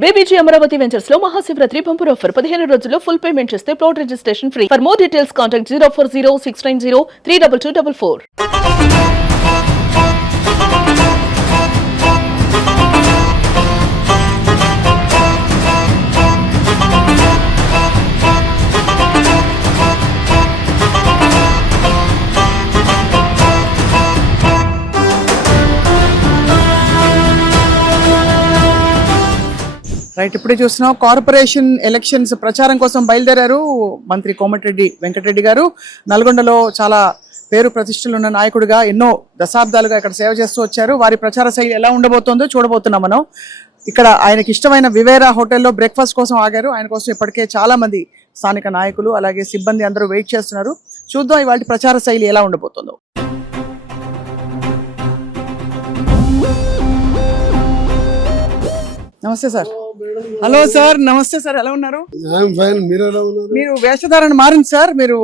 BBG Amaravati ventures లో Mahashivratri bumper offer 15 రోజుల్లో full payment చేస్తే plot registration free. For more details contact 04069032244. Right, ఇప్పుడే చూస్తున్నాం కార్పొరేషన్ ఎలక్షన్స్ ప్రచారం కోసం బయలుదేరారు మంత్రి కోమటిరెడ్డి వెంకటరెడ్డి గారు. నల్గొండలో చాలా పేరు ప్రతిష్టలు ఉన్న నాయకుడిగా ఎన్నో దశాబ్దాలుగా ఇక్కడ సేవ చేస్తూ వచ్చారు. వారి ప్రచార శైలి ఎలా ఉండబోతోందో చూడబోతున్నాం మనం. ఇక్కడ ఆయనకి ఇష్టమైన వివేరా హోటల్లో బ్రేక్ఫాస్ట్ కోసం ఆగారు. ఆయన కోసం ఇప్పటికే చాలా మంది స్థానిక నాయకులు అలాగే సిబ్బంది అందరూ వెయిట్ చేస్తున్నారు. చూద్దాం ఇవాళ ప్రచార శైలి ఎలా ఉండబోతుందో. నమస్తే సార్. హలో సార్, నమస్తే సార్, ఎలా ఉన్నారు? మీరు వేషధారణ మారింది సార్. మీరు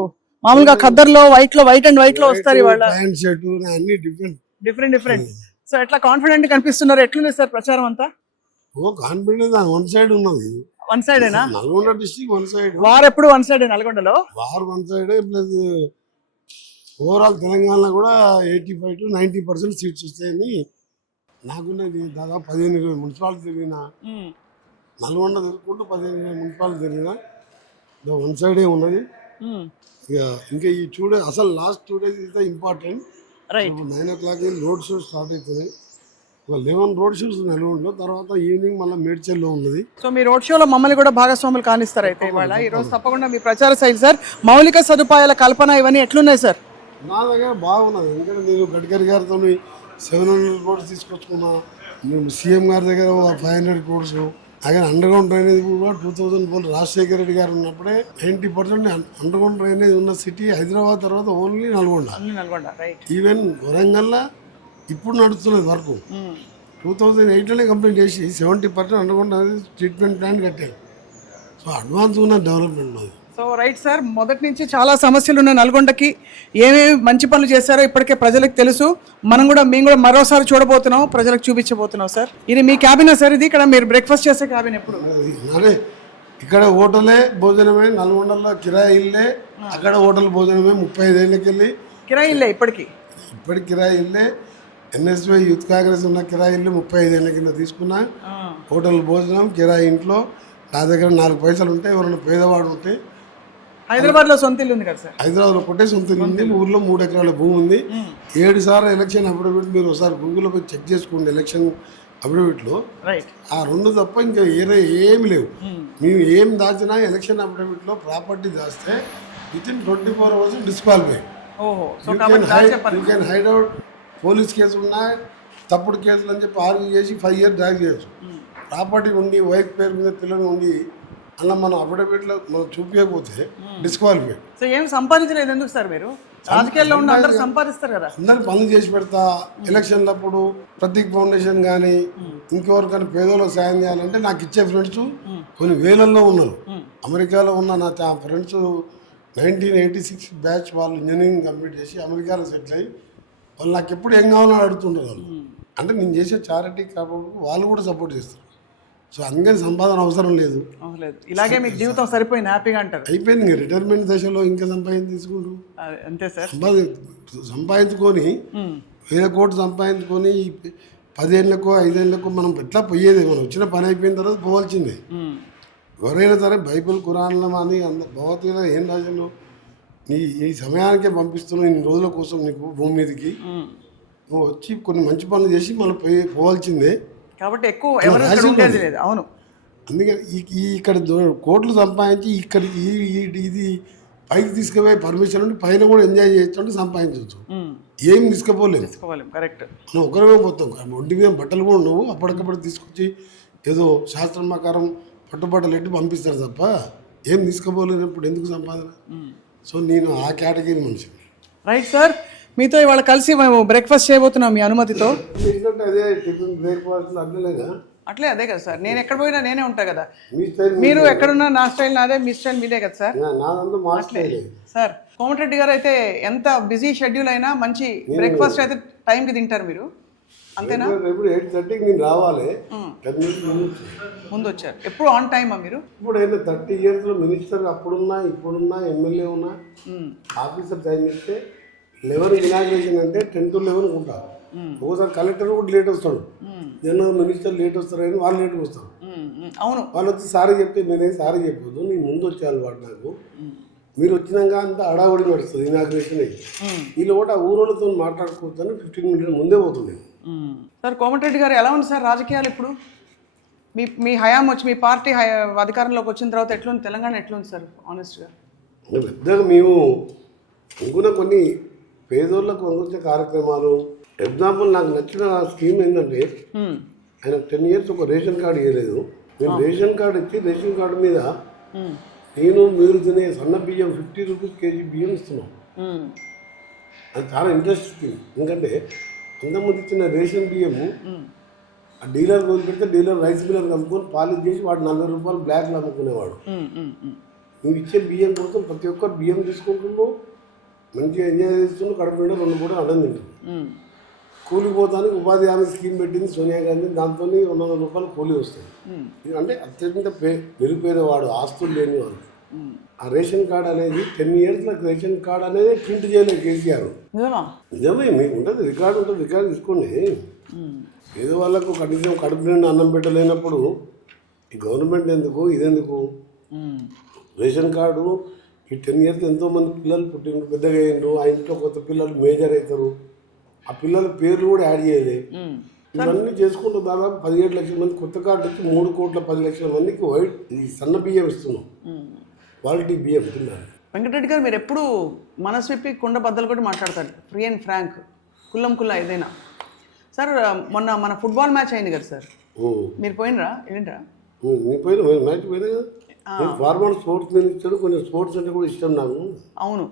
మామూలుగా ఖద్దర్లో వైట్ అండ్ వైట్ లో వస్తారు, ఇవాళ డిఫరెంట్. సో ఎట్లా కాన్ఫిడెంట్ కనిపిస్తున్నారు? ఎట్లుంది సార్ ప్రచారం అంతా? కాన్ఫిడెన్స్ వన్ సైడ్ ఉన్నది. వన్ సైడేనా? Nalgonda district one side. War ఎప్పుడు వన్ సైడ్ నల్గొండలో? War one side plus overall తెలంగాణలో కూడా 85 to 90% సీట్స్ వస్తాయని నాకున్నది. దాదాపు 15-20 మున్సిపాలిటీ తిరిగిన, నల్గొండ తిరుగుకుంటూ 15-20 మున్సిపాలిటీ తిరిగిన, వన్ సైడే ఉన్నది. ఇక ఇంకా ఈ 2 days అసలు last 2 days is the important. 9 o'clock road shows start అవుతున్నాయి. ఒక 11 రోడ్ షోస్ నల్గొండలో, తర్వాత ఈవినింగ్ మళ్ళీ మేడ్చల్లో ఉన్నది. సో మీ రోడ్ షోలో మమ్మల్ని కూడా భాగస్వాములు కానిస్తారు అయితే ఇవాళ. ఈ రోజు తప్పకుండా మీ ప్రచార శైలి సార్, మౌలిక సదుపాయాల కల్పన ఇవన్నీ ఎట్లున్నాయి సార్? నా దగ్గర బాగున్నది. ఎందుకంటే నేను గడ్కరీ గారితో 700 crores తీసుకొచ్చుకున్నా. మేము సీఎం గారి దగ్గర 500 crores. అలాగే అండర్ గ్రౌండ్ డ్రైనేజ్ కూడా 2004 రాజశేఖర రెడ్డి గారు ఉన్నప్పుడే 90% అండర్ గ్రౌండ్ డ్రైనేజ్ ఉన్న సిటీ హైదరాబాద్, తర్వాత ఓన్లీ నల్గొండ. ఈవెన్ వరంగల్లో ఇప్పుడు నడుస్తున్నది వర్క్. 2008లోనే కంప్లీట్ చేసి 70% అండర్ గ్రౌండ్ ట్రీట్మెంట్ ప్లాంట్ కట్టారు. సో అడ్వాన్స్ ఉన్న డెవలప్మెంట్ అది. సో రైట్ సార్, మొదటి నుంచి చాలా సమస్యలు ఉన్న నల్గొండకి ఏమేమి మంచి పనులు చేశారో ఇప్పటికే ప్రజలకు తెలుసు. మేము కూడా మరోసారి చూడబోతున్నాం, ప్రజలకు చూపించబోతున్నాం సార్. ఇది మీ క్యాబినా సార్? ఇది ఇక్కడ మీరు బ్రేక్ఫాస్ట్ చేసే క్యాబిన్ ఎప్పుడు? అదే ఇక్కడ హోటలే భోజనమే, నల్గొండలో కిరాయి ఇల్లే, అక్కడ హోటల్ భోజనమే. 35 ఏళ్ళకి వెళ్ళి కిరాయి ఇల్లే ఇప్పటికి కిరాయి ఇల్లే. ఎన్ఎస్వై యూత్ కాంగ్రెస్ ఉన్న కిరాయి ఇల్లు 35 ఏళ్ళ కింద తీసుకున్నా. హోటల్ భోజనం, కిరాయి ఇంట్లో. నా దగ్గర 4 పైసలు ఉంటాయి. ఎవరైనా పేదవాడు ఉంటే హైదరాబాద్ లో సొంత ఇల్లు ఉంది కదా సార్? హైదరాబాద్ లో ఒకటే సొంత ఇల్లు ఉంది. ఊర్లో 3 ఎకరాల భూమి ఉంది. 7 సార్లు ఎలక్షన్ అఫిడవిట్ మీరు ఒకసారి గూగుల్లో పోయి చెక్ చేసుకోండి. ఎలక్షన్ అఫిడవిట్ లో ఆ 2 తప్ప ఇంకా ఏమి లేవు. మేము ఏం దాచినా ఎలక్షన్ అఫిడవిట్ లో ప్రాపర్టీ దాస్తే within 24 hours disqualify. You can hide out. Police కేసులు ఉన్నాయి, తప్పుడు కేసులు అని చెప్పి ఆర్గ్యూ చేసి 5 years డ్రాగ్ చేయొచ్చు. ప్రాపర్టీ ఉండి, వైఫ్ పేరు మీద పిల్లలు ఉండి, అలా మనం అఫిడవిట్లో మనం చూపించకపోతే డిస్క్వాలిఫై. సో ఏం సంపాదించలేదు ఎందుకు సార్? మీరు రాజకీయాల్లో ఉన్న అందరూ సంపాదిస్తారు కదా. అందరు పనులు చేసి పెడతా. ఎలక్షన్లప్పుడు ప్రతీక్ ఫౌండేషన్ కానీ ఇంకెవరికైనా పేదోళ్ళకి సాయం చేయాలంటే నాకు ఇచ్చే ఫ్రెండ్స్ కొన్ని వేలల్లో ఉన్నారు. అమెరికాలో ఉన్న నా ఫ్రెండ్స్ 1986 బ్యాచ్ వాళ్ళు ఇంజనీరింగ్ కంప్లీట్ చేసి అమెరికాలో సెటిల్ అయ్యి వాళ్ళు నాకు ఎప్పుడు ఏం కావాలని అడుగుతుంటారు. వాళ్ళు అంటే నేను చేసే చారిటీ కాబట్టి వాళ్ళు కూడా సపోర్ట్ చేస్తారు. సో అందుకని సంపాదన అవసరం లేదు. ఇలాగే మీకు జీవితం సరిపోయింది, హ్యాపీగా అంటారు? అయిపోయింది. ఇంకా రిటైర్మెంట్ దశలో ఇంకా తీసుకుంటూ అంతే సార్. సంపాదించుకొని 1000 కోట్లు సంపాదించుకొని 10 ఏళ్ళకో 5 ఏళ్ళకో మనం ఎట్లా పోయేది? మనం వచ్చిన పని అయిపోయిన తర్వాత పోవాల్సిందే. ఎవరైనా సరే బైబిల్ ఖురాన్లో అని భగవద్గీత ఏం రాజు ఈ సమయానికే పంపిస్తున్నావు, ఇన్ని రోజుల కోసం నీకు భూమి మీదకి నువ్వు వచ్చి కొన్ని మంచి పనులు చేసి మళ్ళీ పోవాల్సిందే. కాబట్టి ఎక్కువ లేదు. అవును. అందుకని ఇక్కడ కోట్లు సంపాదించి ఇక్కడ ఇది పైకి తీసుకుపోయి పర్మిషన్ ఉండి పైన కూడా ఎంజాయ్ చేయొచ్చు అంటే సంపాదించవచ్చు. ఏం తీసుకుపోలేదు. కరెక్ట్. నువ్వు ఒకరిమే పోతాం. ఒంటి మీద బట్టలు కూడా నువ్వు అప్పటికప్పుడు తీసుకొచ్చి ఏదో శాస్త్రం ప్రకారం పట్టుబట్టలు ఎట్టి పంపిస్తారు తప్ప ఏం తీసుకుపోలేనప్పుడు ఎందుకు సంపాదన? సో నేను ఆ కేటగిరీ మనిషి. రైట్ సార్, మీతో ఇవాళ కలిసి మేము బ్రేక్ఫాస్ట్ చేయబోతున్నాం మీ అనుమతితో. అదే టిఫిన్ బ్రేక్ఫాస్ట్ అట్లే అదే కదా సార్. నేను ఎక్కడ పోయినా నేనే ఉంటా కదా. మీరు ఎక్కడున్నా నా స్టైల్ నాదే, మీ స్టైల్ మీదే కదా సార్. సార్ కోమటిరెడ్డి గారు అయితే ఎంత బిజీ షెడ్యూల్ అయినా మంచి బ్రేక్ఫాస్ట్ అయితే టైంకి తింటారు మీరు. అంతేనా? రేపు 8:30కి నేను రావాలి, 10 minutes ముందు వచ్చారు. ఎప్పుడు ఆన్ టైమా మీరు? ఇప్పుడు అయినా 30 years మినిస్టర్ అప్పుడున్నా ఇప్పుడున్నా ఎమ్మెల్యే ఉన్నా ఆఫీసర్ టైం ఇస్తే 11 ఇనాగ్రేషన్ అంటే 10 to 11 ఉంటారు. ఒకసారి కలెక్టర్ కూడా లేట్ వస్తాడు, జనరల్ మినిస్టర్ లేట్ వస్తారు కానీ వాళ్ళు లేట్గా వస్తారు. అవును, వాళ్ళు వచ్చి సారీ చెప్తే నేనేం సారీ చెప్పొద్దు, నేను ముందు వచ్చే అలవాటు నాకు. మీరు వచ్చినాక అంతా అడావడి నడుస్తుంది ఇనాగ్రేషన్ అయ్యి. వీళ్ళు కూడా ఊరోళ్ళతో మాట్లాడుకోవద్దని 15 minutes ముందే పోతుంది. సార్ కోమటిరెడ్డి గారు ఎలా ఉంది సార్ రాజకీయాలు ఇప్పుడు? మీ హయాం వచ్చి మీ పార్టీ అధికారంలోకి వచ్చిన తర్వాత ఎట్లుంది తెలంగాణ, ఎట్లుంది సార్ ఆనెస్ట్గా? పెద్దగా మేము అనుకున్న కొన్ని పేదోళ్ళకు అందించే కార్యక్రమాలు, ఎగ్జాంపుల్ నాకు నచ్చిన స్కీమ్ ఏంటంటే ఆయన 10 years ఒక రేషన్ కార్డు ఇవ్వలేదు. మేము రేషన్ కార్డు ఇచ్చి రేషన్ కార్డు మీద మీరు తినే సన్న బియ్యం 50 rupees kg బియ్యం ఇస్తున్నాం. అది చాలా ఇంట్రెస్ట్ స్కీమ్. ఎందుకంటే అంతకుముందు ఇచ్చిన రేషన్ బియ్యము ఆ డీలర్ వదిలిపెడితే డీలర్ రైస్ మిల్లర్ అమ్ముకొని పాలిష్ చేసి వాడు 40 రూపాయలు బ్లాక్లో అమ్ముకునేవాడు. నువ్వు ఇచ్చే బియ్యం కోసం ప్రతి ఒక్కరు బియ్యం తీసుకుంటున్నావు, మంచిగా ఎంజాయ్ చేస్తున్నావు, కడుపు నిండా 2 పూటలు అన్నం తింటున్నావు. కూలిపోతానికి ఉపాధి హామీ స్కీమ్ పెట్టింది సోనియా గాంధీ, దాంతో 100 రూపాయలు కూలీ వస్తాయి. అంటే అత్యంత నిరుపేదవాడు, ఆస్తులు లేనివాడు. ఆ రేషన్ కార్డు అనేది 10 years రేషన్ కార్డు అనేది ప్రింట్ చేయలేదు కేసీఆర్. నిజమే, మీకు ఉంటుంది రికార్డు, ఉంటుంది, రికార్డు తీసుకోండి. ఏదో వాళ్ళకు కనీసం కడుపు నిండా అన్నం పెట్టలేనప్పుడు ఈ గవర్నమెంట్ ఎందుకు, ఇదెందుకు? రేషన్ కార్డు ఈ 10 years ఎంతోమంది పిల్లలు పుట్టిన పెద్దగా అయ్యారు, ఆ ఇంట్లో కొత్త పిల్లలు మేజర్ అవుతారు, ఆ పిల్లల పేర్లు కూడా యాడ్ చేయలే. ఇవన్నీ చేసుకుంటూ దాదాపు 17 లక్షల మంది కొత్త కార్డు వచ్చి 3,10,00,000 మందికి వైట్ ఈ సన్న బియ్యం ఇస్తున్నాం, క్వాలిటీ బియ్యం తిన్నారు. వెంకటరెడ్డి గారు మీరు ఎప్పుడు మనసు విప్పి కుండ బద్దలు కూడా మాట్లాడతారు, ఫ్రీ అండ్ ఫ్రాంక్, కుల్లం కుల్లా ఏదైనా. సార్ మొన్న మన ఫుట్బాల్ మ్యాచ్ అయింది కదా సార్, మీరు పోయినరా? ఏంటరా మ్యాచ్ పోయినా ఫార్మర్ స్పోర్ట్స్ మినిస్టర్, కొంచెం స్పోర్ట్స్ అంటే కూడా ఇష్టం నాకు. అవును,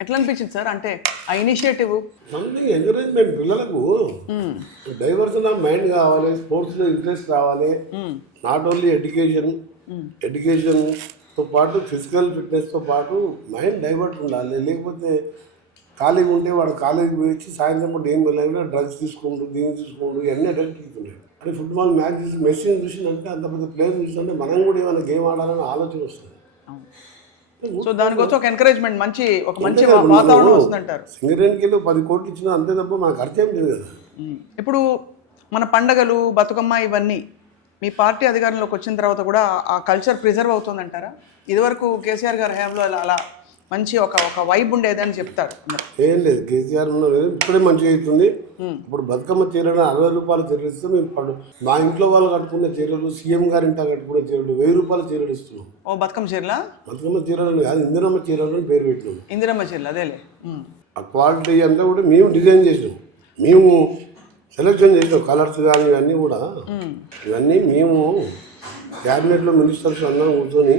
ఎట్లా అనిపించింది సార్? అంటే ఆ ఇనిషియేటివ్ సంథింగ్ ఎంకరేజ్మెంట్, పిల్లలకు డైవర్షన్ ఆఫ్ మైండ్ కావాలి, స్పోర్ట్స్లో ఇంట్రెస్ట్ రావాలి. నాట్ ఓన్లీ ఎడ్యుకేషన్తో పాటు ఫిజికల్ ఫిట్నెస్తో పాటు మైండ్ డైవర్ట్ ఉండాలి. లేకపోతే ఖాళీగా ఉంటే వాడు కాలేజీకి పోయి సాయంత్రం పూట ఏం వెళ్ళాలి, డ్రగ్స్ తీసుకుంటూ దీన్ని తీసుకుంటూ ఇవన్నీ అడక్ట్ అవుతున్నాయి. అంటే ఫుట్బాల్ మ్యాచ్ చూసి మెస్సీని చూసినంటే, అంత పెద్ద ప్లేయర్ చూసినంటే మనం కూడా ఏమైనా గేమ్ ఆడాలని ఆలోచన వస్తుంది. సో దానికోసం ఒక ఎంకరేజ్మెంట్, మంచి వాతావరణం వస్తుందంటారు. సింగరేణికి వెళ్ళి 10 కోట్లు ఇచ్చినా అంతే తప్ప మనకు ఖర్చేం లేదు కదా. ఇప్పుడు మన పండగలు, బతుకమ్మ ఇవన్నీ మీ పార్టీ అధికారంలోకి వచ్చిన తర్వాత కూడా ఆ కల్చర్ ప్రిజర్వ్ అవుతుందంటారా? ఇదివరకు కేసీఆర్ గారి హయాంలో అలా మంచి ఒక వైబ్ ఉండేదని చెప్తారు. ఏం లేదు, కేసీఆర్ ఇప్పుడే మంచిగా అవుతుంది. ఇప్పుడు బతుకమ్మ చీరలు 60 రూపాయలు చీరలు ఇస్తే మేము మా ఇంట్లో వాళ్ళు కట్టుకునే చీరలు, సీఎం గారి ఇంట్లో కట్టుకునే చీరలు 1000 రూపాయల చీరలు ఇస్తున్నాం. ఓ బతుకమ్మ చీరలా? బతుకమ్మ చీరలు కాదు, ఇందిరమ్మ చీరలు అని పేరు పెట్టినాం. ఇందిరమ్మ చీరలు, అదేలే. ఆ క్వాలిటీ అంతా కూడా మేము డిజైన్ చేసినాం, మేము సెలెక్షన్ చేసినాం. కలర్స్ కానీ ఇవన్నీ కూడా, ఇవన్నీ మేము క్యాబినెట్లో మినిస్టర్స్ అందరం కూర్చొని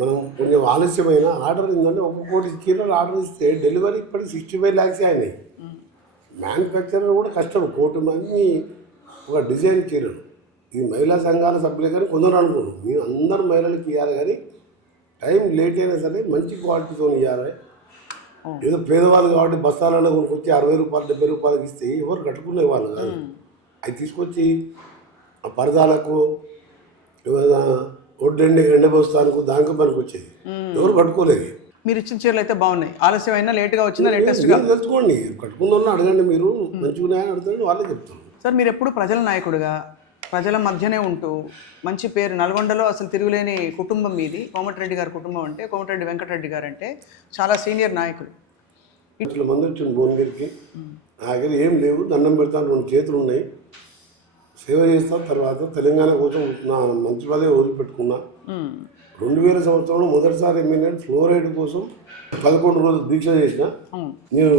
మనం కొంచెం ఆలస్యమైన ఆర్డర్ ఏంటంటే 1 కోటి చీరలు ఆర్డర్ ఇస్తే డెలివరీ ఇప్పటికి 65 lakhs అయినాయి. మ్యానుఫ్యాక్చరర్ కూడా కష్టం, 1 కోటి మంది ఒక డిజైన్ చీరలు. ఇది మహిళా సంఘాల సభ్యులే కానీ కొందరు అనుకోను, మేము అందరు మహిళలకు ఇవ్వాలి, కానీ టైం లేట్ అయినా సరే మంచి క్వాలిటీతో ఇవ్వాలి. ఏదో పేదవాళ్ళు కాబట్టి బస్తాలలో కొనుక్కొచ్చి 60 రూపాయలు 70 రూపాయలకి ఇస్తే ఎవరు కట్టుకునే వాళ్ళు కాదు. అవి తీసుకొచ్చి ఆ పరదాలకు ఏమైనా ఒడ్డు ఎండబోస్తానికి దానికి పనికి వచ్చేది, ఎవరు కట్టుకోలేదు. మీరు ఇచ్చిన చీరలు అయితే బాగున్నాయి, ఆలస్యం అయినా లేట్గా వచ్చినా లేటెస్ట్గా తెలుసుకోండి. కట్టుకున్న వాళ్ళని అడగండి, మీరు మంచిగా అడుగుతారండి, వాళ్ళే చెప్తారు. సార్ మీరు ఎప్పుడు ప్రజల నాయకుడిగా, ప్రజల మధ్యనే ఉంటూ మంచి పేరు, నల్గొండలో అసలు తిరుగులేని కుటుంబం మీది. కోమటిరెడ్డి గారి కుటుంబం అంటే, కోమటిరెడ్డి వెంకటరెడ్డి గారు అంటే చాలా సీనియర్ నాయకులు. 20 మంది వచ్చింది భువనగిరికి, నా దగ్గర ఏం లేవు, దండం పెడతాను, 2 చేతులు ఉన్నాయి, సేవ చేస్తాను. తర్వాత తెలంగాణ కోసం నా మంచి పదవి వదిలిపెట్టుకున్నా. 2000 సంవత్సరంలో మొదటిసారి ఎమ్మెల్యే ఫ్లోరైడ్ కోసం 11 రోజులు దీక్ష చేసిన. నేను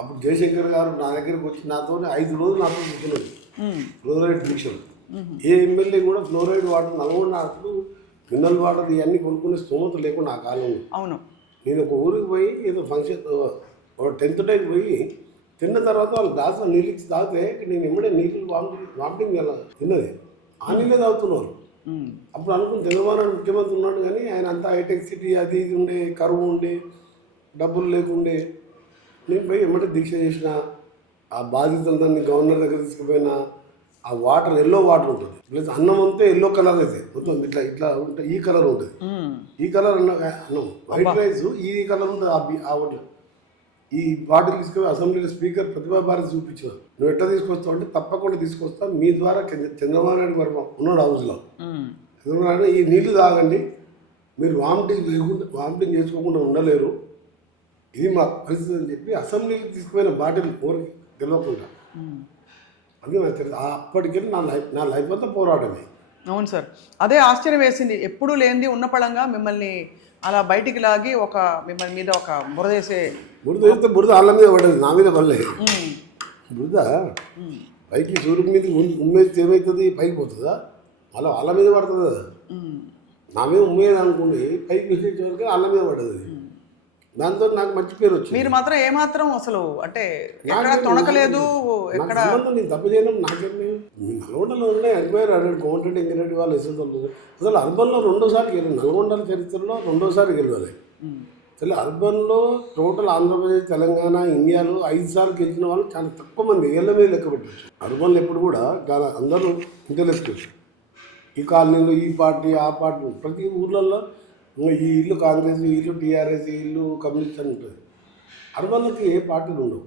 అప్పుడు జయశంకర్ గారు నా దగ్గరికి వచ్చి నాతో 5 రోజులు నాతో కూర్చున్నాడు ఫ్లోరైడ్ దీక్షలు. ఏ ఎమ్మెల్యే కూడా ఫ్లోరైడ్ వాటర్ నల్గొండ అప్పుడు మినరల్ వాటర్ ఇవన్నీ కొనుక్కునే స్తోమత లేకుండా ఆ కాలంలో. అవును, నేను ఒక ఊరికి పోయి ఏదో ఫంక్షన్ 10th డేకి పోయి తిన్న తర్వాత వాళ్ళు గ్లాసులో నీళ్ళు ఇచ్చి తాగితే నేను ఎమ్మడే నీళ్ళు వామిటింగ్ తిన్నది, ఆ నీళ్ళే తాగుతున్నారు. అప్పుడు అనుకుని తెలంగాణ ముఖ్యమంత్రి ఉన్నాడు, కానీ ఆయన అంతా హైటెక్ సిటీ అది ఇది ఉండే, కరువు ఉండే, డబ్బులు లేకుండే. నేను పోయి ఎమ్మటే దీక్ష చేసిన, ఆ బాధితులందరినీ గవర్నర్ దగ్గర తీసుకుపోయినా ఆ వాటర్ ఎల్లో వాటర్ ఉంటుంది, ప్లస్ అన్నం అంతా ఎల్లో కలర్ అయితే మొత్తం ఇట్లా ఇట్లా ఉంటుంది, ఈ కలర్ ఉంటుంది, ఈ కలర్ అన్నం వైట్ రైస్ ఈ కలర్ ఉంటుంది. ఆ వాటర్ ఈ బాటిల్ తీసుకుని అసెంబ్లీలో స్పీకర్ ప్రతిభా భారతి చూపించారు. నువ్వు ఎట్లా తీసుకొస్తావు అంటే తప్పకుండా తీసుకొస్తా, మీ ద్వారా చంద్రబాబు నాయుడు మరి ఉన్నాడు హౌస్లో, చంద్రబాబు నాయుడు ఈ నీళ్లు తాగండి, మీరు వామిటింగ్ చేసుకోకుండా ఉండలేరు, ఇది మా పరిస్థితి అని చెప్పి అసెంబ్లీకి తీసుకుపోయిన బాటిల్ ఊరికి తెలియకుండా. అది నాకు తెలుసు. అప్పటికెళ్ళి నా లైఫ్ అంతా పోరాటమే. అవును సార్, అదే ఆశ్చర్యం వేసింది. ఎప్పుడూ లేనిది ఉన్న పళంగా మిమ్మల్ని అలా బయటికి లాగి మిమ్మల్ని మీద ఒక బురద వేస్తే బురద వాళ్ళ మీద పడదు, నా మీద పడలేదు. బురద పైకి సూర్యుడి మీద ఉమ్మేస్తే ఏమవుతుంది, పైకి పోతుందా, మళ్ళీ వాళ్ళ మీద పడుతుంది కదా. నా మీద ఉమ్మేది అనుకోండి, పైకి విసిరించే వరకు వాళ్ళ మీద పడదు. దాంతో నాకు మంచి పేరు వచ్చింది. మీరు మాత్రం ఏమాత్రం అసలు అంటే ఎక్కడ తొణకలేదు, ఎక్కడ నేను తప్పు చేయడం నాకేమి. నల్గొండలో ఉండే ఎంక్వైరీ అడిగాడు కోమటిరెడ్డి వెంకటరెడ్డి వాళ్ళు ఎస్ఎస్ఎల్. అసలు అర్బన్లో 2వ సారి గెలిచి, నల్గొండ చరిత్రలో 2వ సారి గెలవాలి. అసలు అర్బన్లో టోటల్ ఆంధ్రప్రదేశ్ తెలంగాణ ఇండియాలో 5 సార్లు గెలిచిన వాళ్ళు చాలా తక్కువ మంది, ఏళ్ళ మీద లెక్క పెట్టచ్చు. అర్బన్లో ఎప్పుడు కూడా అందరూ ఇంటలెక్ట్, ఈ కాలనీలో ఈ పార్టీ ఆ పార్టీ, ప్రతి ఊర్లలో ఈ ఇల్లు కాంగ్రెస్, ఈ ఇల్లు టీఆర్ఎస్, ఈ ఇల్లు కమ్యూనిస్ట్ అని ఉంటుంది. అర్బన్లకి ఏ పార్టీలు ఉండవు.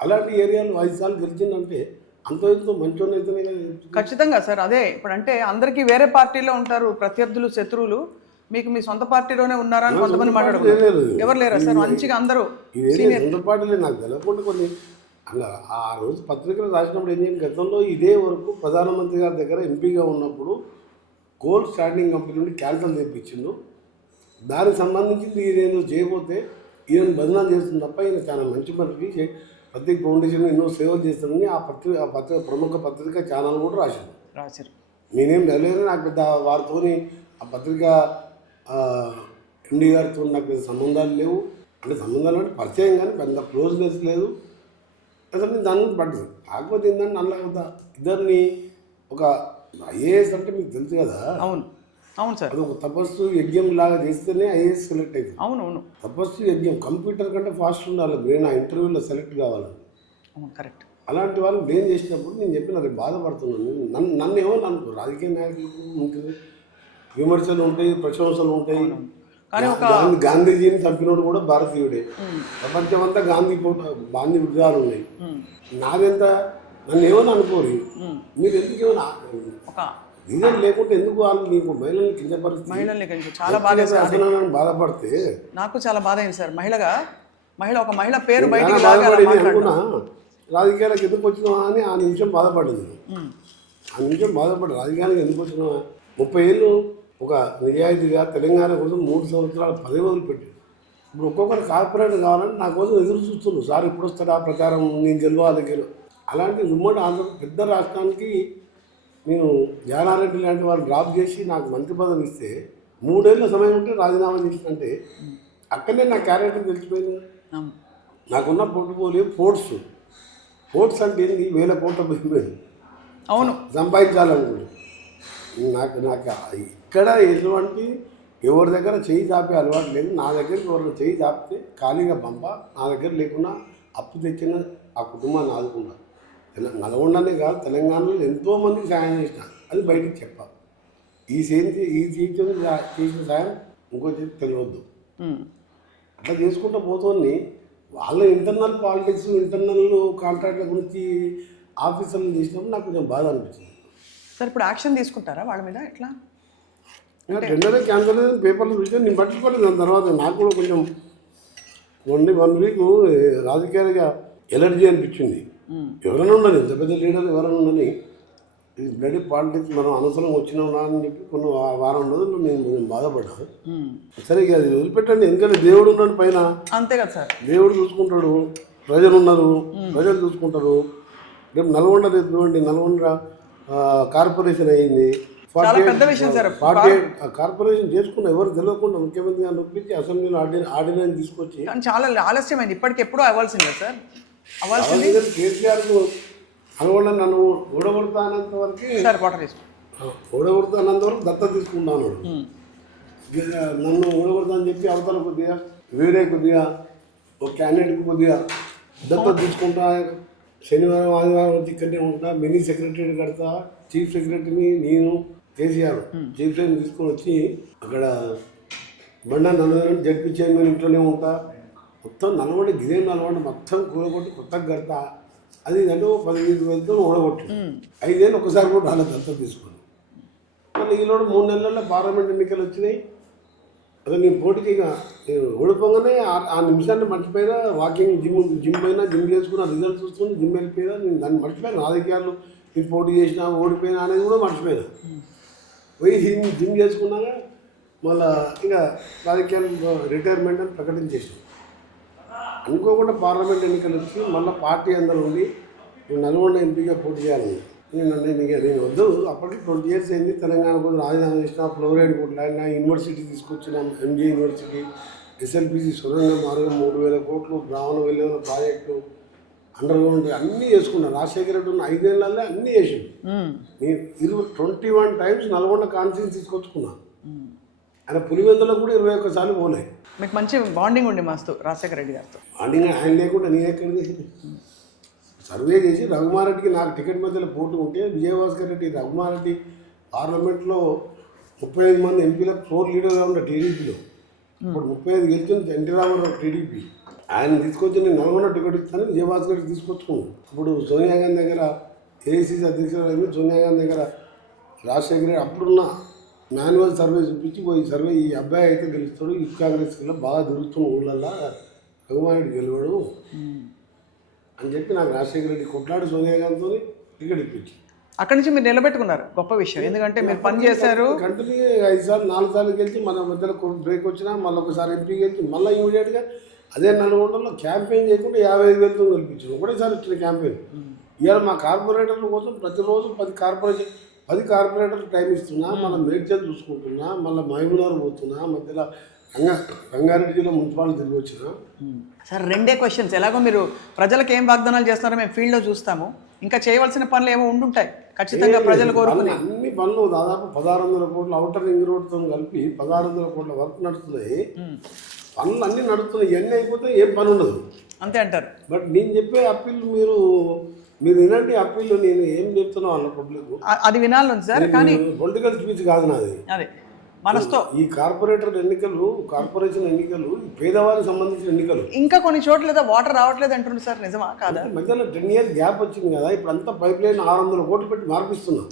అలాంటి ఏరియాలో 5 సార్లు గెలిచిందంటే అంత ఎంతో మంచోళ్ళు అయితేనే కదా. ఖచ్చితంగా సార్, అదే ఇప్పుడు అంటే అందరికీ వేరే పార్టీలో ఉంటారు ప్రత్యర్థులు, శత్రువులు, మీకు మీ సొంత పార్టీలోనే ఉన్నారా అని కొంతమంది మాట్లాడుకుంటారు. ఎవరు లేరా సార్? మంచిగా అందరూ సొంత పార్టీలే. నాకు తెలవకుండా కొన్ని అలా ఆ రోజు పత్రికలు రాసినప్పుడు ఏం చేయండి, గతంలో ఇదే వరకు ప్రధానమంత్రి గారి దగ్గర ఎంపీగా ఉన్నప్పుడు కోల్ స్టాండింగ్ కంపెనీ నుండి క్యాన్సల్ చేయించిండు. దానికి సంబంధించి ఈయన చేయబోతే ఈయన బదనాలు చేస్తుంది తప్ప, ఈయన చాలా మంచి మనిషికి ప్రత్యేక ఫౌండేషన్ ఎన్నో సేవలు చేస్తానని ఆ పత్రిక ప్రముఖ పత్రిక ఛానల్ కూడా రాశారు. నేనేం వెళ్ళలేదు, నాకు పెద్ద వారితోని ఆ పత్రిక ఎండి గారితో నాకు పెద్ద సంబంధాలు లేవు. అంటే సంబంధాలు అంటే పరిచయం కానీ పెద్ద క్లోజ్నెస్ లేదు. అసలు నేను దాని గురించి పడ్డది. కాకపోతే ఏంటంటే నల్ల ఇద్దరిని ఒక ఐఏఎస్ అంటే మీకు తెలుసు కదా. అవును అవును సార్, అది ఒక తపస్సు యజ్ఞం లాగా చేస్తేనే ఐఏఎస్ సెలెక్ట్ అవుతుంది. అవునవును, తపస్సు యజ్ఞం కంప్యూటర్ కంటే ఫాస్ట్ ఉండాలి బ్రెయిన్ ఆ ఇంటర్వ్యూలో సెలెక్ట్ కావాలని. అవును కరెక్ట్. అలాంటి వాళ్ళు బ్రెయిన్ చేసినప్పుడు నేను చెప్పిన అది బాధపడుతున్నాను. నన్ను ఏమో అనుకో, రాజకీయ నాయకులకు ఉంటుంది, విమర్శలు ఉంటాయి, ప్రశంసలు ఉంటాయి. గాంధీజీని చంపినోడు కూడా భారతీయుడే. ప్రపంచమంతా గాంధీ విగ్రహాలు ఉన్నాయి. నాదెంత నన్ను ఏమని అనుకోరు. మీరు ఎందుకు ఏమన్నా రీజన్ లేకుంటే ఎందుకు వాళ్ళు నీకు మహిళల్ని కింద పరిస్థితి చాలా బాధ బాధపడితే నాకు చాలా బాధ అయింది సార్. ఒక మహిళ పేరు అనుకున్నా రాజకీయాలకు ఎందుకు వచ్చినావా అని ఆ నిమిషం బాధపడింది. రాజకీయాలకు ఎందుకు వచ్చినావా, 30 ఏళ్ళు ఒక నిజాయితీగా తెలంగాణ కోసం 3 సంవత్సరాలు పదవి పెట్టాడు. ఇప్పుడు ఒక్కొక్కరు కార్పొరేట్ కావాలని నా కోసం ఎదురు చూస్తున్నారు. సార్ ఇప్పుడు వస్తాడు ఆ ప్రచారం, నేను గెలవాలి. అలాంటి ఉమ్మడి ఆంధ్ర పెద్ద రాష్ట్రానికి నేను జానారెడ్డి లాంటి వాళ్ళు డ్రాప్ చేసి నాకు మంత్రి పదవి ఇస్తే 3 ఏళ్ళ సమయం ఉంటే రాజీనామా చేసినంటే అక్కడనే నా క్యారెక్టర్ తెలిసిపోయింది. నాకున్న పోర్ట్ఫోలియో పోర్ట్స్ అంటే ఏంది, 1000 కోట్ల పోయిపోయింది. అవును, సంపాదించాలనుకుంటే నాకు ఇక్కడ ఎటువంటి ఎవరి దగ్గర చేయి చాపే అలవాటు లేదు. నా దగ్గరికి ఎవరిని చేయి చాపితే ఖాళీగా పంప, నా దగ్గర లేకుండా అప్పు తెచ్చిన ఆ కుటుంబాన్ని ఆదుకున్నా. నల్గొండనే కాదు తెలంగాణలో ఎంతోమందికి సాయం చేసిన, అది బయటికి చెప్పాలి. ఈ చేసిన సాయం ఇంకో తెలియవద్దు. అట్లా చేసుకుంటూ పోతుంది. వాళ్ళ ఇంటర్నల్ పాలిటిక్స్, ఇంటర్నల్ కాంట్రాక్ట్ల గురించి ఆఫీసర్లు చేసినప్పుడు నాకు కొంచెం బాధ అనిపించింది. సార్ ఇప్పుడు యాక్షన్ తీసుకుంటారా వాళ్ళ మీద? ఎట్లా టెండరే క్యాన్సల్ అయ్యింది, పేపర్లు చూస్తే నేను పట్టించుకోలేదు. దాని తర్వాత నాకు కూడా కొంచెం 1 వీక్ రాజకీయాలుగా ఎలర్జీ అనిపించింది. ఎవరైనా ఉండని, ఎంత పెద్ద లీడర్ ఎవరైనా ఉండని, ఇది బ్లడీ పాలిటిక్స్ మనం అనవసరం వచ్చినావునా అని చెప్పి కొన్ని వారం రోజులు నేను కొంచెం బాధపడ్డాను. సరే ఇక అది వదిలిపెట్టండి, ఎందుకంటే దేవుడు ఉన్నాడు పైన. అంతే కదా సార్, దేవుడు చూసుకుంటాడు, ప్రజలు ఉన్నారు, ప్రజలు చూసుకుంటారు. రేపు నల్గొండ కార్పొరేషన్ అయ్యింది. 48 కార్పొరేషన్ చేసుకున్న ఎవరు తెలియకుండా ముఖ్యమంత్రి గారిని ఒప్పించి అసెంబ్లీలో ఆర్డినెన్స్ తీసుకొచ్చి చాలా ఆలస్యమైంది. ఇప్పటికెప్పుడూ అవ్వాల్సిందే సార్. కేసీఆర్ నల్గొండ నన్ను ఓడగొడతానంత వరకు దత్త తీసుకున్నాను. నన్ను ఓడగొడతా అని చెప్పి అవతల కొద్దిగా వేరే కొద్దిగా ఒక క్యాండిడేట్కి కొద్దిగా దత్త తీసుకుంటా శనివారం ఆదివారం వచ్చి ఇక్కడనే ఉంటా, మినీ సెక్రటరీ కడతా, చీఫ్ సెక్రటరీని నేను కేసీఆర్ చీఫ్ సెక్రటరీ తీసుకొని వచ్చి అక్కడ బండా నల్లగొండ జడ్పీ చైర్మన్ ఇంట్లోనే ఉంటా, మొత్తం నల్గొండ గిదే నల్గొండ మొత్తం కూలగొట్టి కొత్తగా కడతా. అది అంటే 15 వేలతో ఓడగొట్టు 5 ఏళ్ళు ఒకసారి కూడా రాలేదు అంతా తీసుకొని. మళ్ళీ ఈలోడు 3 నెలల్లో పార్లమెంట్ ఎన్నికలు వచ్చినాయి. అదే నేను పోటీకి ఇక ఓడిపోగానే ఆ నిమిషాన్ని మర్చిపోయినా, వాకింగ్ జిమ్ పోయినా, జిమ్ చేసుకున్న రిజల్ట్ చూసుకుని జిమ్ వెళ్ళిపోయినా, నేను దాన్ని మర్చిపోయాను. రాజకీయాలు నేను పోటీ చేసినా ఓడిపోయినా అనేది కూడా మర్చిపోయినా. పోయి జిమ్ చేసుకున్నాక మళ్ళీ ఇక రాజకీయాలు రిటైర్మెంట్ అని ప్రకటించేసాను. అనుకోకుండా పార్లమెంట్ ఎన్నికలు వచ్చి మళ్ళీ పార్టీ అందరూ ఉండి నేను నల్గొండ ఎంపీగా పోటీ చేయాలి. నేను వద్దు, అప్పటికి 20 years అయింది. తెలంగాణ కోసం రాజధాని చేసిన, ఫ్లోరైడ్ కొట్లాడినా, యూనివర్సిటీ తీసుకొచ్చిన, ఎంజీ యూనివర్సిటీ, ఎస్ఎల్పిసి సొరంగ మార్గం 3000 కోట్లు, బ్రాహ్మణ వెళ్ళిన ప్రాజెక్టు, అండర్ గ్రౌండ్ అన్నీ చేసుకున్నాను. రాజశేఖర రెడ్డి ఉన్న 5 ఏళ్ళల్లో అన్నీ చేసిండు. నేను 21 times నల్గొండ కాన్ఫరెన్స్ తీసుకొచ్చుకున్నాను. ఆయన పులివెందులో కూడా 21 సార్లు పోలే. మీకు మంచి బాండింగ్ ఉండే మాస్తు రాజశేఖర రెడ్డి గారితో. బాండింగ్ ఆయన లేకుండా నేను ఎక్కడికి సర్వే చేసి రఘుమారెడ్డికి నాకు టికెట్ మధ్యలో పోటీ ఉంటే, విజయభాస్కర్ రెడ్డి రఘుమారెడ్డి పార్లమెంట్లో 35 మంది ఎంపీలకు ఫ్లోర్ లీడర్గా ఉండే టీడీపీలో. ఇప్పుడు 35 గెలిచింది ఎన్టీ రామారావు టీడీపీ. ఆయన తీసుకొచ్చి నేను నల్గొండ టికెట్ ఇస్తాను, విజయభాస్కర్ రెడ్డి తీసుకొచ్చుకున్నాను. ఇప్పుడు సోనియా గాంధీ దగ్గర ఏఐసీసీ అధ్యక్షుడు సోనియా గాంధీ దగ్గర రాజశేఖర రెడ్డి అప్పుడున్న మాన్యువల్ సర్వే చూపించి, పోయి సర్వే ఈ అబ్బాయి అయితే గెలుస్తాడు, యూత్ కాంగ్రెస్లో బాగా దొరుకుతున్న ఊళ్ళల్లో రఘుమారెడ్డి గెలవాడు అని చెప్పి నాకు రాజశేఖర రెడ్డి కొట్లాడి సోనియా గాంధీతో టికెట్ ఇప్పించి అక్కడి నుంచి మీరు నిలబెట్టుకున్నారు. గొప్ప విషయం. ఎందుకంటే మీరు పని చేశారు. కంటిన్యూ 5 సార్లు 4 సార్లు గెలిచి మన మధ్యలో బ్రేక్ వచ్చినా మళ్ళీ ఒకసారి ఎంపీ గెలిచి మళ్ళీ ఇమీడియట్గా అదే నల్గొండలో క్యాంపెయిన్ చేయకుండా 55 వేలతో గెలిపించాను. ఒకటేసారి వచ్చిన క్యాంపెయిన్. ఇవాళ మా కార్పొరేటర్ల కోసం ప్రతిరోజు 10 కార్పొరేటర్లు టైం ఇస్తున్నా, మళ్ళీ మేడ్చల్ చూసుకుంటున్నా, మళ్ళీ మహబూబ్నగర్ పోతున్నా, మధ్యలో రంగారెడ్డి జిల్లా మున్సిపాలిటీ తిరిగి వచ్చిన. Sir 2 questions. ఎలాగో మీరు ప్రజలకు ఏం వాగ్దానాలు చేస్తారో మేము ఫీల్డ్లో చూస్తాము. ఇంకా చేయవలసిన పనులు ఏమో ఉండుంటాయి ఖచ్చితంగా ప్రజలు కోరుకునే. అన్ని పనులు దాదాపు 1600 కోట్ల అవుటర్ రింగ్ రోడ్తో కలిపి 1600 కోట్ల వర్క్ నడుస్తున్నాయి. పనులు అన్నీ నడుస్తున్నాయి. ఇవన్నీ అయిపోతే ఏం పని ఉండదు, అంతే అంటారు. బట్ నేను చెప్పే అప్పీల్ మీరు వినండి. అప్పీల్ నేను ఏం చెప్తున్నా వాళ్ళ పబ్లిక్ అది వినాలి సార్. కానీ పొలిటికల్ స్పీచ్ కాదు నాది. అదే మనసుతో ఈ కార్పొరేషన్ ఎన్నికలు పేదవారికి సంబంధించిన ఎన్నికలు. ఇంకా కొన్ని చోట్ల వాటర్ రావట్లేదు అంటున్నారు సార్, నిజమా కాదా? మధ్యలో 10 years గ్యాప్ వచ్చింది కదా. ఇప్పుడు అంతా పైప్ లైన్ 600 కోట్లు పెట్టి మార్పిస్తున్నాం.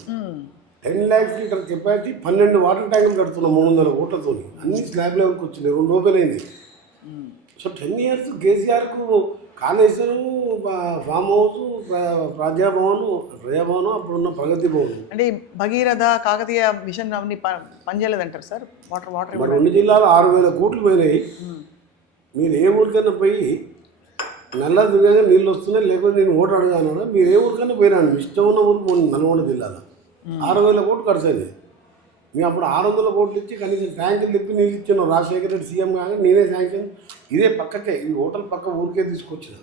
10 lakhs లీటర్ కెపాసిటీ 12 వాటర్ ట్యాంకులు కడుతున్నాం 300 కోట్లతో. అన్ని స్లాబ్ లెవెల్కి వచ్చినాయి, 2 ఓపెన్ అయింది. సో 10 years కేసీఆర్కు కాళేశ్వరం, ఫామ్ హౌస్, ప్రజాభవన్, అప్పుడున్న ప్రగతి భవన్. అంటే భగీరథ, కాకతీయ మిషన్ అవన్నీ పనిచేయలేదంటారు సార్. వాటర్ 2 జిల్లాలు 6000 కోట్లు పోయినాయి. మీరు ఏ ఊరికైనా పోయి నల్ల దిగగా నీళ్ళు వస్తున్నాయి, లేకపోతే నేను ఓటు అడగాను. మీరు ఏ ఊరికైనా పోయినాను, ఇష్టం ఉన్న ఊరికి నల్గొండ జిల్లాలో 6000 కోట్లు ఖర్చు అయింది. మేము అప్పుడు 600 కోట్లు ఇచ్చి కనీసం ట్యాంకులు తిప్పి నీళ్ళు ఇచ్చాను. రాజశేఖర రెడ్డి సీఎం కాగా నేనే శాంక్షన్, ఇదే పక్కకే, ఈ హోటల్ పక్క ఊరికే తీసుకొచ్చిన.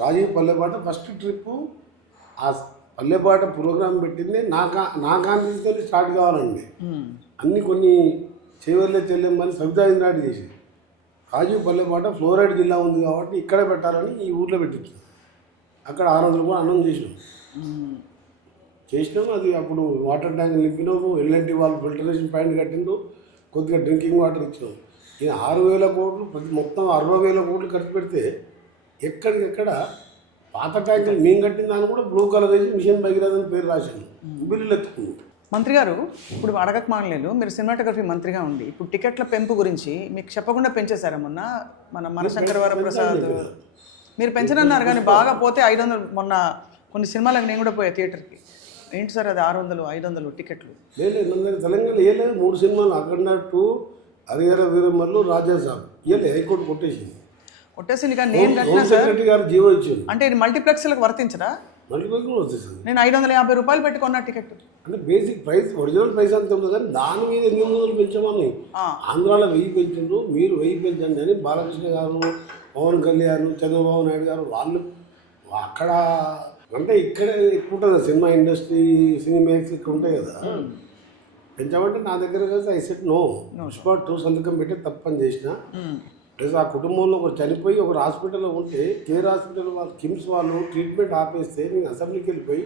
రాజీవ్ పల్లెపాట ఫస్ట్ ట్రిప్పు ఆ పల్లెపాట ప్రోగ్రాం పెట్టింది నా కాన్ఫరెన్స్తో స్టార్ట్ కావాలండి. అన్ని కొన్ని చెల్లెమ్మని సవితా ఇంద్రాటి చేసింది. రాజీవ్ పల్లెపాట ఫ్లోరైడ్ జిల్లా ఉంది కాబట్టి ఇక్కడే పెట్టాలని ఈ ఊర్లో పెట్టించాం. అక్కడ 600 కూడా అనౌన్స్ చేసినాము. అది అప్పుడు వాటర్ ట్యాంక్ నింపినాము, ఎల్ఎన్టీ వాళ్ళు ఫిల్టరేషన్ పాయింట్ కట్టిండు, కొద్దిగా డ్రింకింగ్ వాటర్ ఇచ్చినాము. ఇది 6000 కోట్లు మొత్తం 60,000 కోట్లు ఖర్చు పెడితే ఎక్కడికెక్కడ పాత ట్యాంకులు మేము కట్టిన దాన్ని కూడా బ్లూ కలర్ వేసి మిషన్ భగీరథ అని పేరు రాశాను. బిల్లులు ఎత్తుకుంది. మంత్రి గారు, ఇప్పుడు అడగక మానలేదు, మీరు సినిమాటోగ్రఫీ మంత్రిగా ఉండి ఇప్పుడు టికెట్ల పెంపు గురించి మీకు చెప్పకుండా పెంచేశారా మొన్న? మన మనశంకర ప్రసాద్ మీరు పెంచనన్నారు కానీ బాగా పోతే 500. మొన్న కొన్ని సినిమాలకు నేను కూడా పోయా థియేటర్కి. ఏంటి సార్ అది 600, 500 టికెట్లు? లేదు, తెలంగాణ ఏలేదు. 3 సినిమాలు అఖండ 2, హరిహర వీరమల్లు, రాజాసాబ్ ఇవ్వలేదు. హైకోర్టు కొట్టేసింది. కానీ నేను కట్టినా సార్ గారు జీవో ఇచ్చింది. అంటే ఇది మల్టీప్లెక్స్లకు వర్తించదా? మల్టీప్లెక్స్ వచ్చేసింది. నేను 550 రూపాయలు పెట్టుకున్నా టికెట్. అంటే బేసిక్ ప్రైస్, ఒరిజినల్ ప్రైస్ అంత ఉంది కానీ దాని మీద 800 పెంచామని. ఆంధ్రాలో 1000 పెంచారు, మీరు 1000 పెంచండి అని బాలకృష్ణ గారు, పవన్ కళ్యాణ్, చంద్రబాబు నాయుడు గారు వాళ్ళు అక్కడ అంటే ఇక్కడే ఎక్కువ ఉంటుంది సినిమా ఇండస్ట్రీ, సినిమాక్స్ ఇక్కడ ఉంటాయి కదా. పెంచామంటే నా దగ్గర కలిసి ఐ సెట్ నో. పుష్ప 2 సంతకం పెట్టి తప్పని చేసిన. ప్లస్ ఆ కుటుంబంలో ఒకరు చనిపోయి ఒకరు హాస్పిటల్లో ఉంటే కేర్ హాస్పిటల్ వాళ్ళు కిమ్స్ వాళ్ళు ట్రీట్మెంట్ ఆపేస్తే నేను అసెంబ్లీకి వెళ్ళిపోయి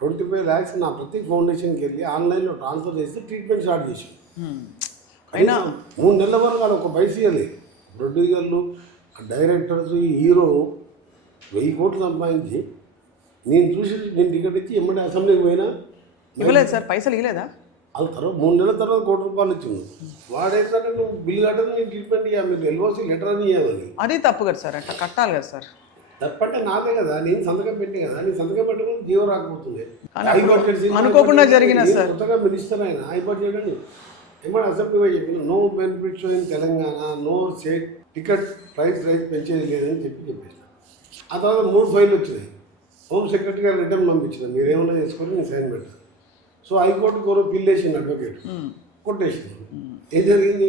25 lakhs నా ప్రతి ఫౌండేషన్కి వెళ్ళి ఆన్లైన్లో ట్రాన్స్ఫర్ చేసి ట్రీట్మెంట్ స్టార్ట్ చేశాను. అయినా 3 నెలల వరకు వాళ్ళు ఒక పైస ఇవ్వలేదు. ప్రొడ్యూసర్లు డైరెక్టర్స్ ఈ హీరో 1000 కోట్లు సంపాదించి నేను టికెట్ ఇచ్చి ఎమ్మటే అసెంబ్లీకి పోయినా ఇవ్వలేదు సార్, పైసలు ఇవ్వలేదా? వాళ్ళ తర్వాత 3 నెలల తర్వాత ₹1 కోటి ఇచ్చింది. వాడేంటంటే నువ్వు బిల్లు కట్టదు, నేను ట్రీట్మెంట్ ఇవ్వాలి, మీరు ఎల్ఓసి లెటర్ అని ఇవ్వాలి. అది తప్పు కదా సార్, అట్లా కట్టాలి కదా సార్. తప్పంటే నాదే కదా, నేను సంతకం పెట్టి కదా, నేను సంతకం పెట్టకుండా జీవో రాకపోతుంది. అనుకోకుండా జరిగిన సార్ కొత్తగా మినిస్టర్ అయినా హై బడ్జెట్ అని ఏమన్నా అసెంబ్లీగా చెప్పిన no benefits in Telangana, no state ticket price పెంచేది లేదని చెప్పేసిన. ఆ తర్వాత 3 ఫైళ్ళు వచ్చినాయి. హోమ్ సెక్రటరీ గారు రిటర్న్ పంపించిన, మీరేమన్నా చేసుకొని నేను సైన్ పెట్టాను. సో హైకోర్టుకు ఒక బిల్ వేసింది అడ్వకేట్, కొట్టేసింది. ఏం జరిగింది?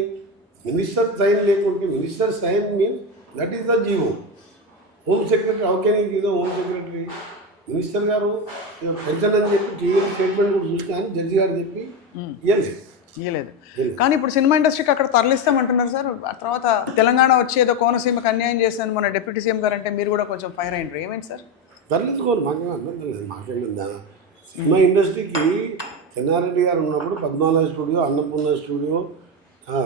మినిస్టర్ సైన్ లేకుంటే minister sign means that is the GO. Home secretary okay ఇదో హోమ్ సెక్రటరీ మినిస్టర్ గారు పెన్షన్ అని చెప్పి టీవీ స్టేట్మెంట్ కూడా చూసినా అని జడ్జి గారు చెప్పి ఇవ్వలేదు. కానీ ఇప్పుడు సినిమా ఇండస్ట్రీకి అక్కడ తరలిస్తామంటున్నారు సార్. ఆ తర్వాత తెలంగాణ వచ్చి ఏదో కోనసీమకు అన్యాయం చేశాను మన డిప్యూటీ సీఎం గారు అంటే మీరు కూడా కొంచెం ఫైర్ అయినారు. ఏమైంది సార్? తరలించుకోవాలి, మాకేమిందా. సినిమా ఇండస్ట్రీకి చెన్నారెడ్డి గారు ఉన్నప్పుడు 14 స్టూడియో, అన్నపూర్ణ స్టూడియో,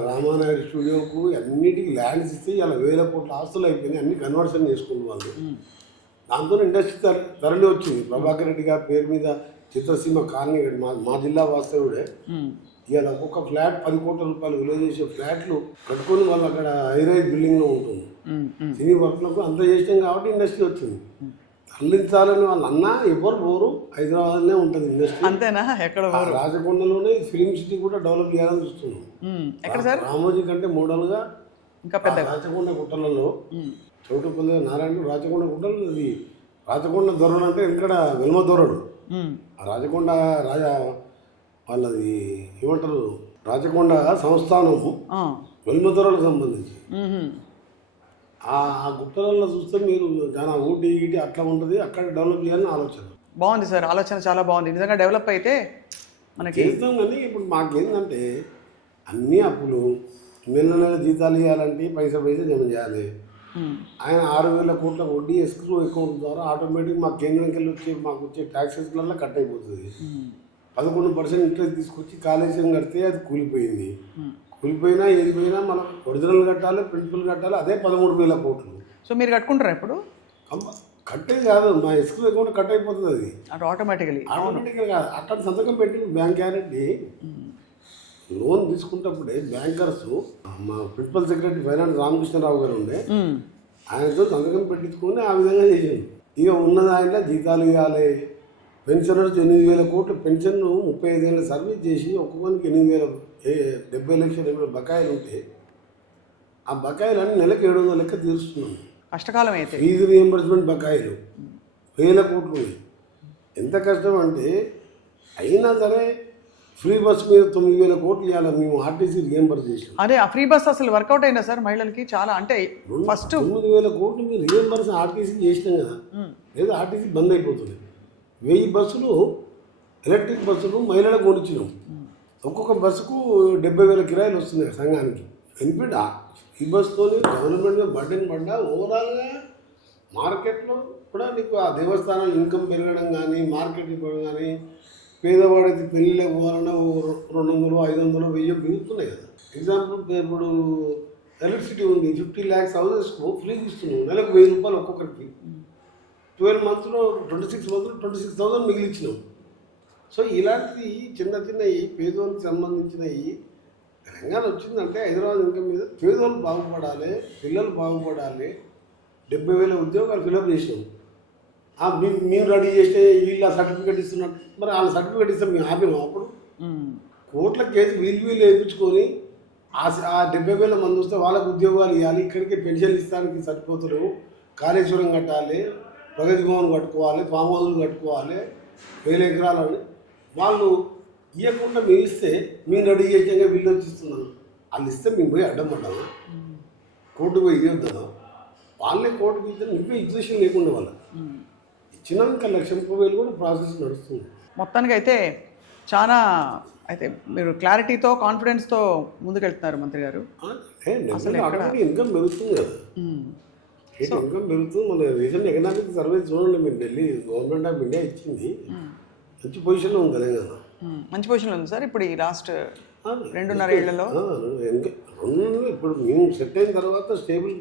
రామానాయుడు స్టూడియోకు అన్నిటికీ ల్యాండ్స్ ఇస్తే ఇలా 1000 కోట్ల ఆస్తులు అయిపోయినాయి, అన్ని కన్వర్షన్ చేసుకున్న వాళ్ళు. దాంతో ఇండస్ట్రీ తరలి వచ్చింది. ప్రభాకర్ రెడ్డి గారి పేరు మీద చిత్రసీమ కాలనీ మా జిల్లా వాస్తవుడే ఇవాళ ఒక్కొక్క ఫ్లాట్ 10 కోట్ల రూపాయలు విలువ చేసే ఫ్లాట్లు కట్టుకొని వాళ్ళు అక్కడ హైరైజ్ బిల్డింగ్లో ఉంటుంది. సినీ వర్క్లకు అంత చేసాం కాబట్టి ఇండస్ట్రీ వచ్చింది. తరలించాలని వాళ్ళు అన్నా ఎవరు పోరు, హైదరాబాద్లోనే ఉంటుంది ఇండస్ట్రీ. అంతేనా? ఎక్కడ? రాజకొండలోనే ఫిలిం సిటీ కూడా డెవలప్ చేయాలని చూస్తున్నాం. ఎక్కడ సార్? రామోజీ కంటే మోడల్గా ఇంకా పెద్ద రాచకొండ గుట్టలలో చౌటుపల్లి నారాయణ రాచకొండ గుట్టలు, అది రాచకొండ దొరడు అంటే ఇక్కడ వెల్మ దొరడు. ఆ రాచకొండ రాజా వాళ్ళది ఏమంటారు, రాచకొండ సంస్థానము వెల్మ దొరలకు సంబంధించి. ఆ గుట్టలలో చూస్తే మీరు చాలా ఊటీ గీటి అట్లా ఉంటుంది, అక్కడ డెవలప్ చేయాలని ఆలోచన. బాగుంది సార్, ఆలోచన చాలా బాగుంది. నిజంగా డెవలప్ అయితే మనకి చేస్తాం. కానీ ఇప్పుడు మాకేంటంటే అన్నీ అప్పులు, నెల జీతాలు ఇవ్వాలంటే పైసా జమ చేయాలి. ఆయన 6,000 కోట్ల వడ్డీ ఎస్క్రూ అకౌంట్ ద్వారా ఆటోమేటిక్ మా కేంద్రంకి వెళ్ళి మాకు వచ్చే ట్యాక్సెస్లలో కట్ అయిపోతుంది. 11% ఇంట్రెస్ట్ తీసుకొచ్చి కాళేశ్వరం కడితే అది కూలిపోయింది. కూలిపోయినా ఏది పోయినా మనం ఒరిజినల్ కట్టాలి, ప్రిన్సిపల్ కట్టాలి, అదే 13,000 కోట్లు. సో మీరు కట్టుకుంటారా ఇప్పుడు? కట్టేది కాదు, మా ఎస్క్రూ అకౌంట్ కట్ అయిపోతుంది. అది ఆటోమేటిక్గా కాదు, అట్లా సంతకం పెట్టి బ్యాంక్ గ్యారెంటీ లోన్ తీసుకున్నప్పుడే బ్యాంకర్స్ మా ప్రిన్సిపల్ సెక్రటరీ ఫైనాన్స్ రామకృష్ణరావు గారు ఉండే, ఆయనతో సంతకం పెట్టించుకొని ఆ విధంగా చేసాను. ఇక ఉన్నది ఆయన జీతాలు ఇవ్వాలి. పెన్షనర్స్ 8,000 కోట్లు పెన్షన్ 35 ఏళ్ళ సర్వీస్ చేసి ఒక్కొక్కరికి 70 లక్షల బకాయిలు ఉంటే ఆ బకాయిలన్నీ నెలకు 700 లెక్క తీరుస్తున్నాం. కష్టకాలం అయితే ఫీజు రియంబర్స్మెంట్ బకాయిలు 1000 కోట్లు ఉన్నాయి. ఎంత కష్టం అంటే అయినా సరే ఫ్రీ బస్ మీద 9,000 కోట్లు ఇవ్వాలి మేము ఆర్టీసీ రియంబర్స్ చేసాం. అదే ఆ ఫ్రీ బస్ అసలు వర్కౌట్ అయిందా సార్ మహిళలకి? చాలా అంటే ఫస్ట్ 9,000 కోట్లు మీరు రియంబర్స్ ఆర్టీసీ చేసినాం కదా, లేదా ఆర్టీసీ బంద్ అయిపోతుంది. 1000 బస్సులు ఎలక్ట్రిక్ బస్సులు మహిళలకు కొనిచ్చినాం. ఒక్కొక్క బస్సుకు 70,000 కిరాయిలు వస్తున్నాయి సంఘానికి. బెనిఫిట్ ఈ బస్సుతో గవర్నమెంట్ బర్డెన్ పడ్డా ఓవరాల్గా మార్కెట్లో కూడా నీకు ఆ దేవస్థానం ఇన్కమ్ పెరగడం కానీ మార్కెట్ ఇవ్వడం కానీ పేదవాడికి పెళ్ళిళ్ళకి పోవాలన్నా 200, 500, 1000 పెరుగుతున్నాయి కదా. ఎగ్జాంపుల్ ఇప్పుడు ఎలక్ట్రిసిటీ ఉంది, 50 lakhs హౌసెస్కు ఫ్రీగా ఇస్తున్నాం. నెలకు 1000 రూపాయలు ఒక్కొక్కరికి. 12 monthsలో 26 monthsలో 26,000 మిగిలిచ్చినాం. సో ఇలాంటివి చిన్నవి పేదోళ్ళకి సంబంధించినవి తెలంగాణ వచ్చిందంటే హైదరాబాద్ ఇన్కమ్ మీద పేదోళ్ళు బాగుపడాలి, పిల్లలు బాగుపడాలి. 70,000 ఉద్యోగాలు ఫిలప్ చేసినాం. మేము రెడీ చేస్తే వీళ్ళు సర్టిఫికేట్ ఇస్తున్నట్టు, మరి వాళ్ళ సర్టిఫికేట్ ఇస్తే మేము ఆపినాం. అప్పుడు కోట్ల కేసు వీళ్ళు వేయించుకొని ఆ 70,000 మంది వస్తే వాళ్ళకు ఉద్యోగాలు ఇవ్వాలి, ఇక్కడికి పెన్షన్ ఇస్తానికి సరిపోతలేవు, కాళేశ్వరం కట్టాలి, ప్రగతి భవన్ కట్టుకోవాలి, ఫామ్ హౌస్లు కట్టుకోవాలి, 1000 ఎకరాలని వాళ్ళు ఇవ్వకుండా మేము ఇస్తే మేము రెడీ చేసాక వీళ్ళు వచ్చిస్తున్నాను. వాళ్ళు ఇస్తే మేము పోయి అడ్డం పడ్డాము, కోర్టు పోయి ఇవ్వద్దాం. వాళ్ళే కోర్టుకి ఇస్తే ఇంకా ఎగ్జిబిషన్ లేకుండా వాళ్ళు ఇచ్చినా ఇంకా 1,30,000 కూడా ప్రాసెస్ నడుస్తుంది. మొత్తానికి అయితే చాలా అయితే మీరు క్లారిటీతో కాన్ఫిడెన్స్తో ముందుకెళ్తున్నారు మంత్రి గారు. ఇన్కమ్ పెరుగుతుంది కదా, ఇన్కమ్ పెరుగుతుంది. మన రీసెంట్ ఎకనామిక్ సర్వే చూడండి మీరు, ఢిల్లీ గవర్నమెంట్ ఆఫ్ ఇండియా ఇచ్చింది, మంచి పొజిషన్లో ఉంది తెలంగాణ. మంచి పొజిషన్లో ఉంది సార్ ఇప్పుడు ఈ లాస్ట్ 2.5 ఏళ్లలో. ఇప్పుడు మేము సెట్ అయిన తర్వాత, స్టేబుల్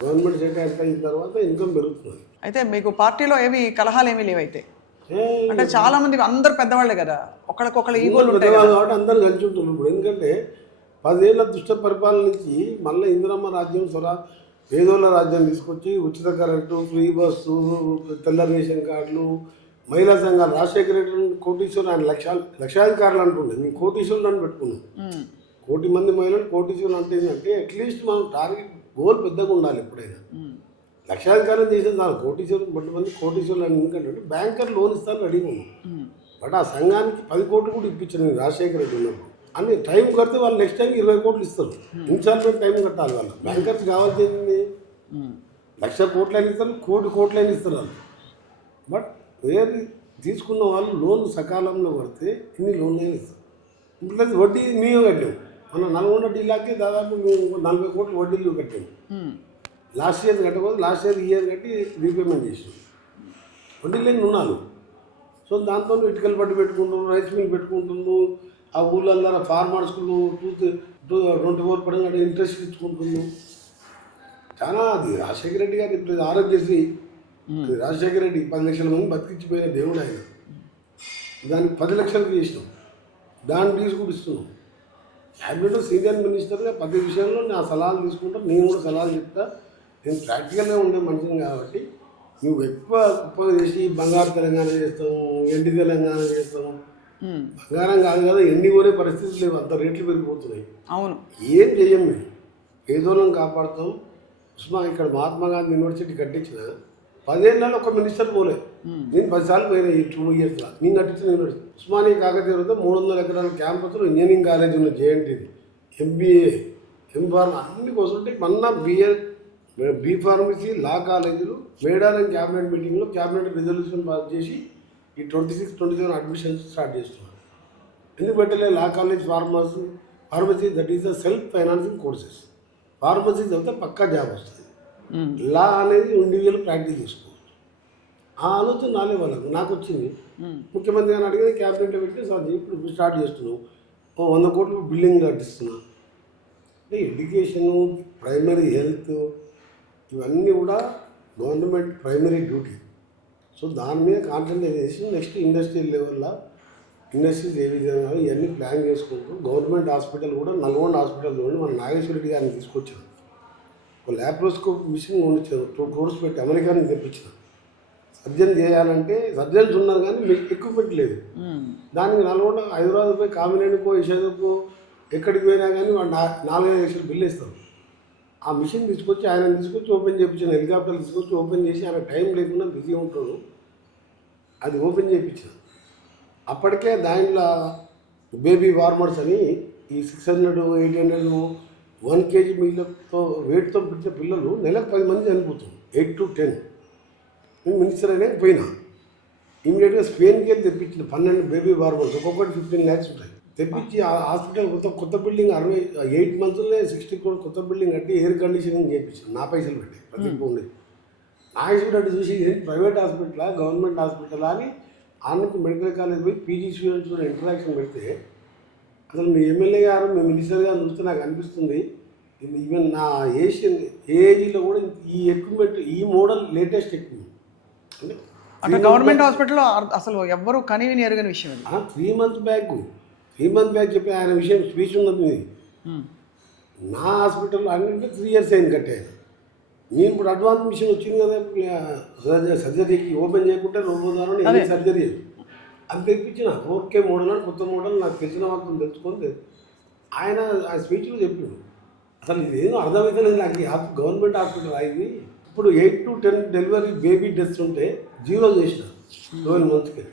గవర్నమెంట్ సెట్ అయిన తర్వాత ఇన్కమ్ పెరుగుతుంది. అయితే మీకు పార్టీలో ఏమి కలహాలు ఏమీ లేవైతే? అంటే చాలా మంది అందరు పెద్దవాళ్ళే కదా, ఒకళ్ళకొకళ్ళు ఈగోలు ఉంటాయి కాబట్టి అందరూ కలిసి ఉంటున్నారు ఇప్పుడు. ఎందుకంటే 10 ఏళ్ల దుష్ట పరిపాలన నుంచి మళ్ళీ ఇందిరమ్మ రాజ్యం, పేదోళ్ళ రాజ్యం తీసుకొచ్చి ఉచిత కరెంటు, ఫ్రీ బస్సు, తెల్ల రేషన్ కార్డులు, మహిళా సంఘాలు, రాజశేఖర రెడ్డి కోటీశ్వరులు, ఆయన లక్షాధికారులు అంటుండే, మేము కోటీశ్వరులు అని పెట్టుకున్నాం. 1 కోటి మంది మహిళలు కోటీశ్వరులు అంటే ఏంటంటే అట్లీస్ట్ మనం టార్గెట్ గోల్ పెద్దగా ఉండాలి. ఎప్పుడైనా లక్షాధికారం చేసేది దాని కోటీశ్వరులు, 10 మంది కోటీశ్వరులు అని. ఎందుకంటే బ్యాంకర్ లోన్ ఇస్తాను రెడీగా ఉన్నాం, బట్ ఆ సంఘానికి 10 కోట్లు కూడా ఇప్పించాను రాజశేఖర రెడ్డి ఉన్నప్పుడు. అన్ని టైం కడితే వాళ్ళు నెక్స్ట్ టైం 20 కోట్లు ఇస్తారు. ఇన్స్టాల్మెంట్ టైం కట్టాలి వాళ్ళు. బ్యాంకర్స్ కావాల్సింది 1,00,000 కోట్లు అయినా ఇస్తారు, 1,00,00,000 కోట్లు అయినా ఇస్తారు వాళ్ళు. బట్ వేరే తీసుకున్న వాళ్ళు లోన్ సకాలంలో పడితే ఇన్ని లోన్లు అయినా ఇస్తారు. ప్లస్ వడ్డీ మేము కట్టాము. మన నల్గొండ జిల్లాకి దాదాపు మేము 40 కోట్లు వడ్డీలు కట్టాము. లాస్ట్ ఇయర్ కట్టకపోతే లాస్ట్ ఇయర్ కట్టి రీపేమెంట్ చేసాం. వడ్డీ లేని రుణాలు. సో దాంతో ఇటుకలు పట్టు పెట్టుకుంటున్నాం, రైస్ మిల్ పెట్టుకుంటున్నాం, ఆ ఊళ్ళల్లో ఫార్మర్స్కు 24 పడంగా ఇంట్రెస్ట్ ఇచ్చుకుంటున్నాం. చాలా అది రాజశేఖర రెడ్డి గారు ఇప్పుడు ఆరోగ్యశ్రీ, రాజశేఖర రెడ్డి 10 లక్షల మంది బతికించిపోయిన దేవుడు ఆయన. దానికి 10 లక్షలకు చేసినాం, దాన్ని తీసుకుని ఇస్తున్నాం. క్యాబినెట్లో సీనియర్ మినిస్టర్గా ప్రతి విషయంలో నా సలహాలు తీసుకుంటా, నేను కూడా సలహాలు చెప్తా. నేను ప్రాక్టికల్గా ఉండే మనిషిని కాబట్టి నువ్వు ఎక్కువ చేసి బంగారు తెలంగాణ చేస్తాము, ఎండి తెలంగాణ చేస్తాము. బంగారం కాదు కదా, ఎండి కొనే పరిస్థితులు లేవు, అంత రేట్లు పెరిగిపోతున్నాయి. అవును, ఏం చెయ్యం మేము, పేదోళ్ళని కాపాడుతాం. ఇక్కడ మహాత్మా గాంధీ యూనివర్సిటీ కట్టించిన 10 ఏళ్ళలో ఒక మినిస్టర్ పోలే. నేను 10 సార్లు పోయినా ఈ 2 ఇయర్స్లో. నేను కట్టించిన యూనివర్సిటీ ఉస్మానియా కాకతీయతో 300 ఎకరాల క్యాంపస్లో ఇంజనీరింగ్ కాలేజ్ ఉన్న, జేఎన్టీది, ఎంబీఏ, ఎంఫార్మ్ అన్ని కోసం ఉంటాయి. మొన్న బీ ఫార్మసీ, లా కాలేజీలు మేడారం క్యాబినెట్ మీటింగ్లో క్యాబినెట్ రిజల్యూషన్ పాస్ చేసి ఈ 26-27 అడ్మిషన్స్ స్టార్ట్ చేస్తున్నారు. ఎందుకు పెట్టలే? Law college, pharmacy that is the self financing courses. Pharmacy చదివితే పక్కా జాబ్ వస్తుంది. లా అనేది ఇండివిజువల్ ప్రాక్టీస్ చేసుకోవచ్చు. ఆ ఆలోచన నాలే వాళ్ళకు, నాకు వచ్చింది. ముఖ్యమంత్రి గారిని అడిగిన క్యాబినెట్లో పెట్టి సార్ ఇప్పుడు స్టార్ట్ చేస్తున్నాం, 100 కోట్లు బిల్డింగ్ కట్టిస్తున్నా. అంటే ఎడ్యుకేషను, ప్రైమరీ హెల్త్, ఇవన్నీ కూడా గవర్నమెంట్ ప్రైమరీ డ్యూటీ. సో దాని మీద కాన్సన్ట్రేట్ చేసి నెక్స్ట్ ఇండస్ట్రియల్ లెవెల్లో ఇండస్ట్రీస్ ఏ విధంగా ఇవన్నీ ప్లాన్ చేసుకుంటూ గవర్నమెంట్ హాస్పిటల్ కూడా నల్గొండ హాస్పిటల్లో మన నాగేశ్వర రెడ్డి గారిని తీసుకొచ్చాను. ఒక ల్యాప్రోస్కోప్ మిషన్ కొనిచ్చాను, 2 crores పెట్టి అమెరికా నుంచి తెప్పించిన. సర్జన్ చేయాలంటే సర్జన్స్ ఉన్నారు కానీ ఎక్విప్మెంట్ లేదు. దానికి నల్గొండ, హైదరాబాద్ పోయి కామినేనికో, యశోదకో ఎక్కడికి పోయినా కానీ వాడు 4-5 లక్షలు బిల్లు ఇస్తారు. ఆ మిషన్ తీసుకొచ్చి ఆయన తీసుకొచ్చి ఓపెన్ చేయించాను. హెలికాప్టర్ తీసుకొచ్చి ఓపెన్ చేసి ఆయన టైం లేకుండా బిజీ ఉంటాడు, అది ఓపెన్ చేయించాను. అప్పటికే దానిలో బేబీ వార్మర్స్ అని ఈ 600, 800, 1 kg మీలతో వెయిట్తో పెట్టిన పిల్లలు నెలకు 10 మంది చనిపోతుంది, 8 to 10. నేను మినిస్టర్ అయినా పోయినా ఇమీడియట్గా స్పెయిన్కి వెళ్ళి తెప్పించిన 12 బేబీ వార్మర్స్, ఒక్కొక్కటి 15 lakhs ఉంటాయి. తెప్పించి ఆ హాస్పిటల్ కొత్త బిల్డింగ్ 8 monthsలో 60 crores కొత్త బిల్డింగ్ కట్టి ఎయిర్ కండిషనింగ్ చేయించాను, నా పైసలు పెట్టి. ప్రతి ఉండేది నాగేశ్వరరెడ్డి చూసి ప్రైవేట్ హాస్పిటలా గవర్నమెంట్ హాస్పిటలా అని ఆనంద్ మెడికల్ కాలేజ్ పోయి పీజీ స్టూడెంట్స్తో ఇంటరాక్షన్ పెడితే అసలు మీ ఎమ్మెల్యే గారు, మీ మినిస్టర్ గారు చూస్తే నాకు అనిపిస్తుంది ఈవెన్ నా ఏజీలో కూడా ఈ ఎక్విప్మెంట్, ఈ మోడల్ లేటెస్ట్ ఎక్విప్మెంట్ అంటే గవర్నమెంట్ హాస్పిటల్లో అసలు ఎవ్వరూ కనీవిని ఎరగని విషయం. 3 months బ్యాక్ చెప్పి ఆయన విషయం స్పీచ్ ఉన్నది. నా హాస్పిటల్లో అంటే 3 years అయింది కట్టాను. నేను ఇప్పుడు అడ్వాన్స్ మిషన్ వచ్చింది కదా సర్జరీకి, ఓపెన్ చేయకుంటే రోజు సర్జరీ అది తెప్పించిన 4K మోడల్ అని కొత్త మోడల్ నాకు తెలిసిన వాళ్ళని తెలుసుకొని ఆయన ఆ స్పీచ్లో చెప్పాడు. అసలు ఇదేదో అర్థమవుతలేదు నాకు. గవర్నమెంట్ హాస్పిటల్ అయింది. ఇప్పుడు 8 to 10 డెలివరీ బేబీ డెత్స్ ఉంటే 0 చేసిన 12 monthsకి.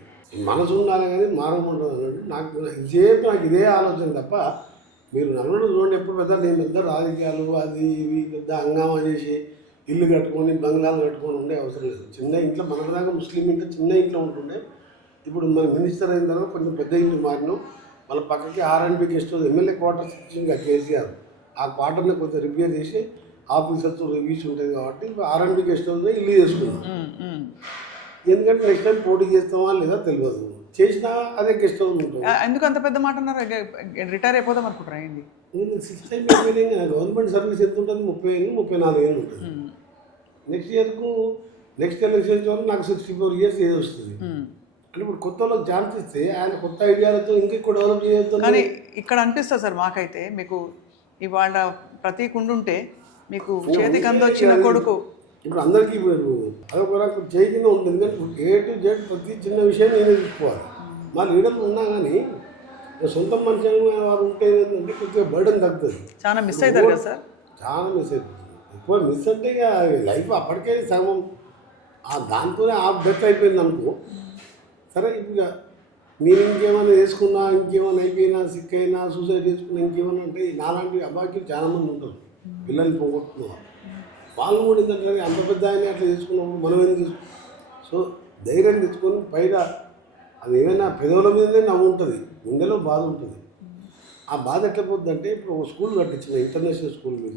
మనసు ఉండాలి కానీ మారకుండా నాకు ఇదే ఆలోచన తప్ప. మీరు నలుగురు చూడండి, ఎప్పుడు పెద్ద నేను పెద్ద రాజకీయాలు అది ఇవి పెద్ద హంగామా చేసి ఇల్లు కట్టుకొని బంగ్లాలు కట్టుకొని ఉండే అవసరం లేదు. చిన్న ఇంట్లో మనదాకా ముస్లిం ఇంట్లో చిన్న ఇంట్లో ఉంటుండే. ఇప్పుడు మన మినిస్టర్ అయిన తర్వాత కొంచెం పెద్ద ఇంట్లో మారినాం. వాళ్ళ పక్కకి R&B guest house MLA quarters ఇచ్చింది కేసీఆర్. ఆ క్వార్టర్ని కొంచెం రిపేర్ చేసి ఆఫీసర్స్ రివ్యూస్ ఉంటుంది కాబట్టి R&B గెస్ట్ హౌస్ ఇల్లు చేసుకున్నాం. ఎందుకంటే నెక్స్ట్ టైం పోటీ చేస్తామా లేదా తెలియదు, చేసినా అదే గెస్ట్ హౌస్ ఉంటుంది. ఎందుకు అంత పెద్ద మాట అన్నారు? రిటైర్ అయిపోదాం అనుకుంటారా? అయింది నేను 6 టైం అయిపోయినాయి. గవర్నమెంట్ సర్వీస్ ఎంత ఉంటుంది? 30 ఏళ్ళు 34 ఏళ్ళు ఉంటుంది. నెక్స్ట్ ఎలక్షన్స్ వరకు నాకు 64 ఇయర్స్ ఏజ్ వస్తుంది. అంటే ఇప్పుడు కొత్త వాళ్ళకి ఛాన్స్ ఇస్తే ఆయన కొత్త ఐడియాలతో ఇంకెక్కువ డెవలప్ చేయొద్దు. కానీ ఇక్కడ అనిపిస్తుంది సార్ మాకైతే, మీకు ఇవాళ ప్రతీక్ ఉండుంటే మీకు చేతికి అందొచ్చిన కొడుకు ఇప్పుడు అందరికీ ఇప్పుడు అదొక రకం చేయి కింద ఉంటుంది. ఎందుకంటే A to Z ప్రతి చిన్న విషయం నేనే చూసుకోవాలి. మా లీడర్లు ఉన్నా కానీ సొంత మనిషి వారు ఉంటే ఏంటంటే కొద్దిగా బర్డన్ తగ్గుతుంది. చాలా మిస్ అవుతారు కదా సార్? చాలా మిస్ అయిపోతుంది. ఎక్కువ మిస్ అంటే ఇక లైఫ్ అప్పటికే సగం దాంతోనే డెత్ అయిపోయింది అనుకో. సరే ఇప్పుడు నేను ఇంకేమైనా చేసుకున్నా, ఇంకేమైనా అయిపోయినా, సిక్ అయినా, సూసైడ్ చేసుకున్నా, ఇంకేమైనా అంటే నాలాంటి అబ్బాయికి చాలామంది ఉంటారు పిల్లల్ని పోగొట్టుకున్నారు. వాళ్ళు కూడా ఏంటంటే అంత పెద్ద ఆయన అట్లా చేసుకున్నప్పుడు మనం ఏం చేసుకున్నాం. సో ధైర్యం తెచ్చుకొని పైగా అది ఏమైనా పెదవుల మీదనే నవ్వు ఉంటుంది, గుండెలో బాధ ఉంటుంది. ఆ బాధ ఎట్లా పోతుంది అంటే ఇప్పుడు ఒక స్కూల్ కట్టించిన ఇంటర్నేషనల్ స్కూల్ మీద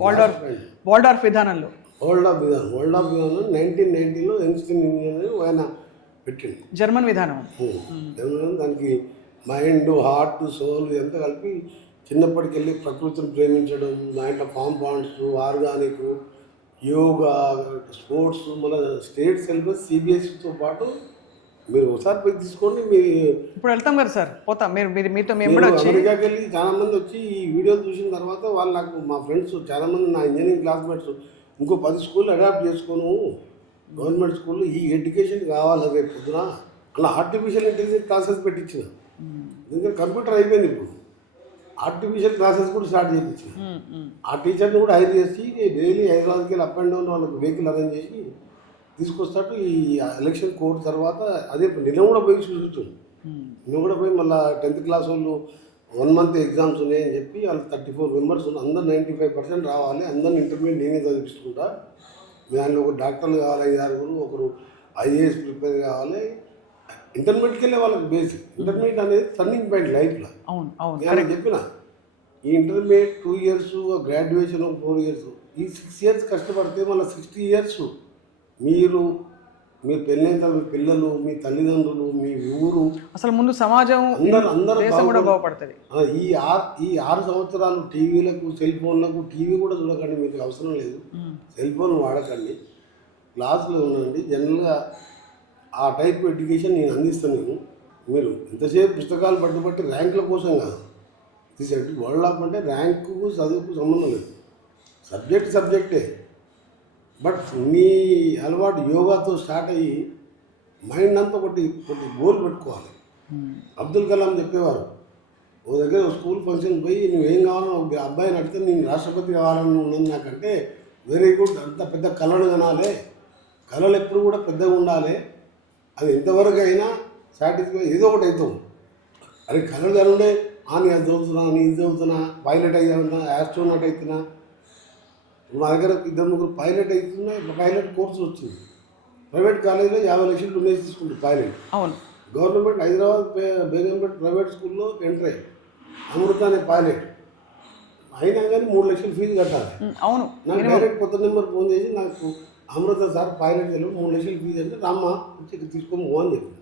వరల్డ్ ఆఫ్ విధానంలో 1990లో యంగ్స్టన్ ఇంజనీర్ ఆయన పెట్టింది. జర్మన్ విధానం. దానికి మైండ్, హార్ట్, సోల్ ఎంత కలిపి చిన్నప్పటికెళ్ళి ప్రకృతిని ప్రేమించడం, దాంట్లో కాంపౌండ్స్, ఆర్గానిక్, యోగా, స్పోర్ట్స్, మన స్టేట్ సిలబస్ CBSEతో పాటు మీరు ఒకసారి పోయి తీసుకోండి. మీరు ఇప్పుడు వెళ్తాం కదా సార్, పోతాం. మీతో మేము కూడా అమెరికాకి వెళ్ళి చాలామంది వచ్చి ఈ వీడియోలు చూసిన తర్వాత వాళ్ళు నాకు మా ఫ్రెండ్స్ చాలామంది నా ఇంజనీరింగ్ క్లాస్మేట్స్ ఇంకో 10 స్కూళ్ళు అడాప్ట్ చేసుకోను, గవర్నమెంట్ స్కూల్లో ఈ ఎడ్యుకేషన్ కావాలి రేపు పొద్దున అలా ఆర్టిఫిషియల్ ఇంటెలిజెన్స్ క్లాసెస్ పెట్టించిన. ఎందుకంటే కంప్యూటర్ అయిపోయింది, ఇప్పుడు ఆర్టిఫిషియల్ క్లాసెస్ కూడా స్టార్ట్ చేయించిన. ఆ టీచర్ని కూడా హైర్ చేసి డైలీ హైదరాబాద్కి వెళ్ళి అప్ అండ్ డౌన్ వాళ్ళకి వెహికల్ అరేంజ్ చేసి తీసుకొస్తాడు. ఈ ఎలక్షన్ కోడ్ తర్వాత అదే నిన్న కూడా పోయి చూసుకుంటాను. నిన్న కూడా పోయి మళ్ళీ 10th క్లాస్ వాళ్ళు 1 month ఎగ్జామ్స్ ఉన్నాయని చెప్పి వాళ్ళు 34 members ఉన్నారు. అందరూ 95% రావాలి, అందరిని ఇంటర్మీడియట్ నేనే చదివిస్తుంటా. దానిలో ఒక డాక్టర్లు కావాలి 5-6, ఒకరు IAS ప్రిపేర్ కావాలి. ఇంటర్మీడియట్కి వెళ్ళే వాళ్ళకి బేసిక్. ఇంటర్మీడియట్ అనేది టర్నింగ్ పాయింట్ లైఫ్లో. నేను చెప్పిన ఈ ఇంటర్మీడియట్ 2 years, గ్రాడ్యుయేషన్ 4 years, ఈ 6 years కష్టపడితే మళ్ళీ 60 years మీరు మీ పెళ్ళైన మీ పిల్లలు, మీ తల్లిదండ్రులు, మీ ఊరు, అసలు ముందు సమాజం అందరూ కూడా బాగుపడుతుంది. ఈ 6 సంవత్సరాలు టీవీలకు, సెల్ ఫోన్లకు, టీవీ కూడా చూడకండి, మీకు అవసరం లేదు. సెల్ ఫోన్ వాడకండి, క్లాసులో ఉండండి. జనరల్గా ఆ టైప్ ఎడ్యుకేషన్ నేను అందిస్తాను. మీరు ఎంతసేపు పుస్తకాలు పట్టుబట్టి ర్యాంకుల కోసం కాదు. దిస్ వరల్డ్ ఆఫ్ అంటే ర్యాంకు చదువుకు సంబంధం లేదు, సబ్జెక్టే. బట్ మీ అలవాటు యోగాతో స్టార్ట్ అయ్యి మైండ్ అంతా ఒకటి గోల్ పెట్టుకోవాలి. అబ్దుల్ కలాం చెప్పేవారు, ఓ దగ్గర స్కూల్ ఫంక్షన్ పోయి నువ్వేం కావాలని ఒక అబ్బాయిని అడిగితే నేను రాష్ట్రపతి కావాలని ఉన్నది నాకంటే, వెరీ గుడ్, అంత పెద్ద కళలు కనాలి, కళలు ఎప్పుడు కూడా పెద్దగా ఉండాలి, అది ఎంతవరకు అయినా సాటిస్ఫై ఏదో ఒకటి అవుతాం. అరే కళలు కనుండే నేను అది చదువుతున్నా, నేను ఇది చదువుతున్నా, పైలట్ అయ్యావున్నా, ఆస్ట్రోనాట్ అవుతున్నా. మా దగ్గర 2-3 పైలట్ అవుతున్నా. పైలట్ కోర్సు వచ్చింది. ప్రైవేట్ కాలేజీలో 50 లక్షలు డొనేషన్ తీసుకుంటుంది పైలట్. అవును. గవర్నమెంట్ హైదరాబాద్ బేగంపేట ప్రైవేట్ స్కూల్లో ఎంటర్ అయ్యి అమృత అనే పైలట్ అయినా కానీ 3 లక్షలు ఫీజు కట్టాలి. అవును. నాకు డైరెక్ట్ కొత్త నెంబర్ ఫోన్ చేసి నాకు అమృత సార్ పైలట్ తెలియదు 3 లక్షలు ఫీజు అంటే రామ్మ వచ్చి తీసుకొని అని చెప్పి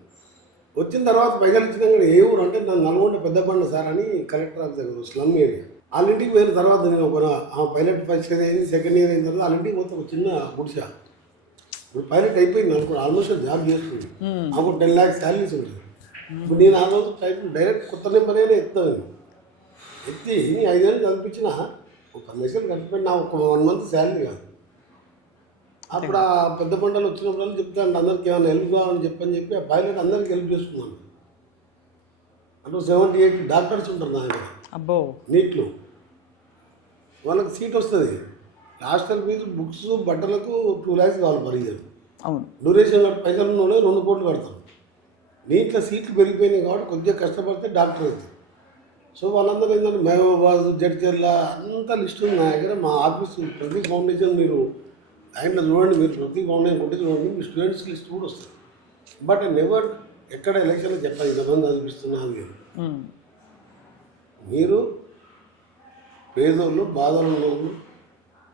వచ్చిన తర్వాత పైసలు ఇచ్చినా కూడా ఏ ఊరు అంటే నన్ను నల్గొండ పెద్దబండ సార్ అని కలెక్టర్ ఆఫీస్ దగ్గర స్లమ్ ఏరియా. వాళ్ళ ఇంటికి పోయిన తర్వాత నేను ఒక పైలట్ ఫస్ట్ ఇయర్ అయింది, సెకండ్ ఇయర్ అయిన తర్వాత వాళ్ళ ఇంటికి పోతే ఒక చిన్న గుడిసా. ఇప్పుడు పైలట్ అయిపోయింది అనుకో, ఆల్మోస్ట్ జాబ్ చేస్తుంది. అప్పుడు 10 lakhs శాలరీస్ ఉంటుంది. ఇప్పుడు నేను ఆ రోజు టైప్ డైరెక్ట్ కొత్త నెంబర్ అయినా ఎత్తాను. ఎత్తి 5 ఏళ్ళు కనిపించిన ఒక 10 లక్షలు కట్టిపోయిన నా ఒక 1 month శాలరీ కాదు. అప్పుడు ఆ పెద్ద పంటలు వచ్చినప్పుడు చెప్తాను అందరికి ఏమైనా హెల్ప్ కావాలని చెప్పి ఆ పైలట్ అందరికి హెల్ప్ చేస్తున్నాను. అంటే 70-80 డాక్టర్స్ ఉంటారు నా దగ్గర. అబ్బో. నీట్లో వాళ్ళకి సీట్ వస్తుంది. హాస్టల్ ఫీజు, బుక్స్, బట్టలకు 2 lakhs కావాలి పర్ ఇయర్. అవును. డ్యూరేషన్ పైసలు ఉన్న 2 కోట్లు కడతారు. నీట్లో సీట్లు పెరిగిపోయినాయి కాబట్టి కొద్దిగా కష్టపడితే డాక్టర్ అవుతుంది. సో వాళ్ళందరూ ఏంటంటే మహబూబాబాద్, జడ్చర్ల అంతా లిస్ట్ ఉంది నా దగ్గర. మా ఆఫీస్ ప్రతి ఫౌండేషన్ మీరు దాంట్లో చూడండి, మీరు ప్రతి ఫౌండేషన్ కొట్టి చూడండి, మీ స్టూడెంట్స్ లిస్ట్ కూడా వస్తుంది. బట్ నెవర్ ఎక్కడ ఎలక్షన్లో చెప్పాలి ఇంతమంది చదివిస్తున్నా అని. మీరు పేదోళ్ళు బాధలు ఉన్నోళ్ళు,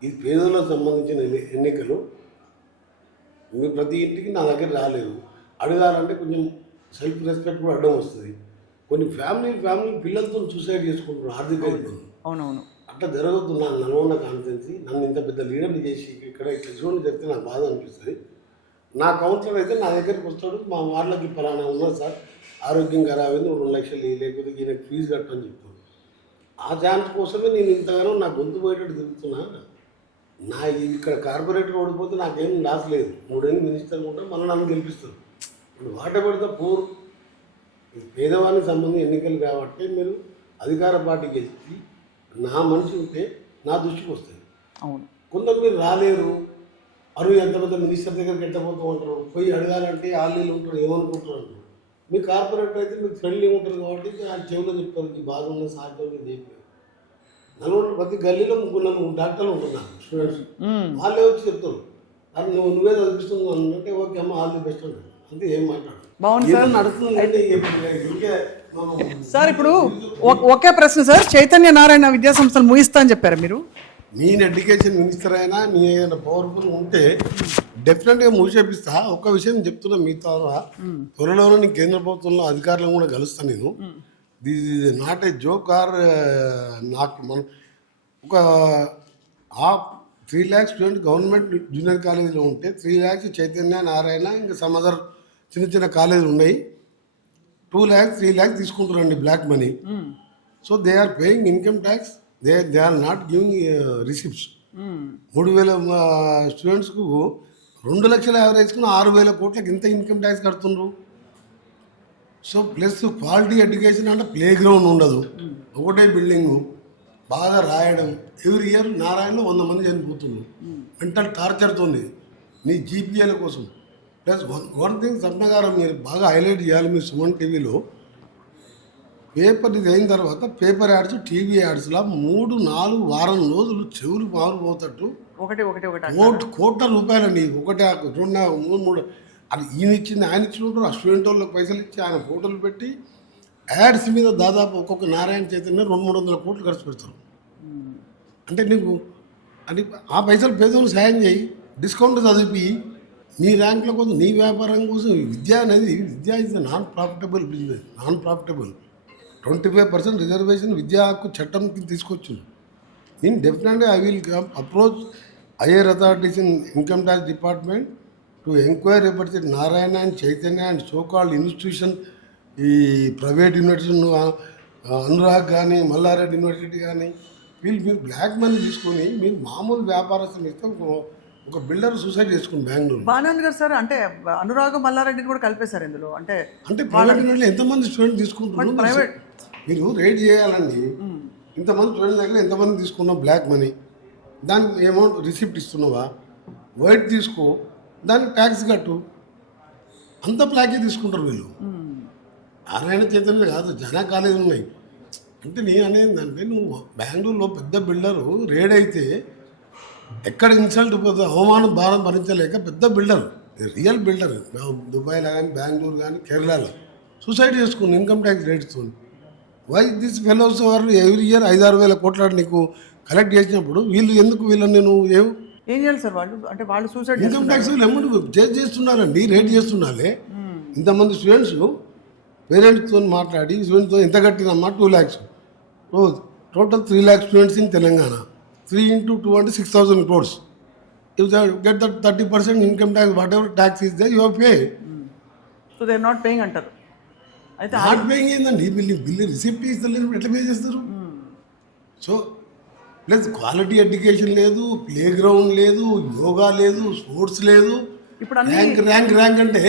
ఇది పేదోళ్ళకు సంబంధించిన ఎన్నికలు. మీరు ప్రతి ఇంటికి నా దగ్గర రాలేరు. అడగాలంటే కొంచెం సెల్ఫ్ రెస్పెక్ట్ కూడా అడ్డం వస్తుంది. కొన్ని ఫ్యామిలీ పిల్లలతో సూసైడ్ చేసుకుంటున్నారు ఆర్థిక ఇబ్బంది. అవునవును. అట్లా జరగద్దు. నా నల్గొండ కాన్ఫరెన్సీ నన్ను ఇంత పెద్ద లీడర్ని చేసి ఇక్కడ ఇట్లా చూడండి చెప్తే నాకు బాధ అనిపిస్తుంది. నా కౌన్సిలర్ అయితే నా దగ్గరికి వస్తాడు, మా వాళ్ళకి పలానా ఉన్నా సార్ ఆరోగ్యం ఖరాబైంది 2 లక్షలు లేకపోతే ఈయనకి ఫీజు కట్టని చెప్తాను. ఆ ఛాన్స్ కోసమే నేను ఇంతగానో నా గొంతు పోయేటట్టు తిరుగుతున్నా. నా ఇక్కడ కార్పొరేటర్ ఓడిపోతే నాకేం లాస్ లేదు. 3 ఏళ్ళు మినిస్టర్ ఉంటారు, మళ్ళీ నన్ను గెలిపిస్తారు. ఇప్పుడు వాట పెడితే పూర్ పేదవానికి సంబంధించి ఎన్నికలు కాబట్టి మీరు అధికార పార్టీకి గెలిచి నా మనిషి ఉంటే నా దృష్టికి వస్తాయి. అవును. కొందరు మీరు రాలేరు, అరువు ఎంతమంది మినిస్టర్ దగ్గరికి ఎట్టబోతూ ఉంటారు, పోయి అడగాలంటే వాళ్ళు ఉంటారు, ఏమనుకుంటారు అంటారు. మీ కార్పొరేటర్ అయితే మీకు ఫ్రెండ్లీ ఉంటారు కాబట్టి ఆ చెవులో చెప్తారు ఈ బాధ ఉన్న సాధ్యం చెప్పి. నల్గొండ ప్రతి గల్లీలో 3 డాక్టర్లు ఉంటున్నారు స్టూడెంట్స్. వాళ్ళే వచ్చి చెప్తారు అది నువ్వే చదివిస్తున్నావు అంటే ఓకే అమ్మ ఆల్ ది బెస్ట్ అంటారు. అంతే, ఏం మాట్లాడు. బాగుంది సార్. నడుస్తుంది సార్ ఇప్పుడు ఒకే ప్రశ్న సార్, చైతన్య నారాయణ విద్యా సంస్థలు ముగిస్తా అని చెప్పారు మీరు. నేను ఎడ్యుకేషన్ మినిస్టర్ అయినా నీ ఏదైనా పవర్ఫుల్ ఉంటే డెఫినెట్గా మూసేపిస్తా. ఒక్క విషయం చెప్తున్నా, మీ ద్వారా త్వరలోనే నేను కేంద్ర ప్రభుత్వంలో అధికారులను కూడా కలుస్తాను. నేను this is not a joke or నాకు మనం ఒక 3 lakhs స్టూడెంట్ గవర్నమెంట్ జూనియర్ కాలేజీలో ఉంటే 3 lakhs చైతన్య నారాయణ ఇంకా సమ్ అదర్ చిన్న కాలేజీలు ఉన్నాయి. 2 lakhs 3 lakhs తీసుకుంటారండి black money. So they are paying income tax, they are not giving receipts. 3,000 స్టూడెంట్స్కు 2 లక్షల యావరేజ్కు 6,000 కోట్లకి ఎంత ఇన్కమ్ ట్యాక్స్ కడుతున్నారు. సో ప్లస్ క్వాలిటీ ఎడ్యుకేషన్ అంటే ప్లే గ్రౌండ్ ఉండదు, ఒకటే బిల్డింగు, బాగా రాయడం. ఎవ్రీ ఇయర్ నారాయణలో 100 మంది చనిపోతున్నారు మెంటల్ టార్చర్తో నీ జీపీఏల కోసం. ప్లస్ వన్ థింగ్ సప్న గారు మీరు బాగా హైలైట్ చేయాలి. మీరు సుమన్ టీవీలో పేపర్ ఇది అయిన తర్వాత పేపర్ యాడ్స్, టీవీ యాడ్స్లా 3-4 వారం రోజులు చెవులు మారిపోతట్టు కోట్ల రూపాయలండి. 1 2 3 అది ఈయన ఇచ్చింది ఆయన ఇచ్చినట్టు ఆ స్టూడెంట్ వాళ్ళకి పైసలు ఇచ్చి ఆయన ఫోటోలు పెట్టి యాడ్స్ మీద దాదాపు ఒక్కొక్క నారాయణ చైతన్య 200-300 కోట్లు ఖర్చు పెడతారు. అంటే నీకు అంటే ఆ పైసలు పేదోళ్ళు సాయం చేయి, డిస్కౌంట్ చదివి నీ ర్యాంకుల కోసం, నీ వ్యాపారం కోసం. విద్య అనేది is non profitable business. 25% reservation విద్యా హక్కు చట్టం తీసుకొచ్చు. నేను definitely I will approach higher authorities in income tax department to enquiry about the Narayana and Chaitanya and so called institution. ఈ ప్రైవేట్ యూనివర్సిటీ అనురాగ్ కానీ మల్లారెడ్డి యూనివర్సిటీ కానీ వీళ్ళు మీరు బ్లాక్ మనీ తీసుకొని మీరు మామూలు వ్యాపారస్తులు ఇస్తే ఒక బిల్డర్ సూసైడ్ చేసుకుని బెంగళూరు. బాగానే ఉంది కదా సార్. అంటే అనురాగ్ మల్లారెడ్డిని కూడా కలిపేశారు ఇందులో. అంటే ప్రైవేట్ యూనివర్సిటీ ఎంతమంది స్టూడెంట్ తీసుకుంటున్నారు ప్రైవేట్ మీరు రేట్ చేయాలండి. ఇంతమంది స్టూడెంట్ దగ్గర ఎంతమంది తీసుకున్నావు బ్లాక్ మనీ, దానికి అమౌంట్ రిసిప్ట్ ఇస్తున్నావా, వైట్ తీసుకో, దానికి ట్యాక్స్ కట్టు. అంత బ్లాకే తీసుకుంటారు వీళ్ళు. నారాయణ చైతన్య కాదు, జనా కాలేజీ ఉన్నాయి. అంటే నేను అనేది అంటే నువ్వు బెంగళూరులో పెద్ద బిల్డరు రేడ్ అయితే ఎక్కడ ఇన్సల్ట్ పోతే అవమానం భారం భరించలేక పెద్ద బిల్డర్, రియల్ బిల్డర్ దుబాయ్లో కానీ బెంగళూరు కానీ కేరళలో సూసైడ్ చేసుకుని ఇన్కమ్ ట్యాక్స్ రేట్స్తో. Why this fellows are every year 5-6 వేల కోట్ల నీకు కలెక్ట్ చేసినప్పుడు వీళ్ళు ఎందుకు వీళ్ళని నువ్వు ఏం చేయాలి సార్ వాళ్ళు? అంటే వాళ్ళు సూసైడ్ ఇన్కమ్ ట్యాక్స్ అమౌంట్ చేస్తున్నారండి, రేట్ చేస్తున్నారే. ఇంతమంది స్టూడెంట్స్ పేరెంట్స్తో మాట్లాడి స్టూడెంట్స్తో ఎంత కట్టినమ్మా 2 lakhs. Total 3 lakhs students in Telangana. 3 into 2 అంటే 6,000 crores. If they get that 30% income tax, whatever tax is there, you have to pay. So they are not paying అంటారు. అయితే not paying ఏందండి, బిల్లు రిసిప్ట్ ఇస్తలేదు, ఎట్లా pay చేస్తారు? So plus quality education లేదు, play ground లేదు, యోగా లేదు, sports లేదు. ఇప్పుడు ర్యాంక్ అంటే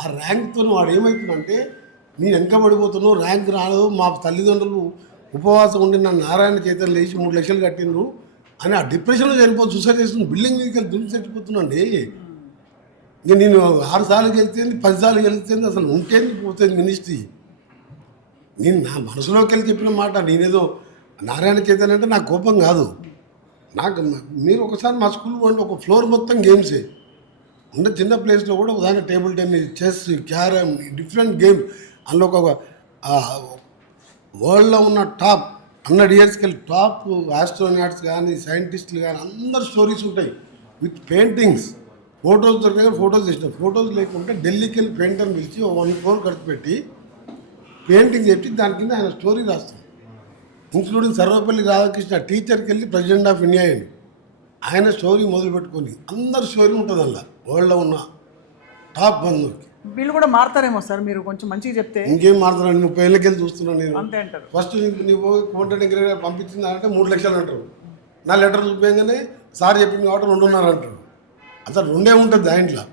ఆ ర్యాంక్తో వాడు ఏమవుతుందంటే నేను వెనకబడిపోతున్నావు, ర్యాంక్ రాదు, మా తల్లిదండ్రులు ఉపవాసం ఉండి నా నారాయణ చైతన్య లేచి 3 లక్షలు కట్టిండ్రు అని ఆ డిప్రెషన్లో చనిపోతే సూసైడ్ చేస్తుంది. బిల్డింగ్ మీదకి వెళ్ళి దుమ్ము చచ్చిపోతున్నాండి. ఇక నేను 6 సార్లు గెలిచింది, 10 సార్లు గెలిచింది, అసలు ఉంటేంది పోతుంది మినిస్ట్రీ. నేను నా మనసులోకి వెళ్ళి చెప్పిన మాట. నేనేదో నారాయణ చైతన్య అంటే నాకు కోపం కాదు. నాకు మీరు ఒకసారి మా స్కూల్ పోండి, ఒక ఫ్లోర్ మొత్తం గేమ్సే ఉన్న చిన్న ప్లేస్లో కూడా ఉదాహరణ table tennis, chess, carrom, different games. అందులో ఒక వరల్డ్లో ఉన్న టాప్ 100 yearsకి వెళ్ళి టాప్ ఆస్ట్రోనాట్స్ కానీ సైంటిస్టులు కానీ అందరు స్టోరీస్ ఉంటాయి విత్ పెయింటింగ్స్. ఫొటోస్ దొరికిన ఫొటోస్ ఇష్టం. ఫొటోస్ లేకుంటే ఢిల్లీకి వెళ్ళి పెయింటర్ని పిలిచి 1 crore ఖర్చు పెట్టి పెయింటింగ్ చెప్పి దాని కింద ఆయన స్టోరీ రాస్తాం. ఇంక్లూడింగ్ సర్వపల్లి రాధాకృష్ణ టీచర్కి వెళ్ళి ప్రెసిడెంట్ ఆఫ్ ఇండియా అయ్యింది. ఆయన స్టోరీ మొదలు పెట్టుకొని అందరు స్టోరీ ఉంటుంది అలా వరల్డ్లో ఉన్న టాప్ బంధువులకి. వీళ్ళు కూడా మారుతారేమో సార్, మీరు కొంచెం మంచిగా చెప్తే. ఇంకేం మారుతున్నాను, 30 ఏళ్ళకి వెళ్ళి చూస్తున్నాను నేను. అంతే అంటారు. ఫస్ట్ నువ్వు కోమటిరెడ్డి వెంకటరెడ్డి పంపించింది అంటే 3 లక్షలు అంటారు. నా లెటర్ చూపించగానే సార్ చెప్పింది కాబట్టి 2.5 అంటారు. అసలు 2 ఉంటుంది దాంట్లో.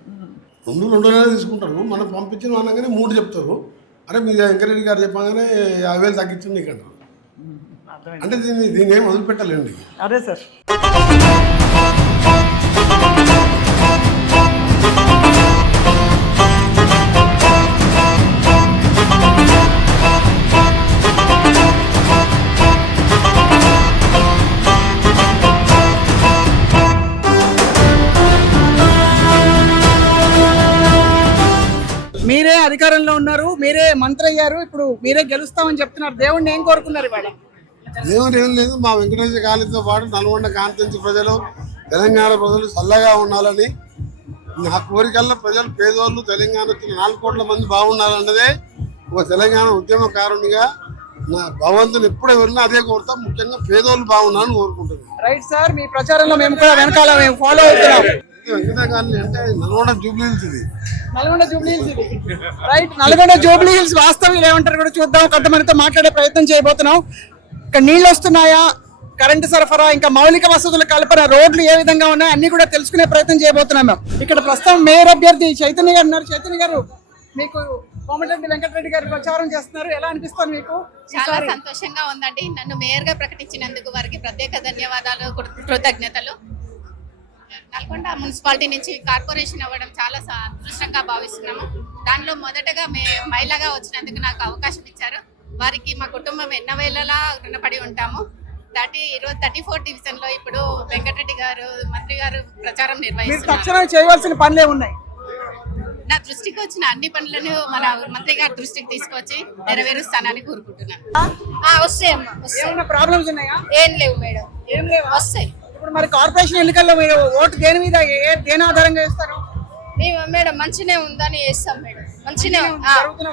2.5 తీసుకుంటారు. మనం పంపించిన అనగానే 3 చెప్తారు. అరే మీ వెంకటరెడ్డి గారు చెప్పగానే 50,000 తగ్గించండి నీకు అంటారు. అంటే దీన్ని ఏం వదిలిపెట్టాలండి. అదే సార్. మీరే అధికారంలో ఉన్నారు, మీరే మంత్రి అయ్యారు, ఇప్పుడు మీరే గెలుస్తామని చెప్తున్నారు. దేవుణ్ణి ఏం కోరుకున్నారు ఇవాళ? దేవుడు ఏం లేదు, మా వెంకటేశ్వర కాలేజీతో పాటు నల్గొండ కాన్స్టిట్యూన్సీ ప్రజలు, తెలంగాణ ప్రజలు చల్లగా ఉండాలని నా కోరికల్లో ప్రజలు పేదోళ్ళు తెలంగాణ వచ్చిన 4 కోట్ల మంది బాగుండాలన్నదే ఒక తెలంగాణ ఉద్యమకారునిగా నా భగవంతుని ఎప్పుడు ఎవరినా అదే కోరుతాం. ముఖ్యంగా పేదోళ్ళు బాగుండాలని కోరుకుంటున్నాను. రైట్ సార్, మీ ప్రచారంలో మేము కూడా వెనకాల మేము ఫాలో అవుతున్నాం. వెంకట కాలనీ అంటే నల్గొండ జూబ్లీ హిల్స్ ఇది. నల్గొండ జూబ్లీ హిల్స్ ఇది. రైట్, నల్గొండ జూబ్లీ హిల్స్ వాస్తవ్యులు ఏమంటారు కూడా చూద్దాం. కొంతమందితో మాట్లాడే ప్రయత్నం చేయబోతున్నాం. ఇక్కడ నీళ్ళు వస్తున్నాయా, కరెంటు సరఫరా, ఇంకా మౌలిక వసతుల కల్పన, రోడ్లు ఏ విధంగా ఉన్నాయి అన్ని కూడా తెలుసుకునే ప్రయత్నం చేయబోతున్నాం మేము. ఇక్కడ ప్రస్తుతం మేయర్ అభ్యర్థి చైతన్య గారు ఉన్నారు. చైతన్య గారు, మీకు కోమటిరెడ్డి వెంకటరెడ్డి గారు ప్రచారం చేస్తున్నారు, ఎలా అనిపిస్తుంది మీకు? చాలా సంతోషంగా ఉందండి. నన్ను మేయర్ గా ప్రకటించినందుకు వారికి ప్రత్యేక ధన్యవాదాలు, కృతజ్ఞతలు. నల్గొండ మున్సిపాలిటీ నుంచి కార్పొరేషన్ అవ్వడం చాలా అదృష్టంగా భావిస్తున్నాము. దానిలో మొదటగా మహిళగా వచ్చినందుకు నాకు అవకాశం ఇచ్చారు. వారికి మా కుటుంబం ఎన్నవేళలా రుణపడి ఉంటాము. 34 డివిజన్ లో ఇప్పుడు వెంకటరెడ్డి గారు మంత్రి గారు ప్రచారం నిర్వహిస్తున్నారు. చేయవలసిన పనులే ఉన్నాయి. నా దృష్టికి వచ్చిన అన్ని పనులను మన మంత్రి గారి దృష్టికి తీసుకొచ్చి నెరవేరుస్తానని కోరుకుంటున్నాను. వస్తాయమ్మా. ప్రాబ్లమ్స్ ఉన్నాయా? ఏం లేవు మేడం, ఏం లేవు. వస్తాయి. ఇప్పుడు మరి కార్పొరేషన్ ఎన్నికల్లో మీరు ఓటు దేని మీద, దేని ఆధారంగా వేస్తారు? మేడం మంచినే ఉందని వేస్తాం మేడం. మంచినే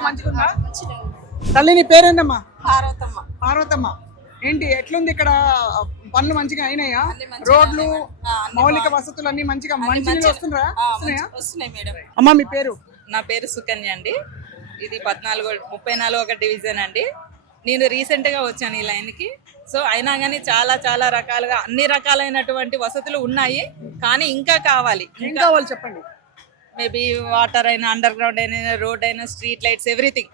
మంచిగా. మంచినే ఉంది. తల్లి నీ పేరేందమ్మా? పార్వతమ్మ. పార్వతమ్మ, ఏంటి ఎట్లుంది ఇక్కడ? పనులు మంచిగా అయినాయా? రోడ్లు, మౌలిక వసతులు అన్ని మంచిగా మంచిగా వస్తున్నాయా? వస్తున్నాయి మేడం. అమ్మా మీ పేరు? నా పేరు సుకన్య అండి. ఇది 34వ డివిజన్ అండి. నేను రీసెంట్గా వచ్చాను ఈ లైన్కి. సో అయినా కానీ చాలా చాలా రకాలుగా అన్ని రకాలైనటువంటి వసతులు ఉన్నాయి, కానీ ఇంకా కావాలి. ఇంకా కావాలి చెప్పండి. మేబీ వాటర్ అయినా, అండర్ గ్రౌండ్ అయినా, రోడ్ అయినా, స్ట్రీట్ లైట్స్, ఎవ్రీథింగ్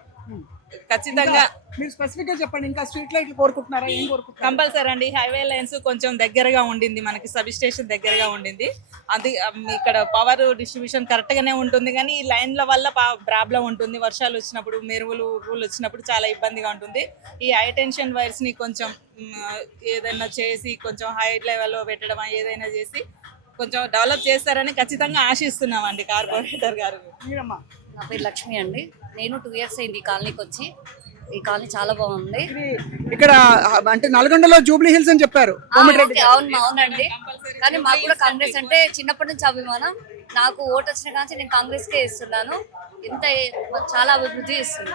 ఖచ్చితంగా. మీరు స్పెసిఫిక్ గా చెప్పండి. ఇంకా స్ట్రీట్ లైట్లు కోరుకుంటున్నారా? ఏం కోరుకుంటున్నారు? కంపల్సరీ అండి. హైవే లైన్స్ కొంచెం దగ్గరగా ఉండింది, మనకి సబ్ స్టేషన్ దగ్గరగా ఉండింది. అది ఇక్కడ పవర్ డిస్ట్రిబ్యూషన్ కరెక్ట్ గానే ఉంటుంది, కానీ ఈ లైన్ల వల్ల ప్రాబ్లం ఉంటుంది. వర్షాలు వచ్చినప్పుడు, మెరువులు వచ్చినప్పుడు చాలా ఇబ్బందిగా ఉంటుంది. ఈ హై టెన్షన్ వైర్స్ ని కొంచెం ఏదైనా చేసి కొంచెం హై లెవెల్లో పెట్టడం, ఏదైనా చేసి కొంచెం డెవలప్ చేస్తారని ఖచ్చితంగా ఆశిస్తున్నామండి కార్పొరేటర్ గారు. నా పేరు లక్ష్మి అండి. నేను 2 years అయింది ఈ కాలనీకి వచ్చి. ఈ కాలనీ చాలా బాగుంది. ఇక్కడ అంటే నల్గొండలో జూబ్లీ హిల్స్ అని చెప్పారు. అవునండి, కానీ మాకు కూడా కాంగ్రెస్ అంటే చిన్నప్పటి నుంచి అభిమానం. నాకు ఓటు వచ్చిన కానీ నేను కాంగ్రెస్ కే ఇస్తున్నాను. ఇంత చాలా అభివృద్ధి ఇస్తుంది.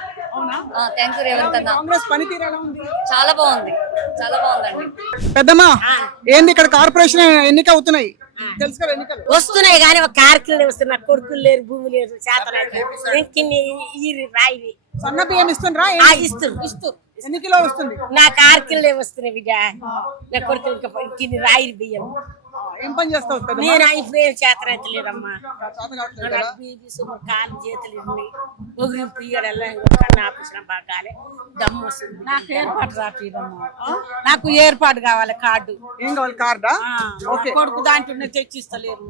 థ్యాంక్ యూ రేవంత్ అన్న. కాంగ్రెస్ పనితీరు ఎలా ఉంది? చాలా బాగుంది, చాలా బాగుందండి. పెద్దమ్మా, ఏంది ఇక్కడ కార్పొరేషన్ ఎన్నిక అవుతున్నాయి, తెలుసు కదా ఎన్నికలు వస్తున్నాయి, కానీ ఒక కార్కిలు వస్తున్నా, కొడుకులు లేరు, భూమి లేదు, చేతలు రాయి సన్న బియ్యం ఇస్తుండ్రా? ఇస్తూ ఎన్ని కిలో వస్తుంది? నా కార్కిల్లే వస్తున్నాయి బిడ్డ. నా కొడుకులు రాయి బియ్యం. ఏం పని చేస్తావు? నేను ఇప్పుడు ఏం చేతనైతే లేదమ్మా. కాలు చేతులు ముగింపు ఆపేసిన బాగాలే దమ్ము వస్తుంది. నాకు ఏర్పాటు రాపిదమ్మా, నాకు ఏర్పాటు కావాలి. కార్డు ఏం కావాలి? కార్డా? కొడుకు దాంట్లో తెచ్చిస్తలేరు.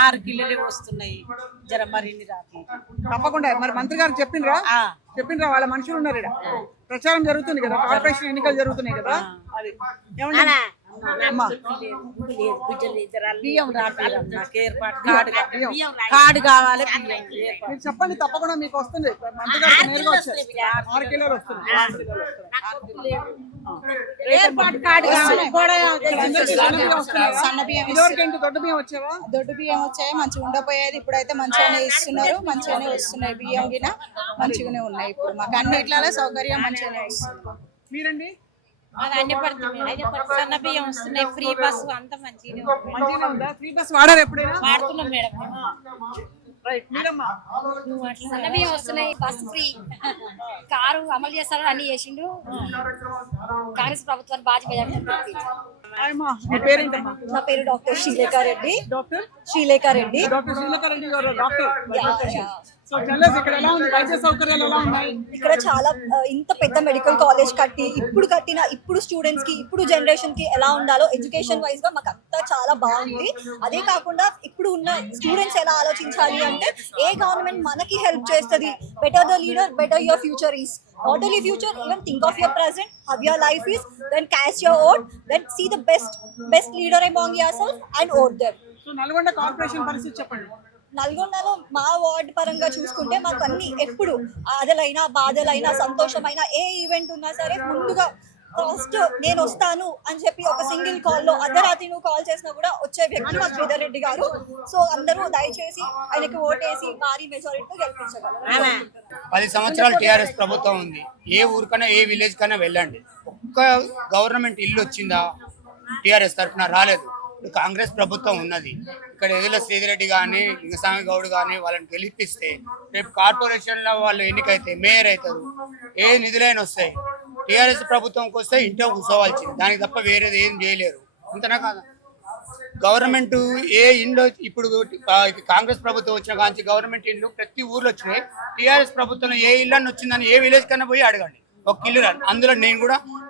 6 కిలోలే వస్తున్నాయి. జర మరిన్ని రాపి. తప్పకుండా. మరి మంత్రి గారు చెప్పిండ్రా? వాళ్ళ మనుషులు ఉన్నారు ఇక్కడ. ప్రచారం జరుగుతుంది కదా, కార్పొరేషన్ ఎన్నికలు జరుగుతున్నాయి కదా. అది అమ్మా బియ్యం రాపిరమ్మ నాకు ఏర్పాటు కార్డు కావాలి బియ్యం మీరు చెప్పండి, తప్పకుండా మీకు వస్తుంది. మంత్రి గారు నేరుగా వచ్చారు. 6 కిలోలు వస్తుంది. ఏర్పాటు కార్డు కావాలి ఇదివరకు ఏంటి, దొడ్డు బియ్యం వచ్చేవా? దొడ్డు బియ్యం వచ్చాయి, మంచిగా ఉండపోయేది. ఇప్పుడైతే మంచిగానే ఇస్తున్నారు, మంచిగానే వస్తున్నాయి. బియ్యం గిన మంచిగానే ఉన్నాయి. ఇప్పుడు మాకు అన్నిట్లలో సౌకర్యం మంచిగానే వస్తుంది. మీరండి? సన్న బియ్యం వస్తున్నాయి, ఫ్రీ బస్ అంతా మంచిగానే ఉందా? ఫ్రీ బస్ వాడారు ఎప్పుడైనా? వాడుతున్నాం మేడం. రైట్. మీరమ్మా? సన్న బియ్యం వస్తున్నాయి, బస్ ఫ్రీ, కారు అమలు చేస్తారని అన్ని చేసిండు. కాంగ్రెస్ ప్రభుత్వాన్ని బాధ్యత అమ్మా, మీ పేరేంటమ్మా? నా పేరు డాక్టర్ శ్రీలేఖారెడ్డి. డాక్టర్ శ్రీలేఖారెడ్డి. డాక్టర్ శ్రీలేఖారెడ్డి గారు డాక్టర్. సో చెల్లెస్ ఇక్కడ ఎలా ఉంది? వైద్య సౌకర్యాలు ఎలా ఉన్నాయి? ఇక్కడ చాలా ఇంత పెద్ద మెడికల్ కాలేజ్ ఇప్పుడు స్టూడెంట్స్ కి, ఇప్పుడు జనరేషన్ కి ఎలా ఉండాలో ఎడ్యుకేషన్ వైజ్ గా మాకు అంతా చాలా బాగుంది. అదే కాకుండా ఇప్పుడు ఉన్న స్టూడెంట్స్ ఎలా ఆలోచించాలి అంటే, ఏ గవర్నమెంట్ మనకి హెల్ప్ చేస్తుంది, better the leader, better your future is. Not only future, even think of your present, how your life is, then cast your vote, then see the best leader among yourself and vote them. So Nalgonda corporation పరిస్థితి చెప్పండి. నల్గొండలో మా ward పరంగా చూసుకుంటే మాకు అన్ని ఎప్పుడు ఆదలైనా బాధలైనా సంతోషమైనా ఏ event ఉన్నా సరే ముందుగా ఫస్ట్ నేను వస్తాను అని చెప్పి ఒక సింగిల్ కాల్లో అర్ధరాత్రి నువ్వు కాల్ చేసినా కూడా వచ్చే వ్యక్తి మా శ్రీధర్ రెడ్డి గారు. సో అందరూ దయచేసి ఆయనకి ఓటేసి భారీ మెజారిటీతో గెలిపించగలరు. 10 సంవత్సరాలు టీఆర్ఎస్ ప్రభుత్వం ఉంది. ఏ ఊరికైనా ఏ విలేజ్ కైనా వెళ్ళండి, ఒక్క గవర్నమెంట్ ఇల్లు వచ్చిందా టీఆర్ఎస్ తరఫున? రాలేదు. ఇప్పుడు కాంగ్రెస్ ప్రభుత్వం ఉన్నది. ఇక్కడ ఎదుల శ్రీధరెడ్డి కానీ లింగస్వామి గౌడ్ కానీ వాళ్ళని గెలిపిస్తే రేపు కార్పొరేషన్లో వాళ్ళు ఎన్నికైతే మేయర్ అవుతారు, ఏ నిధులైనా వస్తాయి. టీఆర్ఎస్ ప్రభుత్వంకి వస్తే ఇంట్లో కూర్చోవాల్సింది, దానికి తప్ప వేరేది ఏం చేయలేరు. అంతనా కాదా? గవర్నమెంట్ ఏ ఇండ్లు ఇప్పుడు కాంగ్రెస్ ప్రభుత్వం వచ్చిన కానీ గవర్నమెంట్ ఇండ్లు ప్రతి ఊర్లో వచ్చినాయి. టీఆర్ఎస్ ప్రభుత్వం ఏ ఇల్లు అని వచ్చిందని ఏ విలేజ్ కన్నా పోయి అడగండి, ఒక ఇల్లు రాదు. అందులో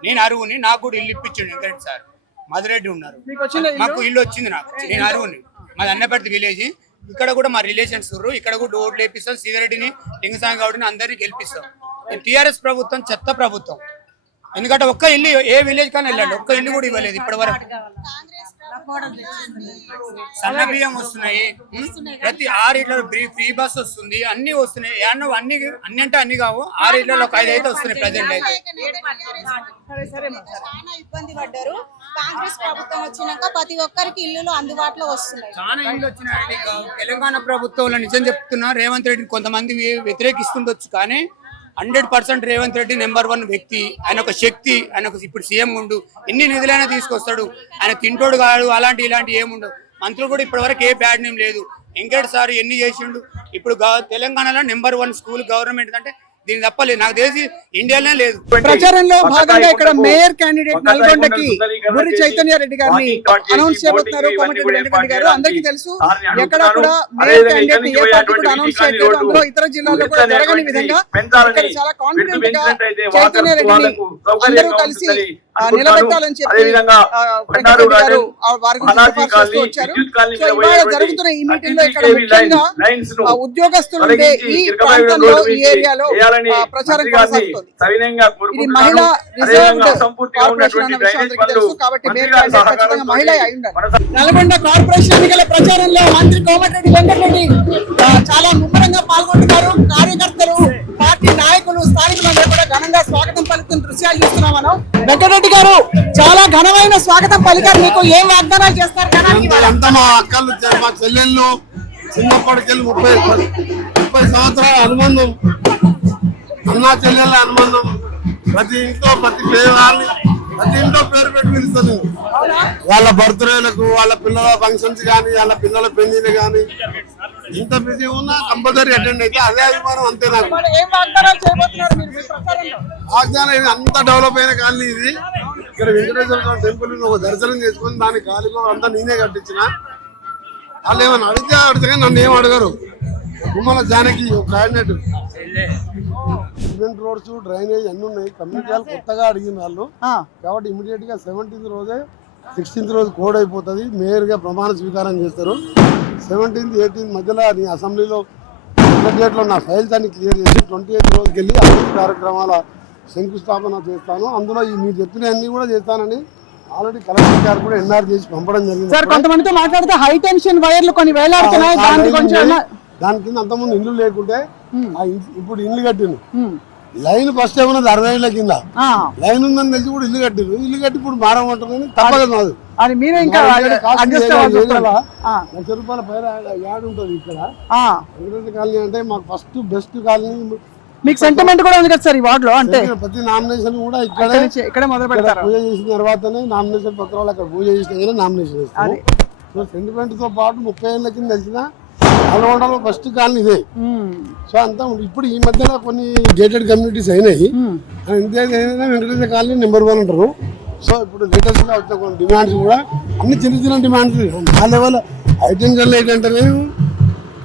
నేను అరువుని, నాకు కూడా ఇల్లు ఇప్పించండి. వెంకరెడ్డి సార్ మధురెడ్డి ఉన్నారు, మాకు ఇల్లు వచ్చింది. నేను అరువుని, మాది అన్నపర్తి విలేజ్. ఇక్కడ కూడా మా రిలేషన్స్ ఉన్నారు. ఇక్కడ కూడా ఓట్లు వేపిస్తాం, శ్రీధరెడ్డిని, లింగస్వామి గౌడ్ని అందరినీ గెలిపిస్తాం. టీఆర్ఎస్ ప్రభుత్వం చెత్త ప్రభుత్వం. ఎందుకంటే ఒక్క ఇల్లు ఏ విలేజ్ కానీ వెళ్ళండి, ఒక్క ఇల్లు కూడా ఇవ్వలేదు ఇప్పటి వరకు. సన్న బియ్యం వస్తున్నాయి, ప్రతి 6 ఇళ్లలో ఫ్రీ బస్ వస్తుంది, అన్ని వస్తున్నాయి. అన్ని అంటే అన్ని కావు, 6 ఇళ్లలో ఒక 5 అయితే వస్తున్నాయి ప్రజెంట్ అయితే. చాలా ఇబ్బంది పడ్డారు. కాంగ్రెస్ ప్రభుత్వం వచ్చినాక ప్రతి ఒక్కరికి ఇల్లులు అందుబాటులో వస్తున్నాయి. చాలా ఇల్లు వచ్చినాయండి. తెలంగాణ ప్రభుత్వంలో నిజం చెప్తున్నా, రేవంత్ రెడ్డిని కొంతమంది వ్యతిరేకిస్తుండొచ్చు, కానీ 100% రేవంత్ రెడ్డి నెంబర్ 1 వ్యక్తి. ఆయన ఒక శక్తి. ఆయన ఇప్పుడు సీఎం ఉండు, ఎన్ని నిధులైనా తీసుకొస్తాడు. ఆయన తింటోడు కాదు, అలాంటి ఇలాంటి ఏముండవు. మంత్రులు కూడా ఇప్పటి వరకు ఏ బ్యాడ్ నేమ్ లేదు. వెంకట్ సార్ ఎన్ని చేసిండు. ఇప్పుడు తెలంగాణలో నెంబర్ 1 స్కూల్ గవర్నమెంట్ అంటే దీని తప్పలేదు, నాకు తెలిసి ఇండియాలోనే లేదు. ప్రచారంలో భాగంగా ఇక్కడ మేయర్ క్యాండిడేట్ నల్గొండకి బుర్రి చైతన్య రెడ్డి గారిని అనౌన్స్ చేయబోతున్నారు కోమటిరెడ్డి వెంకటరెడ్డి గారు. అందరికీ తెలుసు, ఎక్కడ కూడా మేయర్ క్యాండిడేట్ ఏ పార్టీ కూడా అనౌన్స్ చేయలేదు. అందులో ఇతర జిల్లాల్లో కూడా జరగని విధంగా ఇక్కడ చాలా కాన్ఫిడెంట్ గా చైతన్య రెడ్డిని అందరూ కలిసి నిలబెట్టాలని చెప్పి వెంకటరెడ్డి గారు వారి గురించి సిఫార్సు చేస్తూ వచ్చారు. సో ఇవాళ జరుగుతున్న ఈ మీటింగ్ లో ఇక్కడ ముఖ్యంగా ఉద్యోగస్తులు ఉండే ఈ ప్రాంతంలో, ఈ ఏరియాలో ప్రచారం కొనసాగుతోంది. ఇది మహిళా రిజర్వ్డ్ కార్పొరేషన్ అన్న విషయం అందరికీ తెలుసు. కాబట్టి మేయర్ క్యాండిడేట్ ఖచ్చితంగా మహిళ అయి ఉండాలి. నల్గొండ కార్పొరేషన్ ఎన్నికల ప్రచారంలో మంత్రి కోమటిరెడ్డి వెంకటరెడ్డి చాలా ముమ్మరంగా పాల్గొంటున్నారు. కార్యకర్తలు, పార్టీ నాయకులు, స్థానికులందరూ కూడా ఘనంగా స్వాగతం పలుకుతున్న దృశ్యాలు చూస్తున్నాం మనం. వెంకటరెడ్డి గారు చాలా ఘనమైన స్వాగతం పలికారు. మీకు ఏం వాగ్దానాలు చేస్తారు? మా అక్కలు, మా చెల్లెళ్ళు చిన్నప్పటికెళ్ళి 30 సంవత్సరాల అనుబంధం, అన్నా చెల్లెళ్ళ అనుబంధం. ప్రతి ఇంట్లో ప్రతి పేదవాళ్ళని ప్రతి ఇంట్లో పేరు పెట్టి పిలుస్తాను. వాళ్ళ బర్త్డేలకు, వాళ్ళ పిల్లల ఫంక్షన్స్ కానీ, వాళ్ళ పిల్లల పెళ్లిలు కానీ, ఇంత బిజీ ఉన్నా కంపల్సరీ అటెండ్ అయితే అదే అభిమానం. అంతే నాకు వాగ్దానం. ఇది అంత డెవలప్ అయిన కాలనీ ఇది. ఇక్కడ వెంకటేశ్వర స్వామి టెంపుల్ ఒక దర్శనం చేసుకుని దాని కాలిలో అంతా నేనే కట్టించిన. వాళ్ళు ఏమైనా అడిగితే కానీ నన్ను ఏం అడగరు. గుమ్మల జానకి ఒక క్యాండిడేట్. సిమెంట్ రోడ్స్, డ్రైనేజ్ అన్ని ఉన్నాయి. కమ్యూనిటీలు కొత్తగా అడిగిన వాళ్ళు కాబట్టి ఇమీడియట్ గా 17th రోజే 16th రోజు కోడ్ అయిపోతుంది. మేయర్ గా ప్రమాణ స్వీకారం చేస్తారు. 17th, 18th మధ్యలో నీ అసెంబ్లీలో లో నా ఫైల్స్ అన్ని క్లియర్ చేసి 28th రోజుకి వెళ్ళి అభివృద్ధి కార్యక్రమాల శంకుస్థాపన చేస్తాను. అందులో మీరు చెప్పిన అన్ని కూడా చేస్తానని ఆల్రెడీ కలెక్టర్ గారు కూడా ఎన్ఆర్ చేసి పంపడం జరిగింది. సార్ కొంతమందితో మాట్లాడితే హై టెన్షన్ వైర్లు కొన్ని వేలాడుతున్నాయి, దానికి కొంచెం దాని కింద అంతకుముందు ఇల్లు లేకుంటే ఇప్పుడు ఇల్లు కట్టిండు. లైన్ ఫస్ట్ ఏమన్నది 60 ఏళ్ళ కింద లైన్ ఉందని తెలిసి కూడా ఇల్లు కట్టిరు. ఇల్లు కట్టి ఇప్పుడు మారమంటారు తప్పదు కాదు. అది మీరే ఇంకా ₹1,00,000 పైన యాడ్ ఉంటుంది ఇక్కడ వెంకటేశ్వర కాలనీ. అంటే మాకు ఫస్ట్ బెస్ట్ కాలనీ. మీకు సెంటిమెంట్ కూడా ఉంది కదా సార్ ఈ వార్డ్ లో? అంటే ప్రతి నామినేషన్ కూడా ఇక్కడే మొదలు పెడతారు. పూజ చేసిన తర్వాతనే నామినేషన్ పత్రాలు అక్కడ పూజ చేసిన నామినేషన్ ఇస్తారు. సో సెంటిమెంట్ తో పాటు 30 ఏళ్ళ కింద తెలిసిన నల్గొండలో ఫస్ట్ కాలనీ ఇదే. సో అంతా ఇప్పుడు ఈ మధ్యలో కొన్ని గేటెడ్ కమ్యూనిటీస్ అయినాయి. ఇంతేదైనా వెంకటేశ్వర కాలనీ నెంబర్ 1 అంటారు. సో ఇప్పుడు లేటెస్ట్ గా వచ్చిన కొన్ని డిమాండ్స్ కూడా అన్ని చిన్న చిన్న డిమాండ్స్ ఆ లెవెల్ ఐటెన్షన్ ఏంటంటే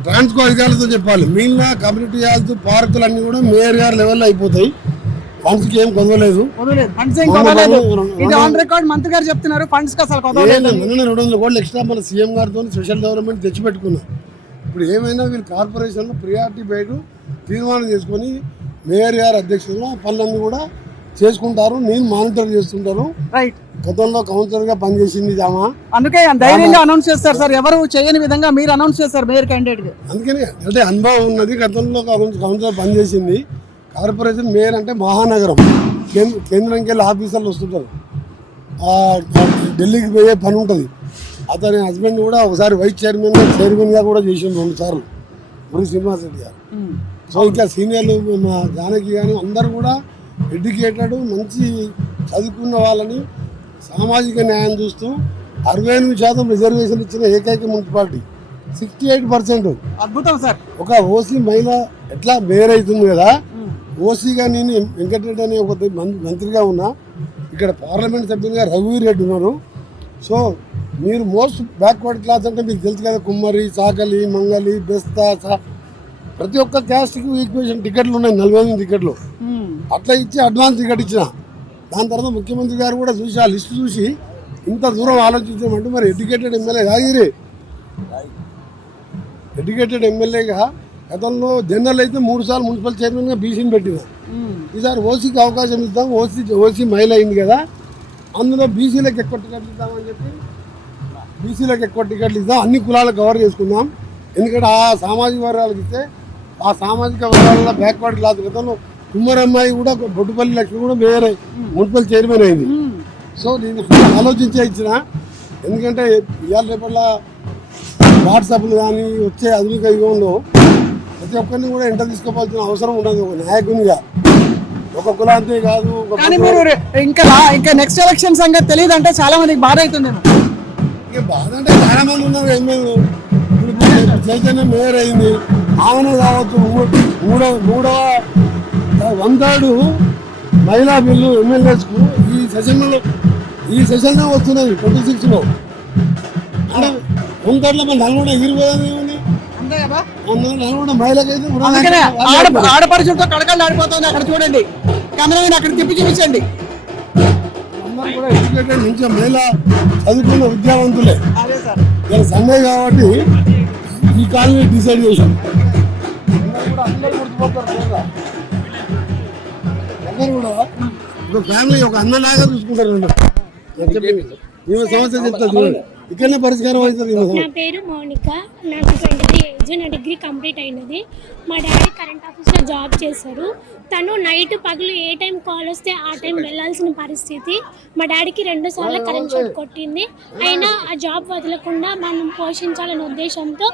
ట్రాన్స్కో అధికారులతో చెప్పాలి. మిగిలిన కమ్యూనిటీ హాల్స్ పార్కులు అన్ని కూడా మేయర్ గారి లెవెల్లో అయిపోతాయి. ఫండ్స్ కి ఏం కొదవలేదు. మంత్రి గారు చెప్తున్నారు ఫండ్స్ 200 కోట్లు ఎక్స్ట్రా మన సీఎం గారితో స్పెషల్ డెవలప్మెంట్ తెచ్చిపెట్టుకున్నాం. ఇప్పుడు ఏమైనా వీళ్ళు కార్పొరేషన్లో ప్రియారిటీ బయట తీర్మానం చేసుకొని మేయర్ గారి అధ్యక్షతలో పనులన్నీ కూడా చేసుకుంటారు. నేను మానిటర్ చేస్తుంటాను. రైట్. గతంలో కౌన్సిలర్ గా పనిచేసింది ఆమె. అందుకే ధైర్యంగా అనౌన్స్ చేస్తారు సార్, ఎవరు చేయని విధంగా మీరు అనౌన్స్ చేస్తారు మేయర్ క్యాండిడేట్. అందుకని అంటే అనుభవం ఉన్నది. గతంలో కౌన్సిలర్ పనిచేసింది. కార్పొరేషన్ మేయర్ అంటే మహానగరం, కేంద్రంకి వెళ్ళి ఆఫీసర్లు వస్తుంటారు. ఢిల్లీకి పోయే పని ఉంటుంది. అతని హస్బెండ్ కూడా ఒకసారి వైస్ చైర్మన్గా కూడా చేసిండు 2 సార్లు, మురి శ్రీనివాస్ రెడ్డి గారు. సో ఇంకా సీనియర్లు మా జానకి కానీ అందరూ కూడా ఎడ్యుకేటెడ్, మంచి చదువుకున్న వాళ్ళని సామాజిక న్యాయం చూస్తూ 68% రిజర్వేషన్ ఇచ్చిన ఏకైక మున్సిపాలిటీ. 68%. అద్భుతం సార్. ఒక ఓసీ మహిళ ఎట్లా మేయర్ అవుతుంది కదా, ఓసీగా నేను వెంకటరెడ్డి అనే ఒక మంత్రిగా ఉన్నా. ఇక్కడ పార్లమెంట్ సభ్యులుగా రఘువీర్ రెడ్డి ఉన్నారు. సో మీరు మోస్ట్ బ్యాక్వర్డ్ క్లాస్ అంటే మీకు తెలుసు కదా, కుమ్మరి, చాకలి, మంగలి, బెస్తా, ప్రతి ఒక్క క్యాస్ట్కి ఈక్వేషన్ టికెట్లు ఉన్నాయి, 48 టికెట్లు. అట్లా ఇచ్చి అడ్వాన్స్ టికెట్ ఇచ్చిన. దాని తర్వాత ముఖ్యమంత్రి గారు కూడా చూసి ఆ లిస్టు చూసి ఇంత దూరం ఆలోచించామంటే మరి ఎడ్యుకేటెడ్ ఎమ్మెల్యే కాగిరే. ఎడ్యుకేటెడ్ ఎమ్మెల్యేగా గతంలో జనరల్ అయితే 3 సార్లు మున్సిపల్ చైర్మన్గా బీసీని పెట్టిన. ఈసారి ఓసీకి అవకాశం ఇద్దాం, ఓసీ మహిళ అయింది కదా, అందులో బీసీలకు ఎక్కువ టికెట్లు ఇద్దామని చెప్పి బీసీలకు ఎక్కువ టికెట్లు ఇద్దాం, అన్ని కులాలకు కవర్ చేసుకుందాం. ఎందుకంటే ఆ సామాజిక వర్గాలకు ఇస్తే ఆ సామాజిక వర్గాల బ్యాక్వర్డ్ క్లాస్. గతంలో కుమ్మరమ్మాయి కూడా బొట్టుపల్లి లక్ష్మి కూడా మేయర్ మున్సిపల్ చైర్మన్ అయింది. సో నేను ఆలోచించే ఇచ్చిన. ఎందుకంటే ఇవాళ రేపట్ల వాట్సాప్లు కానీ వచ్చే ఆధునిక యుగంలో ప్రతి ఒక్కరిని కూడా ఎంట తీసుకోవాల్సిన అవసరం ఉన్నది ఒక నాయకునిగా. ఒక కులాంతే కాదు. ఇంకా నెక్స్ట్ ఎలక్షన్ సంగతి తెలియదు అంటే చాలా మందికి బాధ అవుతుంది. ఇక బాధ అంటే చాలా మంది ఉన్నారు ఎమ్మెల్యేలు. చైతన్య మేయర్ అయింది, ఆమెనే కావచ్చు. మూడవ 1/3 మహిళా బిల్లు ఎమ్మెల్యేస్కు ఈ సెషన్లో వస్తున్నది 26లో. అంటే 1/3 మన నల్గొండ ఎగిరిపోయింది. నల్గొండ మహిళకైతే ఆడపడుచులతో కడకలు ఆడిపోతుంది. అక్కడ చూడండి, కెమెరా అక్కడ తిప్పి చూపించండి. అందరూ కూడా ఎడ్యుకేటెడ్, మంచిగా మహిళ చదువుకున్న విద్యావంతులే. ఇలా సండే కాబట్టి ఈ కాలనీ డిసైడ్ చేశాం. అందరూ గుర్తుపోతారు. అందరూ కూడా ఒక ఫ్యామిలీ, ఒక అన్నలాగా చూసుకుంటారు. సమస్య చెప్తా చూడండి, ఇక్కడనే పరిష్కారం అవుతుంది. నా పేరు మౌనిక, నాకు 23 ఏజ్, నా డిగ్రీ కంప్లీట్ అయినది. మా డాడీ కరెంట్ ఆఫీస్లో జాబ్ చేశారు. తను నైట్ పగలు ఏ టైం కాల్ వస్తే ఆ టైం వెళ్ళాల్సిన పరిస్థితి. మా డాడీకి 2 సార్లు కరెంట్ షాక్ కొట్టింది. అయినా ఆ జాబ్ వదలకుండా మనం పోషించాలనే ఉద్దేశంతో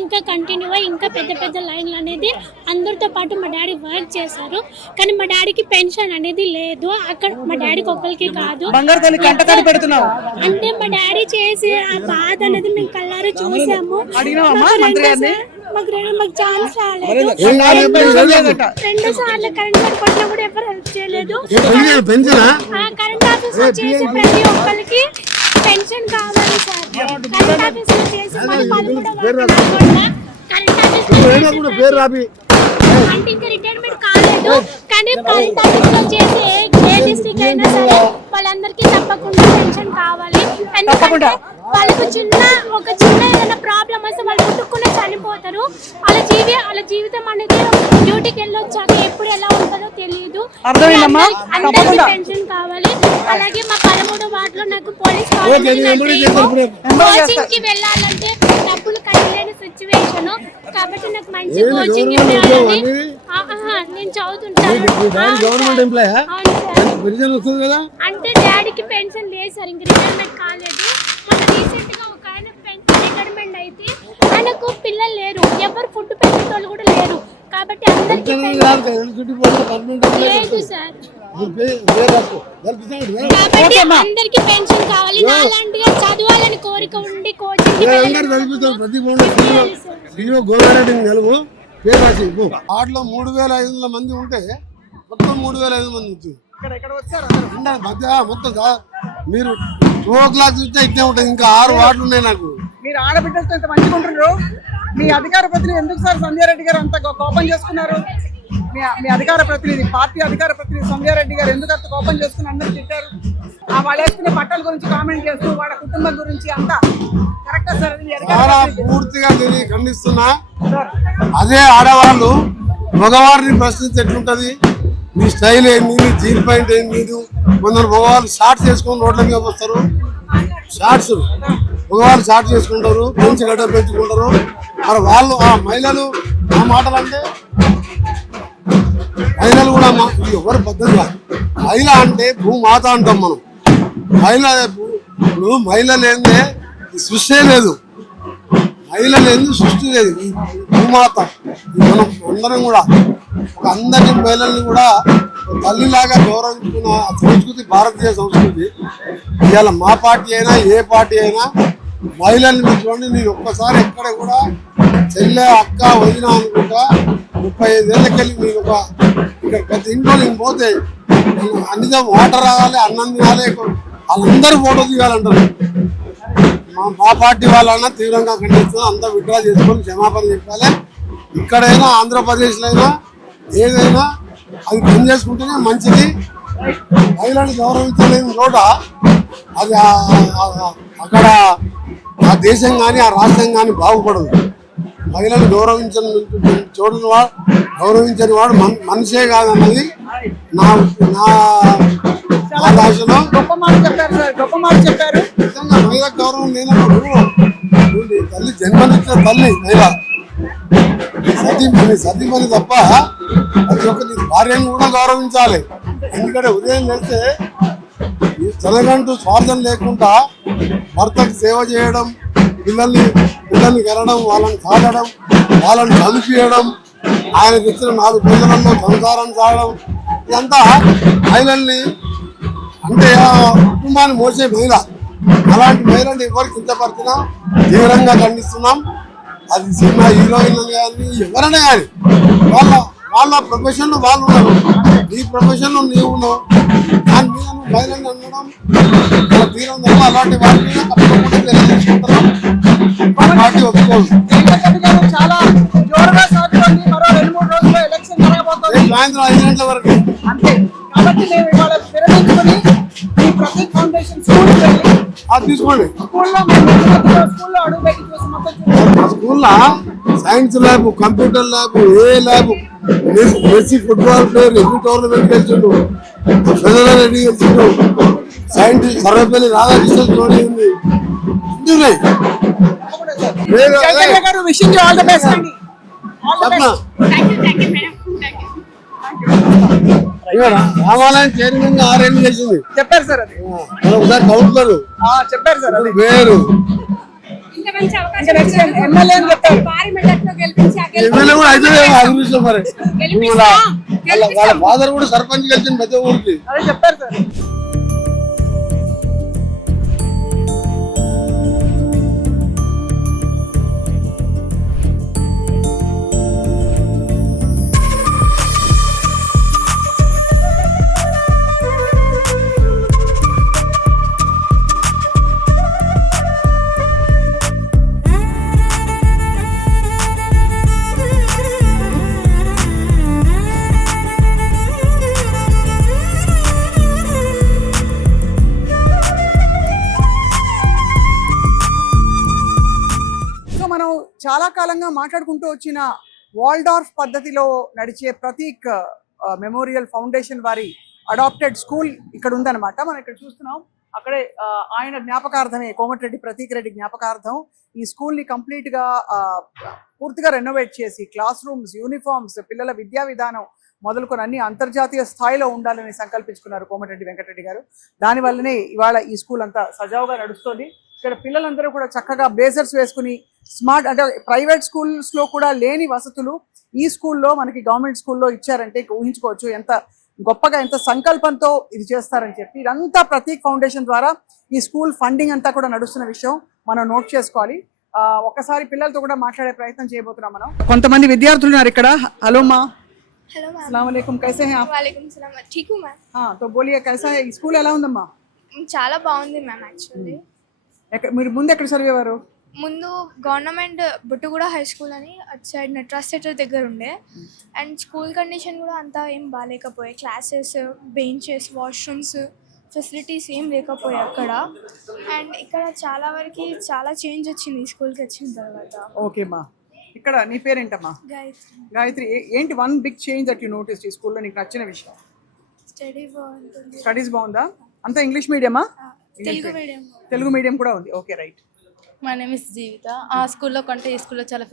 ఇంకా కంటిన్యూ అయ్యి ఇంకా పెద్ద పెద్ద లైన్లు అనేది అందరితో పాటు మా డాడీ వర్క్ చేశారు. కానీ మా డాడీకి పెన్షన్ అనేది లేదు. అక్కడ మా డాడీకి ఒక్కరికి కాదు, అంటే మా డాడీ చేసి ఆ బాధ అనేది మేము కళ్ళారా చూసాము. మాకు ఛాన్స్ రాలేదు. 2 సార్లు కరెంట్ షాక్ కొట్టినా కూడా ఎవరు హెల్ప్ చేయలేదు. కరెంట్ ఆఫీస్ లో చేసే ప్రతి ఒక్కరికి పెన్షన్ కావాలి సార్. కరెంట్ ఆఫీస్ లో చేసి అంటే ఇంకా రిటైర్మెంట్ కాలేదు. కానీ కరెంట్ ఆఫీస్ లో చేసి ఏ డిస్ట్రిక్ట్ అయినా సరే వాళ్ళందరికీ తప్పకుండా పెన్షన్ కావాలి. ఎందుకంటే వాళ్ళకు ఒక చిన్న ఏదైనా ప్రాబ్లం వస్తే వాళ్ళు పుట్టుకునే చనిపోతారు. వాళ్ళ జీవితం అనేది డ్యూటీకి వెళ్ళొచ్చాక ఎప్పుడు ఎలా ఉంటుందో తెలియదు. అందరికీ పెన్షన్ కావాలి. అలాగే మా 13వ వార్డులో నాకు పోలీస్ కోచింగ్ కి వెళ్ళాలంటే డబ్బులు కట్టలేని సిచ్యువేషన్. కాబట్టి నాకు మంచి కోచింగ్ ఇవ్వాలని నేను చదువుతుంటాను. అంటే డాడీకి పెన్షన్ లేదు సార్, ఇంక రిటైర్మెంట్ కాలేదు. మన రీసెంట్ గా ఒక ఆయన పెన్షన్ రిటైర్మెంట్ అయితే ఆయనకు పిల్లలు లేరు, ఎవరు ఫుడ్ పెట్టేటోళ్ళు కూడా లేరు. కాబట్టి అందరికీ లేదు సార్. కాబట్టి అందరికి పెన్షన్ కావాలి. నాలాంటిగా చదవాలని కోరిక ఉండి కోచింగ్ ఆటలో 3500 మంది ఉంటే మొత్తం 3500 మంది వచ్చింది. మొత్తం మీరు 2 o'clock చూస్తే ఇట్టే ఉంటుంది. ఇంకా 6 వార్డులు ఉన్నాయి నాకు. మీరు ఆడబిడ్డలతో ఇంత మంచిగా ఉంటున్నారు. మీ అధికార ప్రతినిధి ఎందుకు సార్ సంధ్యారెడ్డి గారు అంత కోపం చేసుకున్నారు? మీ అధికార ప్రతినిధి, పార్టీ అధికార ప్రతినిధి సంధ్యారెడ్డి గారు ఎందుకు అంత కోపం చేసుకుని అందరూ తిట్టారు? వాళ్ళు వేసుకునే బట్టల గురించి కామెంట్ చేస్తూ వాళ్ళ కుటుంబం గురించి అంతా కరెక్టా సార్? చాలా పూర్తిగా దీన్ని ఖండిస్తున్నా. అదే ఆడవాళ్ళు మగవారిని ప్రశ్నించి ఎట్లుంటది, మీ స్టైల్ ఏంది, మీ జీన్ పాయింట్ ఏంది? కొందరు మగవాళ్ళు షార్ట్స్ చేసుకొని రోడ్ల మీద వస్తారు. షార్ట్స్ మగవాళ్ళు షార్ట్ చేసుకుంటారు, పెంచగడ్డ పెంచుకుంటారు. మరి వాళ్ళు ఆ మహిళలు ఆ మాటలు అంటే మహిళలు కూడా ఎవరు పద్ధతి కాదు. మహిళ అంటే భూమాత అంటాం మనం. ఇప్పుడు మహిళ లేదే సృష్టి లేదు, మహిళ లేదు సృష్టి లేదు. ఈ భూమాత మనం అందరం కూడా అందరి మహిళల్ని కూడా తల్లిలాగా గౌరవించుకున్న సంస్కృతి భారతీయ సంస్కృతి. ఇవాళ మా పార్టీ అయినా ఏ పార్టీ అయినా మహిళల్ని చూడండి. నేను ఒక్కసారి ఎక్కడ కూడా చెల్లె అక్క వదిన అనుకుంటా 35 ఏళ్ళకెళ్ళి నేను ఇక్కడ ప్రతి ఇంట్లో నేను పోతే అన్నిజం వాటర్ రావాలి, అన్నం తినాలి, వాళ్ళందరూ ఫోటో దిగాలంటారు. మా పార్టీ వాళ్ళన్నా తీవ్రంగా ఖండిస్తున్నాం. అంతా విడ్డ్రా చేసుకొని క్షమాపణ చెప్పాలి. ఇక్కడైనా ఆంధ్రప్రదేశ్లో అయినా ఏదైనా అది పని చేసుకుంటేనే మంచిది. మహిళని గౌరవించలేని చోట అది అక్కడ ఆ దేశం కానీ ఆ రాష్ట్రం కానీ బాగుపడదు. మహిళను గౌరవించని వాడు మనిషే కాదన్నది నా భాషలో. నిజంగా మహిళ గౌరవం లేనప్పుడు తల్లి జన్మనిచ్చిన తల్లి మహిళ సతీమణి తప్ప ప్రతి ఒక్కరి భార్యను కూడా గౌరవించాలి. ఎందుకంటే ఉదయం వెళ్తే తనకంటూ స్వార్థం లేకుండా భర్తకు సేవ చేయడం, పిల్లల్ని కనడం, వాళ్ళని సాగడం, వాళ్ళని చదివించడం, ఆయనకు ఇచ్చిన 4 పిల్లలలో సంసారం సాగడం, ఇదంతా మహిళల్ని అంటే కుటుంబాన్ని మోసే మహిళ. అలాంటి మహిళని ఎవరు కించపరిచినా తీవ్రంగా ఖండిస్తున్నాం. అది సినిమా హీరోయిన్లు కానీ ఎవరైనా కానీ వాళ్ళ ప్రొఫెషన్లో వాళ్ళు ఉన్నారు, నీ ప్రొఫెషన్లో నీవు ఉన్నావు. దాని మీద నువ్వు మహిళని అనడం తీరం తప్ప అలాంటి వాటిని తప్పకుండా తెలియజేసుకుంటున్నాం. పార్టీ ఒప్పుకోదు. చాలా జోరుగా సాగుతుంది. మరో 2-3 రోజుల్లో ఎలక్షన్ జరగబోతుంది. సాయంత్రం 5 గంటల వరకు. అంతే. కాబట్టి మేము ఇవాళ విరమించుకొని ఈ ప్రతీక్ ఫౌండేషన్ స్కూల్కి వెళ్ళి తీసుకోండి. స్కూల్లో అడుగు పెట్టి చూసి మొత్తం స్కూల్లో సైన్స్ ల్యాబ్, కంప్యూటర్ ల్యాబ్, ఏ ల్యాబ్, మెస్సీ ఫుట్బాల్ ప్లేయర్ ఎన్ని టోర్నమెంట్ గెలిచిండు, ఫెడరల్ రెడ్డి గెలిచిండు, సైంటిస్ట్ సర్వేపల్లి రాధాకృష్ణ జోడి ఉంది. రామాలయం చైర్మన్ గా 6 ఏళ్ళు చేసింది. చెప్పారు సార్. అది ఒకసారి కౌన్సిలర్ చెప్పారు సార్. అది వేరు ఎమ్మెల్యే కూడా అయితే అదృష్టం. మరి వాళ్ళ ఫాదర్ కూడా సర్పంచ్ గెలిచింది పెద్ద ఊరికి. అదే చెప్పారు సార్. చాలా కాలంగా మాట్లాడుకుంటూ వచ్చిన వాల్డార్ఫ్ పద్ధతిలో నడిచే ప్రతీక్ మెమోరియల్ ఫౌండేషన్ వారి అడాప్టెడ్ స్కూల్ ఇక్కడ ఉందన్నమాట. మనం ఇక్కడ చూస్తున్నాం. అక్కడే ఆయన జ్ఞాపకార్థమే, కోమటిరెడ్డి ప్రతీక్ రెడ్డి జ్ఞాపకార్థం ఈ స్కూల్ని కంప్లీట్గా పూర్తిగా రెనోవేట్ చేసి క్లాస్ రూమ్స్, యూనిఫామ్స్, పిల్లల విద్యా విధానం మొదలుకొని అన్ని అంతర్జాతీయ స్థాయిలో ఉండాలని సంకల్పించుకున్నారు కోమటిరెడ్డి వెంకటరెడ్డి గారు. దానివల్లనే ఇవాళ ఈ స్కూల్ అంతా సజావుగా నడుస్తుంది. ఇక్కడ పిల్లలందరూ కూడా చక్కగా బ్లేజర్స్ వేసుకుని స్మార్ట్, అంటే ప్రైవేట్ స్కూల్స్లో కూడా లేని వసతులు ఈ స్కూల్లో మనకి గవర్నమెంట్ స్కూల్లో ఇచ్చారంటే ఊహించుకోవచ్చు ఎంత గొప్పగా, ఎంత సంకల్పంతో ఇది చేస్తారని చెప్పి. ఇదంతా ప్రతీక్ ఫౌండేషన్ ద్వారా ఈ స్కూల్ ఫండింగ్ అంతా కూడా నడుస్తున్న విషయం మనం నోట్ చేసుకోవాలి. ఒక్కసారి పిల్లలతో కూడా మాట్లాడే ప్రయత్నం చేయబోతున్నాం మనం. కొంతమంది విద్యార్థులు ఉన్నారు ఇక్కడ. హలో మా, हेलो मैम। अस्सलाम वालेकुम, कैसे हैं आप? वालेकुम सलाम, ठीक हूँ मैम। हाँ, तो बोलिए कैसा है स्कूल, ఎలా ఉందమ్మా? చాలా బాగుంది మ్యామ్. యాక్చువల్లీ మీరు ముందు ఎక్కడ చదివేవారు? ముందు గవర్నమెంట్ బుట్టుగూడ హై స్కూల్ అని అటు సైడ్ నట్రాజ్ థియేటర్ దగ్గర ఉండే. అండ్ స్కూల్ కండిషన్ కూడా అంతా ఏం బాగాలేకపోయాయి. క్లాసెస్, బెంచెస్, వాష్రూమ్స్, ఫెసిలిటీస్ ఏం లేకపోయాయి అక్కడ. అండ్ ఇక్కడ చాలా వరకు చాలా చేంజ్ వచ్చింది ఈ స్కూల్కి వచ్చిన తర్వాత. ఓకే మా, ఇక్కడ నీ పేరేంటమ్మా? గాయత్రి. గాయత్రి, ఏంటి one big change that you noticed ఈ స్కూల్లో నీకు నచ్చిన విషయం? స్టడీ బాగుంటుంది. స్టడీస్ బాగుందా? అంతా ఇంగ్లీష్ మీడియమా? తెలుగు మీడియం. తెలుగు మీడియం కూడా ఉంది. Okay, right. మా నేమ్ ఇస్ జీవిత. ఆ స్కూల్లో కంటే ఈ స్కూల్లో చాలా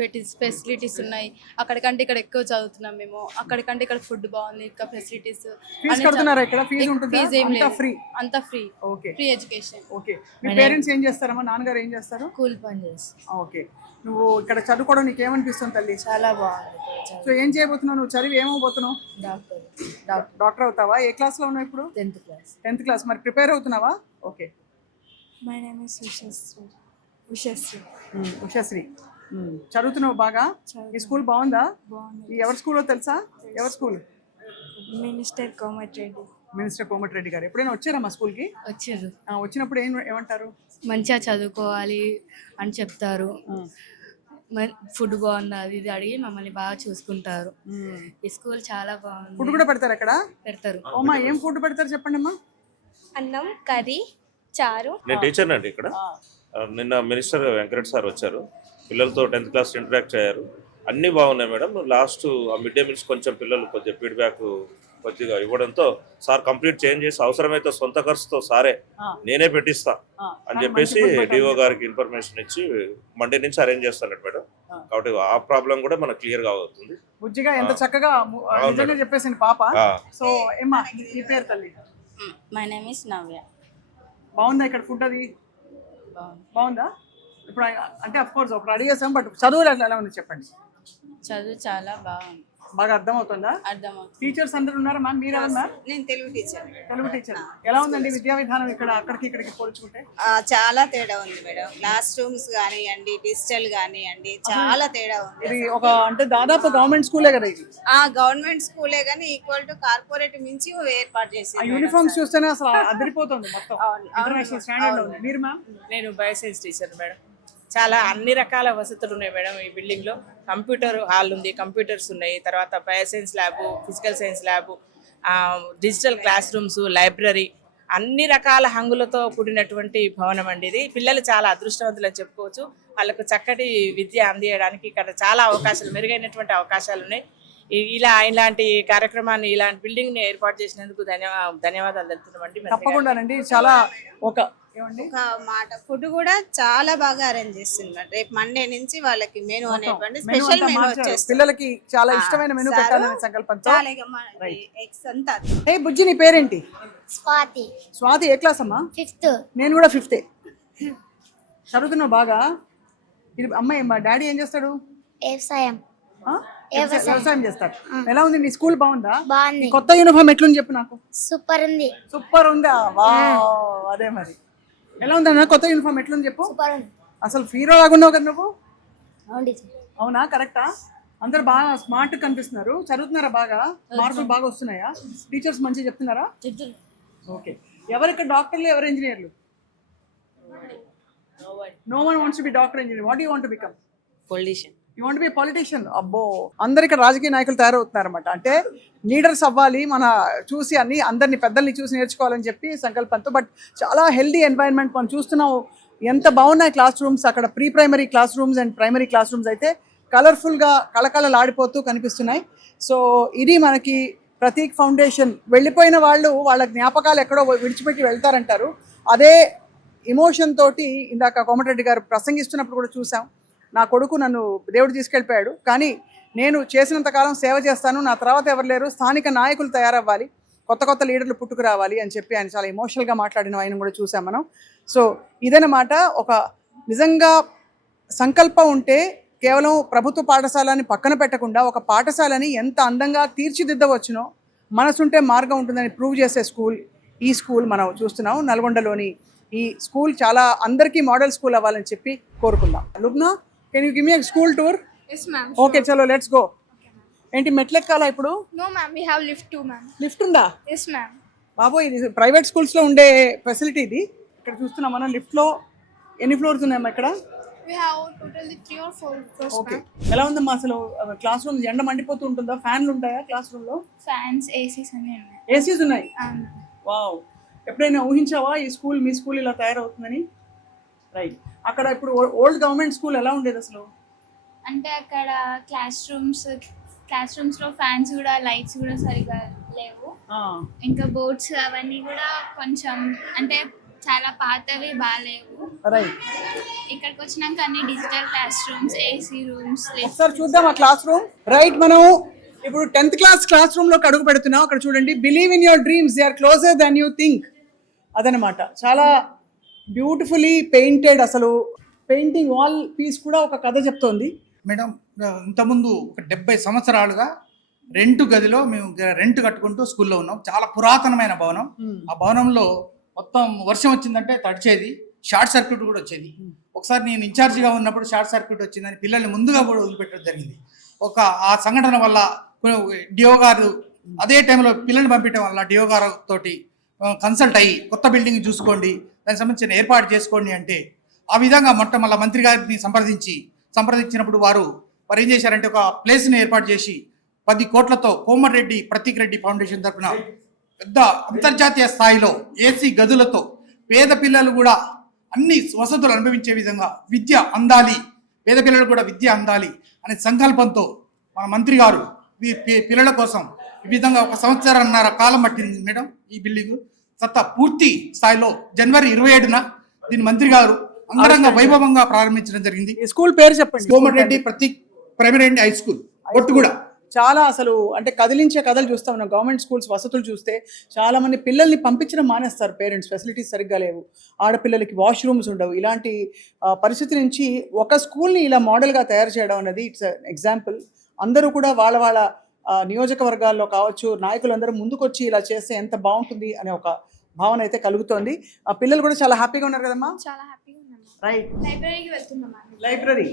ఫెసిలిటీస్ ఉన్నాయి. అక్కడికంటే ఇక్కడ ఎక్కువ చదువుతున్నాం మేము. అక్కడికంటే ఇక్కడ ఫుడ్ బాగుంది, ఇంకా ఫెసిలిటీస్. ఫీజు కడుతున్నారా ఇక్కడ? ఫీజు ఉంటుందా? ఫీజు ఏం లేదు, ఫ్రీ. అంతా free. Okay, free education. Okay. మీ పేరెంట్స్ ఏం చేస్తారమ్మా? నాన్నగారు ఏం చేస్తారు? కూల్ పని చేస్తాం. ఓకే. నువ్వు ఇక్కడ చదువుకోవడం నీకు ఏమనిపిస్తుంది తల్లి? చాలా బాగుంది. సో ఏం చేయబోతున్నావు నువ్వు? చదివి ఏమవబోతున్నావు? డాక్టర్ అవుతావా? ఏ క్లాస్లో ఉన్నావు ఇప్పుడు? 10th class. 10th class. మరి ప్రిపేర్ అవుతున్నావా? Okay. My name is Ushasri. Ushasri, చదువుతున్నావు బాగా? ఈ స్కూల్ బాగుందా? ఈ ఎవరి స్కూల్లో తెలుసా? ఎవరి school? Minister Komatireddy. Minister Komatireddy గారు. ఎప్పుడైనా వచ్చారా మా స్కూల్కి? వచ్చారు. వచ్చినప్పుడు ఏమంటారు? మంచిగా చదువుకోవాలి అని చెప్తారు. ఫుడ్ బాగుంది, అది ఇది అడిగి మమ్మల్ని బాగా చూసుకుంటారు. ఈ స్కూల్ చాలా బాగుంది. ఫుడ్ కూడా పెడతారు అక్కడ? పెడతారు. అమ్మా, ఏం ఫుడ్ పెడతారు చెప్పండి అమ్మా. అన్నం, కర్రీ, చారు. నేను టీచర్ అండి ఇక్కడ. నిన్న మినిస్టర్ వెంకరెడ్డి సార్ వచ్చారు, పిల్లలతో 10th క్లాస్ ఇంటరాక్ట్ అయ్యారు. అన్నీ బాగున్నాయి మేడం. లాస్ట్ ఆ మిడ్ డే మీల్స్ కొంచెం పిల్లలు కొద్దిగా ఫీడ్బ్యాక్ కొద్దిగా ఇవ్వడంతో సార్ కంప్లీట్ చేంజ్ చేసి అవసరమైతే సొంత ఖర్చుతో సారే నేనే పెట్టిస్తా అని చెప్పేసి డిఓ గారికి ఇన్ఫర్మేషన్ ఇచ్చి మండే నుంచి అరేంజ్ చేస్తాను మేడం. కాబట్టి ఆ ప్రాబ్లం కూడా మనకు క్లియర్ గా అవుతుంది. బుజ్జిగా ఎంత చక్కగా నిజంగా చెప్పేసింది పాప. సో ఏమ్మా నీ పేరు తల్లి? మై నేమ్ ఇస్ నవ్య. బాగుందా ఇక్కడ ఫుడ్? అది బాగుందా? ఇప్పుడు అంటే అఫ్ కోర్స్ ఒకటి అడిగేసాం, బట్ చదువు ఎలా ఉంది చెప్పండి. చదువు చాలా బాగుంది. బాగా అర్థం అవుతుందా? అర్థమవుతుంది. టీచర్స్ అందరూ ఉన్నారా మ్యామ్? మీరు ఎవరు మ్యామ్? నేను తెలుగు టీచర్. తెలుగు టీచర్. ఎలా ఉందండి విద్యా విధానం ఇక్కడ అక్కడికి ఇక్కడికి పోల్చుకుంటే? చాలా తేడా ఉంది మేడం. క్లాస్ రూమ్స్ కానివ్వండి, డిజిటల్ కానివ్వండి, చాలా తేడా ఉంది. ఇది ఒక అంటే దాదాపు గవర్నమెంట్ స్కూలే కదా ఇది? గవర్నమెంట్ స్కూలే కానీ ఈక్వల్ టు కార్పొరేట్ మించి ఏర్పాటు చేసి యూనిఫామ్స్ చూస్తేనే అసలు అదిరిపోతుంది మొత్తం. ఇంటర్నేషనల్ స్టాండర్డ్ లో ఉంది. మీరు మ్యామ్? నేను బయోసైన్స్ టీచర్ మేడం. చాలా అన్ని రకాల వసతులు ఉన్నాయి మేడం ఈ బిల్డింగ్లో. కంప్యూటర్ హాల్ ఉంది, కంప్యూటర్స్ ఉన్నాయి, తర్వాత bioscience lab, physical science lab, digital class rooms, library, అన్ని రకాల హంగులతో కూడినటువంటి భవనం అండి ఇది. పిల్లలు చాలా అదృష్టవంతులు అని చెప్పుకోవచ్చు. వాళ్ళకు చక్కటి విద్య అందించడానికి ఇక్కడ చాలా అవకాశాలు, మెరుగైనటువంటి అవకాశాలు ఉన్నాయి. ఇలాంటి కార్యక్రమాన్ని, ఇలాంటి బిల్డింగ్ని ఏర్పాటు చేసినందుకు ధన్యవాదాలు తెలుపుతున్నామండి. తప్పకుండానండి. చాలా ఒక మాట ఫుడ్ కూడా చాలా బాగా అరేంజ్ చేస్తున్నారు. రేపు మండే నుంచి వాళ్ళకి మెనూ అనేటువంటి స్పెషల్ మెనూ వచ్చేస్తుంది. పిల్లలకి చాలా ఇష్టమైన మెనూ పెట్టాలనే సంకల్పంతో. ఎగ్స్ అంతా. ఏ బుజ్జి, నీ పేరేంటి? స్వాతి. స్వాతి, ఏ క్లాస్ అమ్మా? 5th. నేను కూడా 5th. చదువుతున్నావు బాగా? ఇది అమ్మాయి, మా డాడీ ఏం చేస్తాడు? వ్యవసాయం. వ్యవసాయం చేస్తాడు. ఎలా ఉంది నీ స్కూల్? బాగుందా? బాగుంది. కొత్త యూనిఫామ్ ఎట్లుంది చెప్పు నాకు. సూపర్ ఉంది. సూపర్ ఉందా? వావ్, అదే మరి. ఎలా ఉందన్నా కొత్త యూనిఫామ్ ఎట్లుంది చెప్పు. సూపర్ ఉంది. అసలు హీరో లాగున్నావు కదా నువ్వు. అవును. అవునా? కరెక్టా? అందరు బాగా స్మార్ట్ కనిపిస్తున్నారు. చదువుతున్నారా బాగా? మార్కులు బాగా వస్తున్నాయా? టీచర్స్ మంచిగా చెప్తున్నారా? ఓకే. ఎవరు ఇక్కడ డాక్టర్లు, ఎవరు ఇంజనీర్లు? No one wants to be doctor, engineer. What do you want to become? Politician. You want to be a politician? అబ్బో, అందరు ఇక్కడ రాజకీయ నాయకులు తయారవుతున్నారు అనమాట. అంటే లీడర్స్ అవ్వాలి, మన చూసి అందరిని పెద్దల్ని చూసి నేర్చుకోవాలని చెప్పి సంకల్పంతో. బట్ చాలా హెల్దీ ఎన్వైరన్మెంట్ మనం చూస్తున్నాం. ఎంత బాగున్నాయి క్లాస్ రూమ్స్. అక్కడ pre primary class rooms and primary class rooms అయితే కలర్ఫుల్గా కళకళలాడిపోతూ కనిపిస్తున్నాయి. సో ఇది మనకి ప్రతీక్ ఫౌండేషన్. వెళ్ళిపోయిన వాళ్ళు వాళ్ళ జ్ఞాపకాలు ఎక్కడో విడిచిపెట్టి వెళ్తారంటారు. అదే ఎమోషన్ తోటి ఇందాక కోమటిరెడ్డి గారు ప్రసంగిస్తున్నప్పుడు కూడా చూసాం. నా కొడుకు నన్ను దేవుడు తీసుకెళ్ళిపోయాడు, కానీ నేను చేసినంతకాలం సేవ చేస్తాను, నా తర్వాత ఎవరు లేరు, స్థానిక నాయకులు తయారవ్వాలి, కొత్త కొత్త లీడర్లు పుట్టుకు రావాలి అని చెప్పి ఆయన చాలా ఎమోషనల్గా మాట్లాడిన ఆయన కూడా చూసాం మనం. సో ఇదన్నమాట. ఒక నిజంగా సంకల్పం ఉంటే కేవలం ప్రభుత్వ పాఠశాలని పక్కన పెట్టకుండా ఒక పాఠశాలని ఎంత అందంగా తీర్చిదిద్దవచ్చునో, మనసుంటే మార్గం ఉంటుందని ప్రూవ్ చేసే స్కూల్ ఈ స్కూల్ మనం చూస్తున్నాం. నల్గొండలోని ఈ స్కూల్ చాలా అందరికీ మోడల్ స్కూల్ అవ్వాలని చెప్పి కోరుకుందాం. Lubna, can you give me school tour? Yes ma'am. Okay, చలో లెట్స్ గో. ఏంటి మెట్లెక్కాలా ఇప్పుడు? No ma'am, we have lift too ma'am. Lift ఉందా? Yes ma'am. బాబు, ఇది ప్రైవేట్ స్కూల్స్లో ఉండే ఫెసిలిటీ ఇది. ఇక్కడ చూస్తున్నాం మనం లిఫ్ట్లో ఎన్ని ఫ్లోర్స్ ఉన్నాయమ్మా ఇక్కడ? We have totally 3 or 4 floors okay, ma'am. ఎలా ఉందమ్మా అసలు క్లాస్ రూమ్? ఎండ మండిపోతూ ఉంటుందా? ఫ్యాన్లు ఉంటాయా క్లాస్ రూమ్లో? Fans, ACs అన్నీ ఉన్నాయి. ఏసీస్ ఉన్నాయి. వావ్, ఎప్పుడైనా ఊహించావా ఈ స్కూల్, మీ స్కూల్ ఇలా తయారవుతుందని? రైట్. అక్కడ ఇప్పుడు ఓల్డ్ గవర్నమెంట్ స్కూల్ ఎలా ఉండేది అసలు? అంటే అక్కడ క్లాస్ రూమ్స్ లో ఫ్యాన్స్ కూడా, లైట్స్ కూడా సరిగా లేవు. ఇంకా బోర్డ్స్ అవన్నీ కూడా కొంచెం అంటే చాలా పాతవి, బాగాలేవు. రైట్. ఇక్కడికి వచ్చినాక అన్ని digital class rooms, AC rooms. ఒకసారి చూద్దాం ఆ క్లాస్ రూమ్. రైట్, మనం ఇప్పుడు 10th క్లాస్ రూమ్ లోకి అడుగు పెడుతున్నాం. అక్కడ చూడండి, believe in your dreams, they are closer than you think. అదనమాట. చాలా బ్యూటిఫుల్లీ పెయింటెడ్. అసలు పెయింటింగ్ వాల్ పీస్ కూడా ఒక కథ చెప్తోంది. మేడం, ఇంతకుముందు ఒక 70 సంవత్సరాలుగా రెంట్ గదిలో మేము రెంట్ కట్టుకుంటూ స్కూల్లో ఉన్నాం. చాలా పురాతనమైన భవనం. ఆ భవనంలో మొత్తం వర్షం వచ్చిందంటే తడిచేది, షార్ట్ సర్క్యూట్ కూడా వచ్చేది. ఒకసారి నేను ఇన్ఛార్జిగా ఉన్నప్పుడు షార్ట్ సర్క్యూట్ వచ్చిందని పిల్లల్ని ముందుగా కూడా వదిలిపెట్టడం జరిగింది. ఆ సంఘటన వల్ల డిఓ గారు అదే టైంలో పిల్లల్ని పంపించడం వల్ల డిఓ గారు తోటి కన్సల్ట్ అయ్యి కొత్త బిల్డింగ్ చూసుకోండి, దానికి సంబంధించిన ఏర్పాటు చేసుకోండి అంటే ఆ విధంగా మళ్ళీ మంత్రి గారిని సంప్రదించినప్పుడు వారు ఏం చేశారంటే ఒక ప్లేస్ని ఏర్పాటు చేసి 10 కోట్లతో కోమటిరెడ్డి ప్రతీక్ రెడ్డి ఫౌండేషన్ తరఫున పెద్ద అంతర్జాతీయ స్థాయిలో ఏసీ గదులతో పేద పిల్లలు కూడా అన్ని వసతులు అనుభవించే విధంగా విద్య అందాలి, పేద పిల్లలు కూడా విద్య అందాలి అనే సంకల్పంతో మన మంత్రి గారు పిల్లల కోసం ఈ విధంగా 1 సంవత్సరాన్నర కాలం పట్టింది మేడం. ఈ బిల్డింగ్ పూర్తి స్థాయిలో జనవరి 27న దీని మంత్రి గారు అంగరంగ వైభవంగా ప్రారంభించడం జరిగింది. స్కూల్ పేరు చెప్పండి. Komatireddy Prateek primary and high school, కూడా చాలా అసలు అంటే కదిలించే కథలు చూస్తా ఉన్నాం. గవర్నమెంట్ స్కూల్స్ వసతులు చూస్తే చాలా మంది పిల్లల్ని పంపించడం మానేస్తారు పేరెంట్స్. ఫెసిలిటీస్ సరిగ్గా లేవు, ఆడపిల్లలకి వాష్రూమ్స్ ఉండవు. ఇలాంటి పరిస్థితి నుంచి ఒక స్కూల్ని ఇలా మోడల్గా తయారు చేయడం అనేది ఇట్స్ ఎగ్జాంపుల్. అందరూ కూడా వాళ్ళ నియోజకవర్గాల్లో కావచ్చు, నాయకులందరూ ముందుకొచ్చి ఇలా చేస్తే ఎంత బాగుంటుంది అనే ఒక భావన అయితే కలుగుతోంది. ఆ పిల్లలు కూడా చాలా హ్యాపీగా ఉన్నారు కదమ్మా? చాలా హ్యాపీగా ఉన్నాం. రైట్. లైబ్రరీకి వెళ్తున్నాం. లైబ్రరీ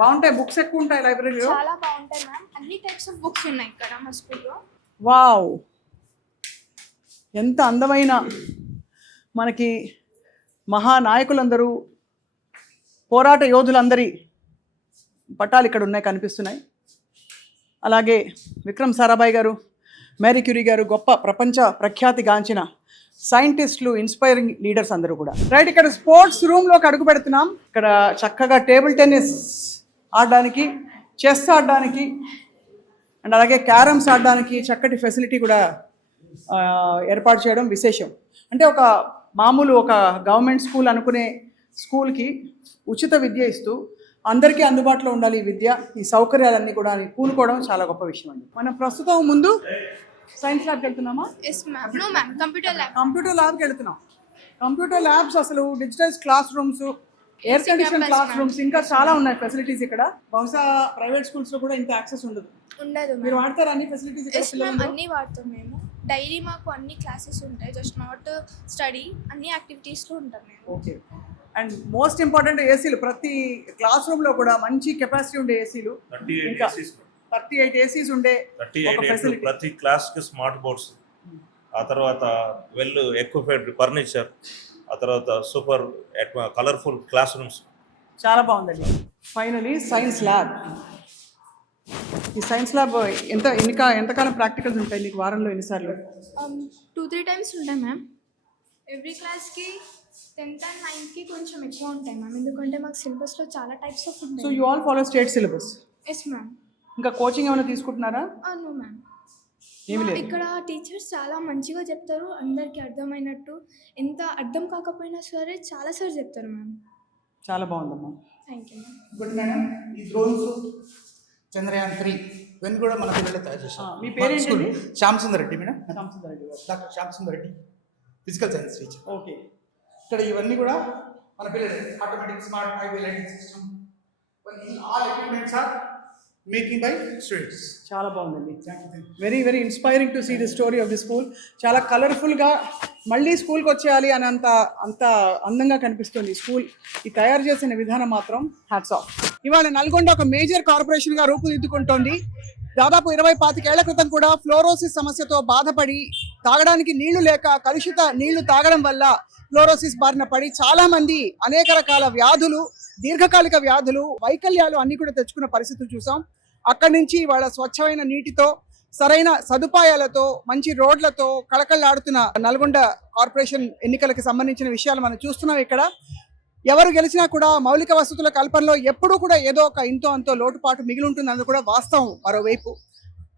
బాగుంటాయి, బుక్స్ ఎక్కువ ఉంటాయి లైబ్రరీలో. చాలా బాగుంటాయి మ్యామ్. అన్ని టైప్స్ ఆఫ్ బుక్స్ ఉన్నాయి ఇక్కడ మా స్కూల్లో. వావ్, ఎంత అందమైన మనకి మహానాయకులందరూ, పోరాట యోధులందరి పట్టాలు ఇక్కడ ఉన్నాయి, కనిపిస్తున్నాయి. అలాగే విక్రమ్ సారాభాయ్ గారు, మేరీ క్యూరీ గారు, గొప్ప ప్రపంచ ప్రఖ్యాతిగాంచిన సైంటిస్టులు, ఇన్స్పైరింగ్ లీడర్స్ అందరూ కూడా. రైట్, ఇక్కడ స్పోర్ట్స్ రూమ్లోకి అడుగు పెడుతున్నాం. ఇక్కడ చక్కగా టేబుల్ టెన్నిస్ ఆడడానికి, చెస్ ఆడడానికి అండ్ అలాగే క్యారమ్స్ ఆడడానికి చక్కటి ఫెసిలిటీ కూడా ఏర్పాటు చేయడం విశేషం. అంటే ఒక మామూలు ఒక గవర్నమెంట్ స్కూల్ అనుకునే స్కూల్కి ఉచిత విద్య ఇస్తూ అందరికీ అందుబాటులో ఉండాలి ఈ విద్య, ఈ సౌకర్యాలన్నీ కూడా పూనుకోవడం చాలా గొప్ప విషయం అండి. మనం ప్రస్తుతం ముందు సైన్స్ ల్యాబ్కి వెళ్తున్నామా? కంప్యూటర్ ల్యాబ్కి వెళ్తున్నాం. కంప్యూటర్ ల్యాబ్స్, అసలు digital class rooms, air condition class rooms, ఇంకా చాలా ఉన్నాయి ఫెసిలిటీస్ ఇక్కడ. బహుశా ప్రైవేట్ స్కూల్స్లో కూడా ఇంత యాక్సెస్ ఉండదు. మీరు వాడతారా అన్ని ఫెసిలిటీస్? అన్ని వాడతాం మేము. డైలీ మాకు అన్ని క్లాసెస్ ఉంటాయి, జస్ట్ నాట్ స్టడీ, అన్ని యాక్టివిటీస్లో ఉంటాం మేము. ఓకే. అండ్ మోస్ట్ ఇంపార్టెంట్ ఏసీలు, ప్రతి క్లాస్ రూమ్లో కూడా మంచి కెపాసిటీ ఉండే ఏసీలు, ఇంకా 38 ఏసీస్ ఉండే ఫెసిలిటీ. ప్రతి క్లాస్కి స్మార్ట్ బోర్డ్స్, ఆ తర్వాత వెల్ ఎక్విప్డ్ ఫర్నిచర్, ఆ తర్వాత సూపర్ కలర్ఫుల్ క్లాస్ రూమ్స్. చాలా బాగుందండి. Finally science lab. ఈ సైన్స్ ల్యాబ్ ఎంతకాలం ప్రాక్టికల్స్ ఉంటాయి మీకు? వారంలో ఎన్నిసార్లు? 2-3 టైమ్స్ ఉంటాయి మ్యామ్. ఎవ్రీ క్లాస్కి 10th and 9th కి కొంచెం ఎక్కువ ఉంటాయి మ్యామ్, ఎందుకంటే మాకు సిలబస్లో చాలా టైప్స్ ఆఫ్ సో ఉంటాయి. You all follow state syllabus. Yes ma'am. ఇంకా కోచింగ్ ఏమైనా తీసుకుంటున్నారా? No ma'am. ఏమి లేదు. ఇక్కడ టీచర్స్ చాలా మంచిగా చెప్తారు, అందరికీ అర్థమైనట్టు. ఎంత అర్థం కాకపోయినా సరే చాలా సార్లు చెప్తారు మ్యామ్. చాలా బాగుందమ్మా. Thank you ma'am. Good madam. ఈ డ్రోన్స్ చంద్రయాన్ 3 ఇవన్నీ కూడా మన పిల్లలు తయారు చేశారు. మీ పేరేంటి? శ్యామ్ సుందర్ రెడ్డి మేడం. శ్యామ్ సుందర్ రెడ్డి గారు. Doctor Shyam Sundar Reddy, physical science teacher. Okay. ఇక్కడ ఇవన్నీ కూడా మన పిల్లలు automatic smart highway lighting system, all equipments are making by students. చాలా బాగుందండి. Very very inspiring to see the story of the school. చాలా కలర్ఫుల్గా మళ్ళీ స్కూల్కి వచ్చేయాలి అని అంత అందంగా కనిపిస్తుంది స్కూల్. ఈ తయారు చేసిన విధానం మాత్రం హ్యాట్స్ ఆఫ్. ఇవాళ నల్గొండ ఒక మేజర్ కార్పొరేషన్గా రూపుదిద్దుకుంటోంది. దాదాపు 25 ఏళ్ల క్రితం కూడా ఫ్లోరోసిస్ సమస్యతో బాధపడి తాగడానికి నీళ్లు లేక కలుషిత నీళ్లు తాగడం వల్ల ఫ్లోరోసిస్ బారిన పడి చాలా మంది అనేక రకాల వ్యాధులు, దీర్ఘకాలిక వ్యాధులు, వైకల్యాలు అన్ని కూడా తెచ్చుకున్న పరిస్థితులు చూసాం. అక్కడి నుంచి వాళ్ళ స్వచ్ఛమైన నీటితో, సరైన సదుపాయాలతో, మంచి రోడ్లతో కళకళలాడుతున్న నల్గొండ కార్పొరేషన్ ఎన్నికలకు సంబంధించిన విషయాలు మనం చూస్తున్నాం. ఇక్కడ ఎవరు గెలిచినా కూడా మౌలిక వసతుల కల్పనలో ఎప్పుడూ కూడా ఏదో ఒక ఇంతో అంతో లోటుపాటు మిగిలి ఉంటుంది అన్నది కూడా వాస్తవం మరోవైపు.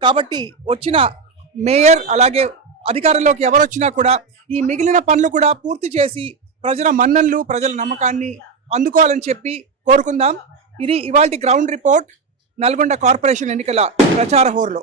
కాబట్టి వచ్చిన మేయర్ అలాగే అధికారంలోకి ఎవరు వచ్చినా కూడా ఈ మిగిలిన పనులు కూడా పూర్తి చేసి ప్రజల మన్ననలు, ప్రజల నమ్మకాన్ని అందుకోవాలని చెప్పి కోరుకుందాం. ఇది ఇవాల్టి గ్రౌండ్ రిపోర్ట్ నల్గొండ కార్పొరేషన్ ఎన్నికల ప్రచార హోరులో.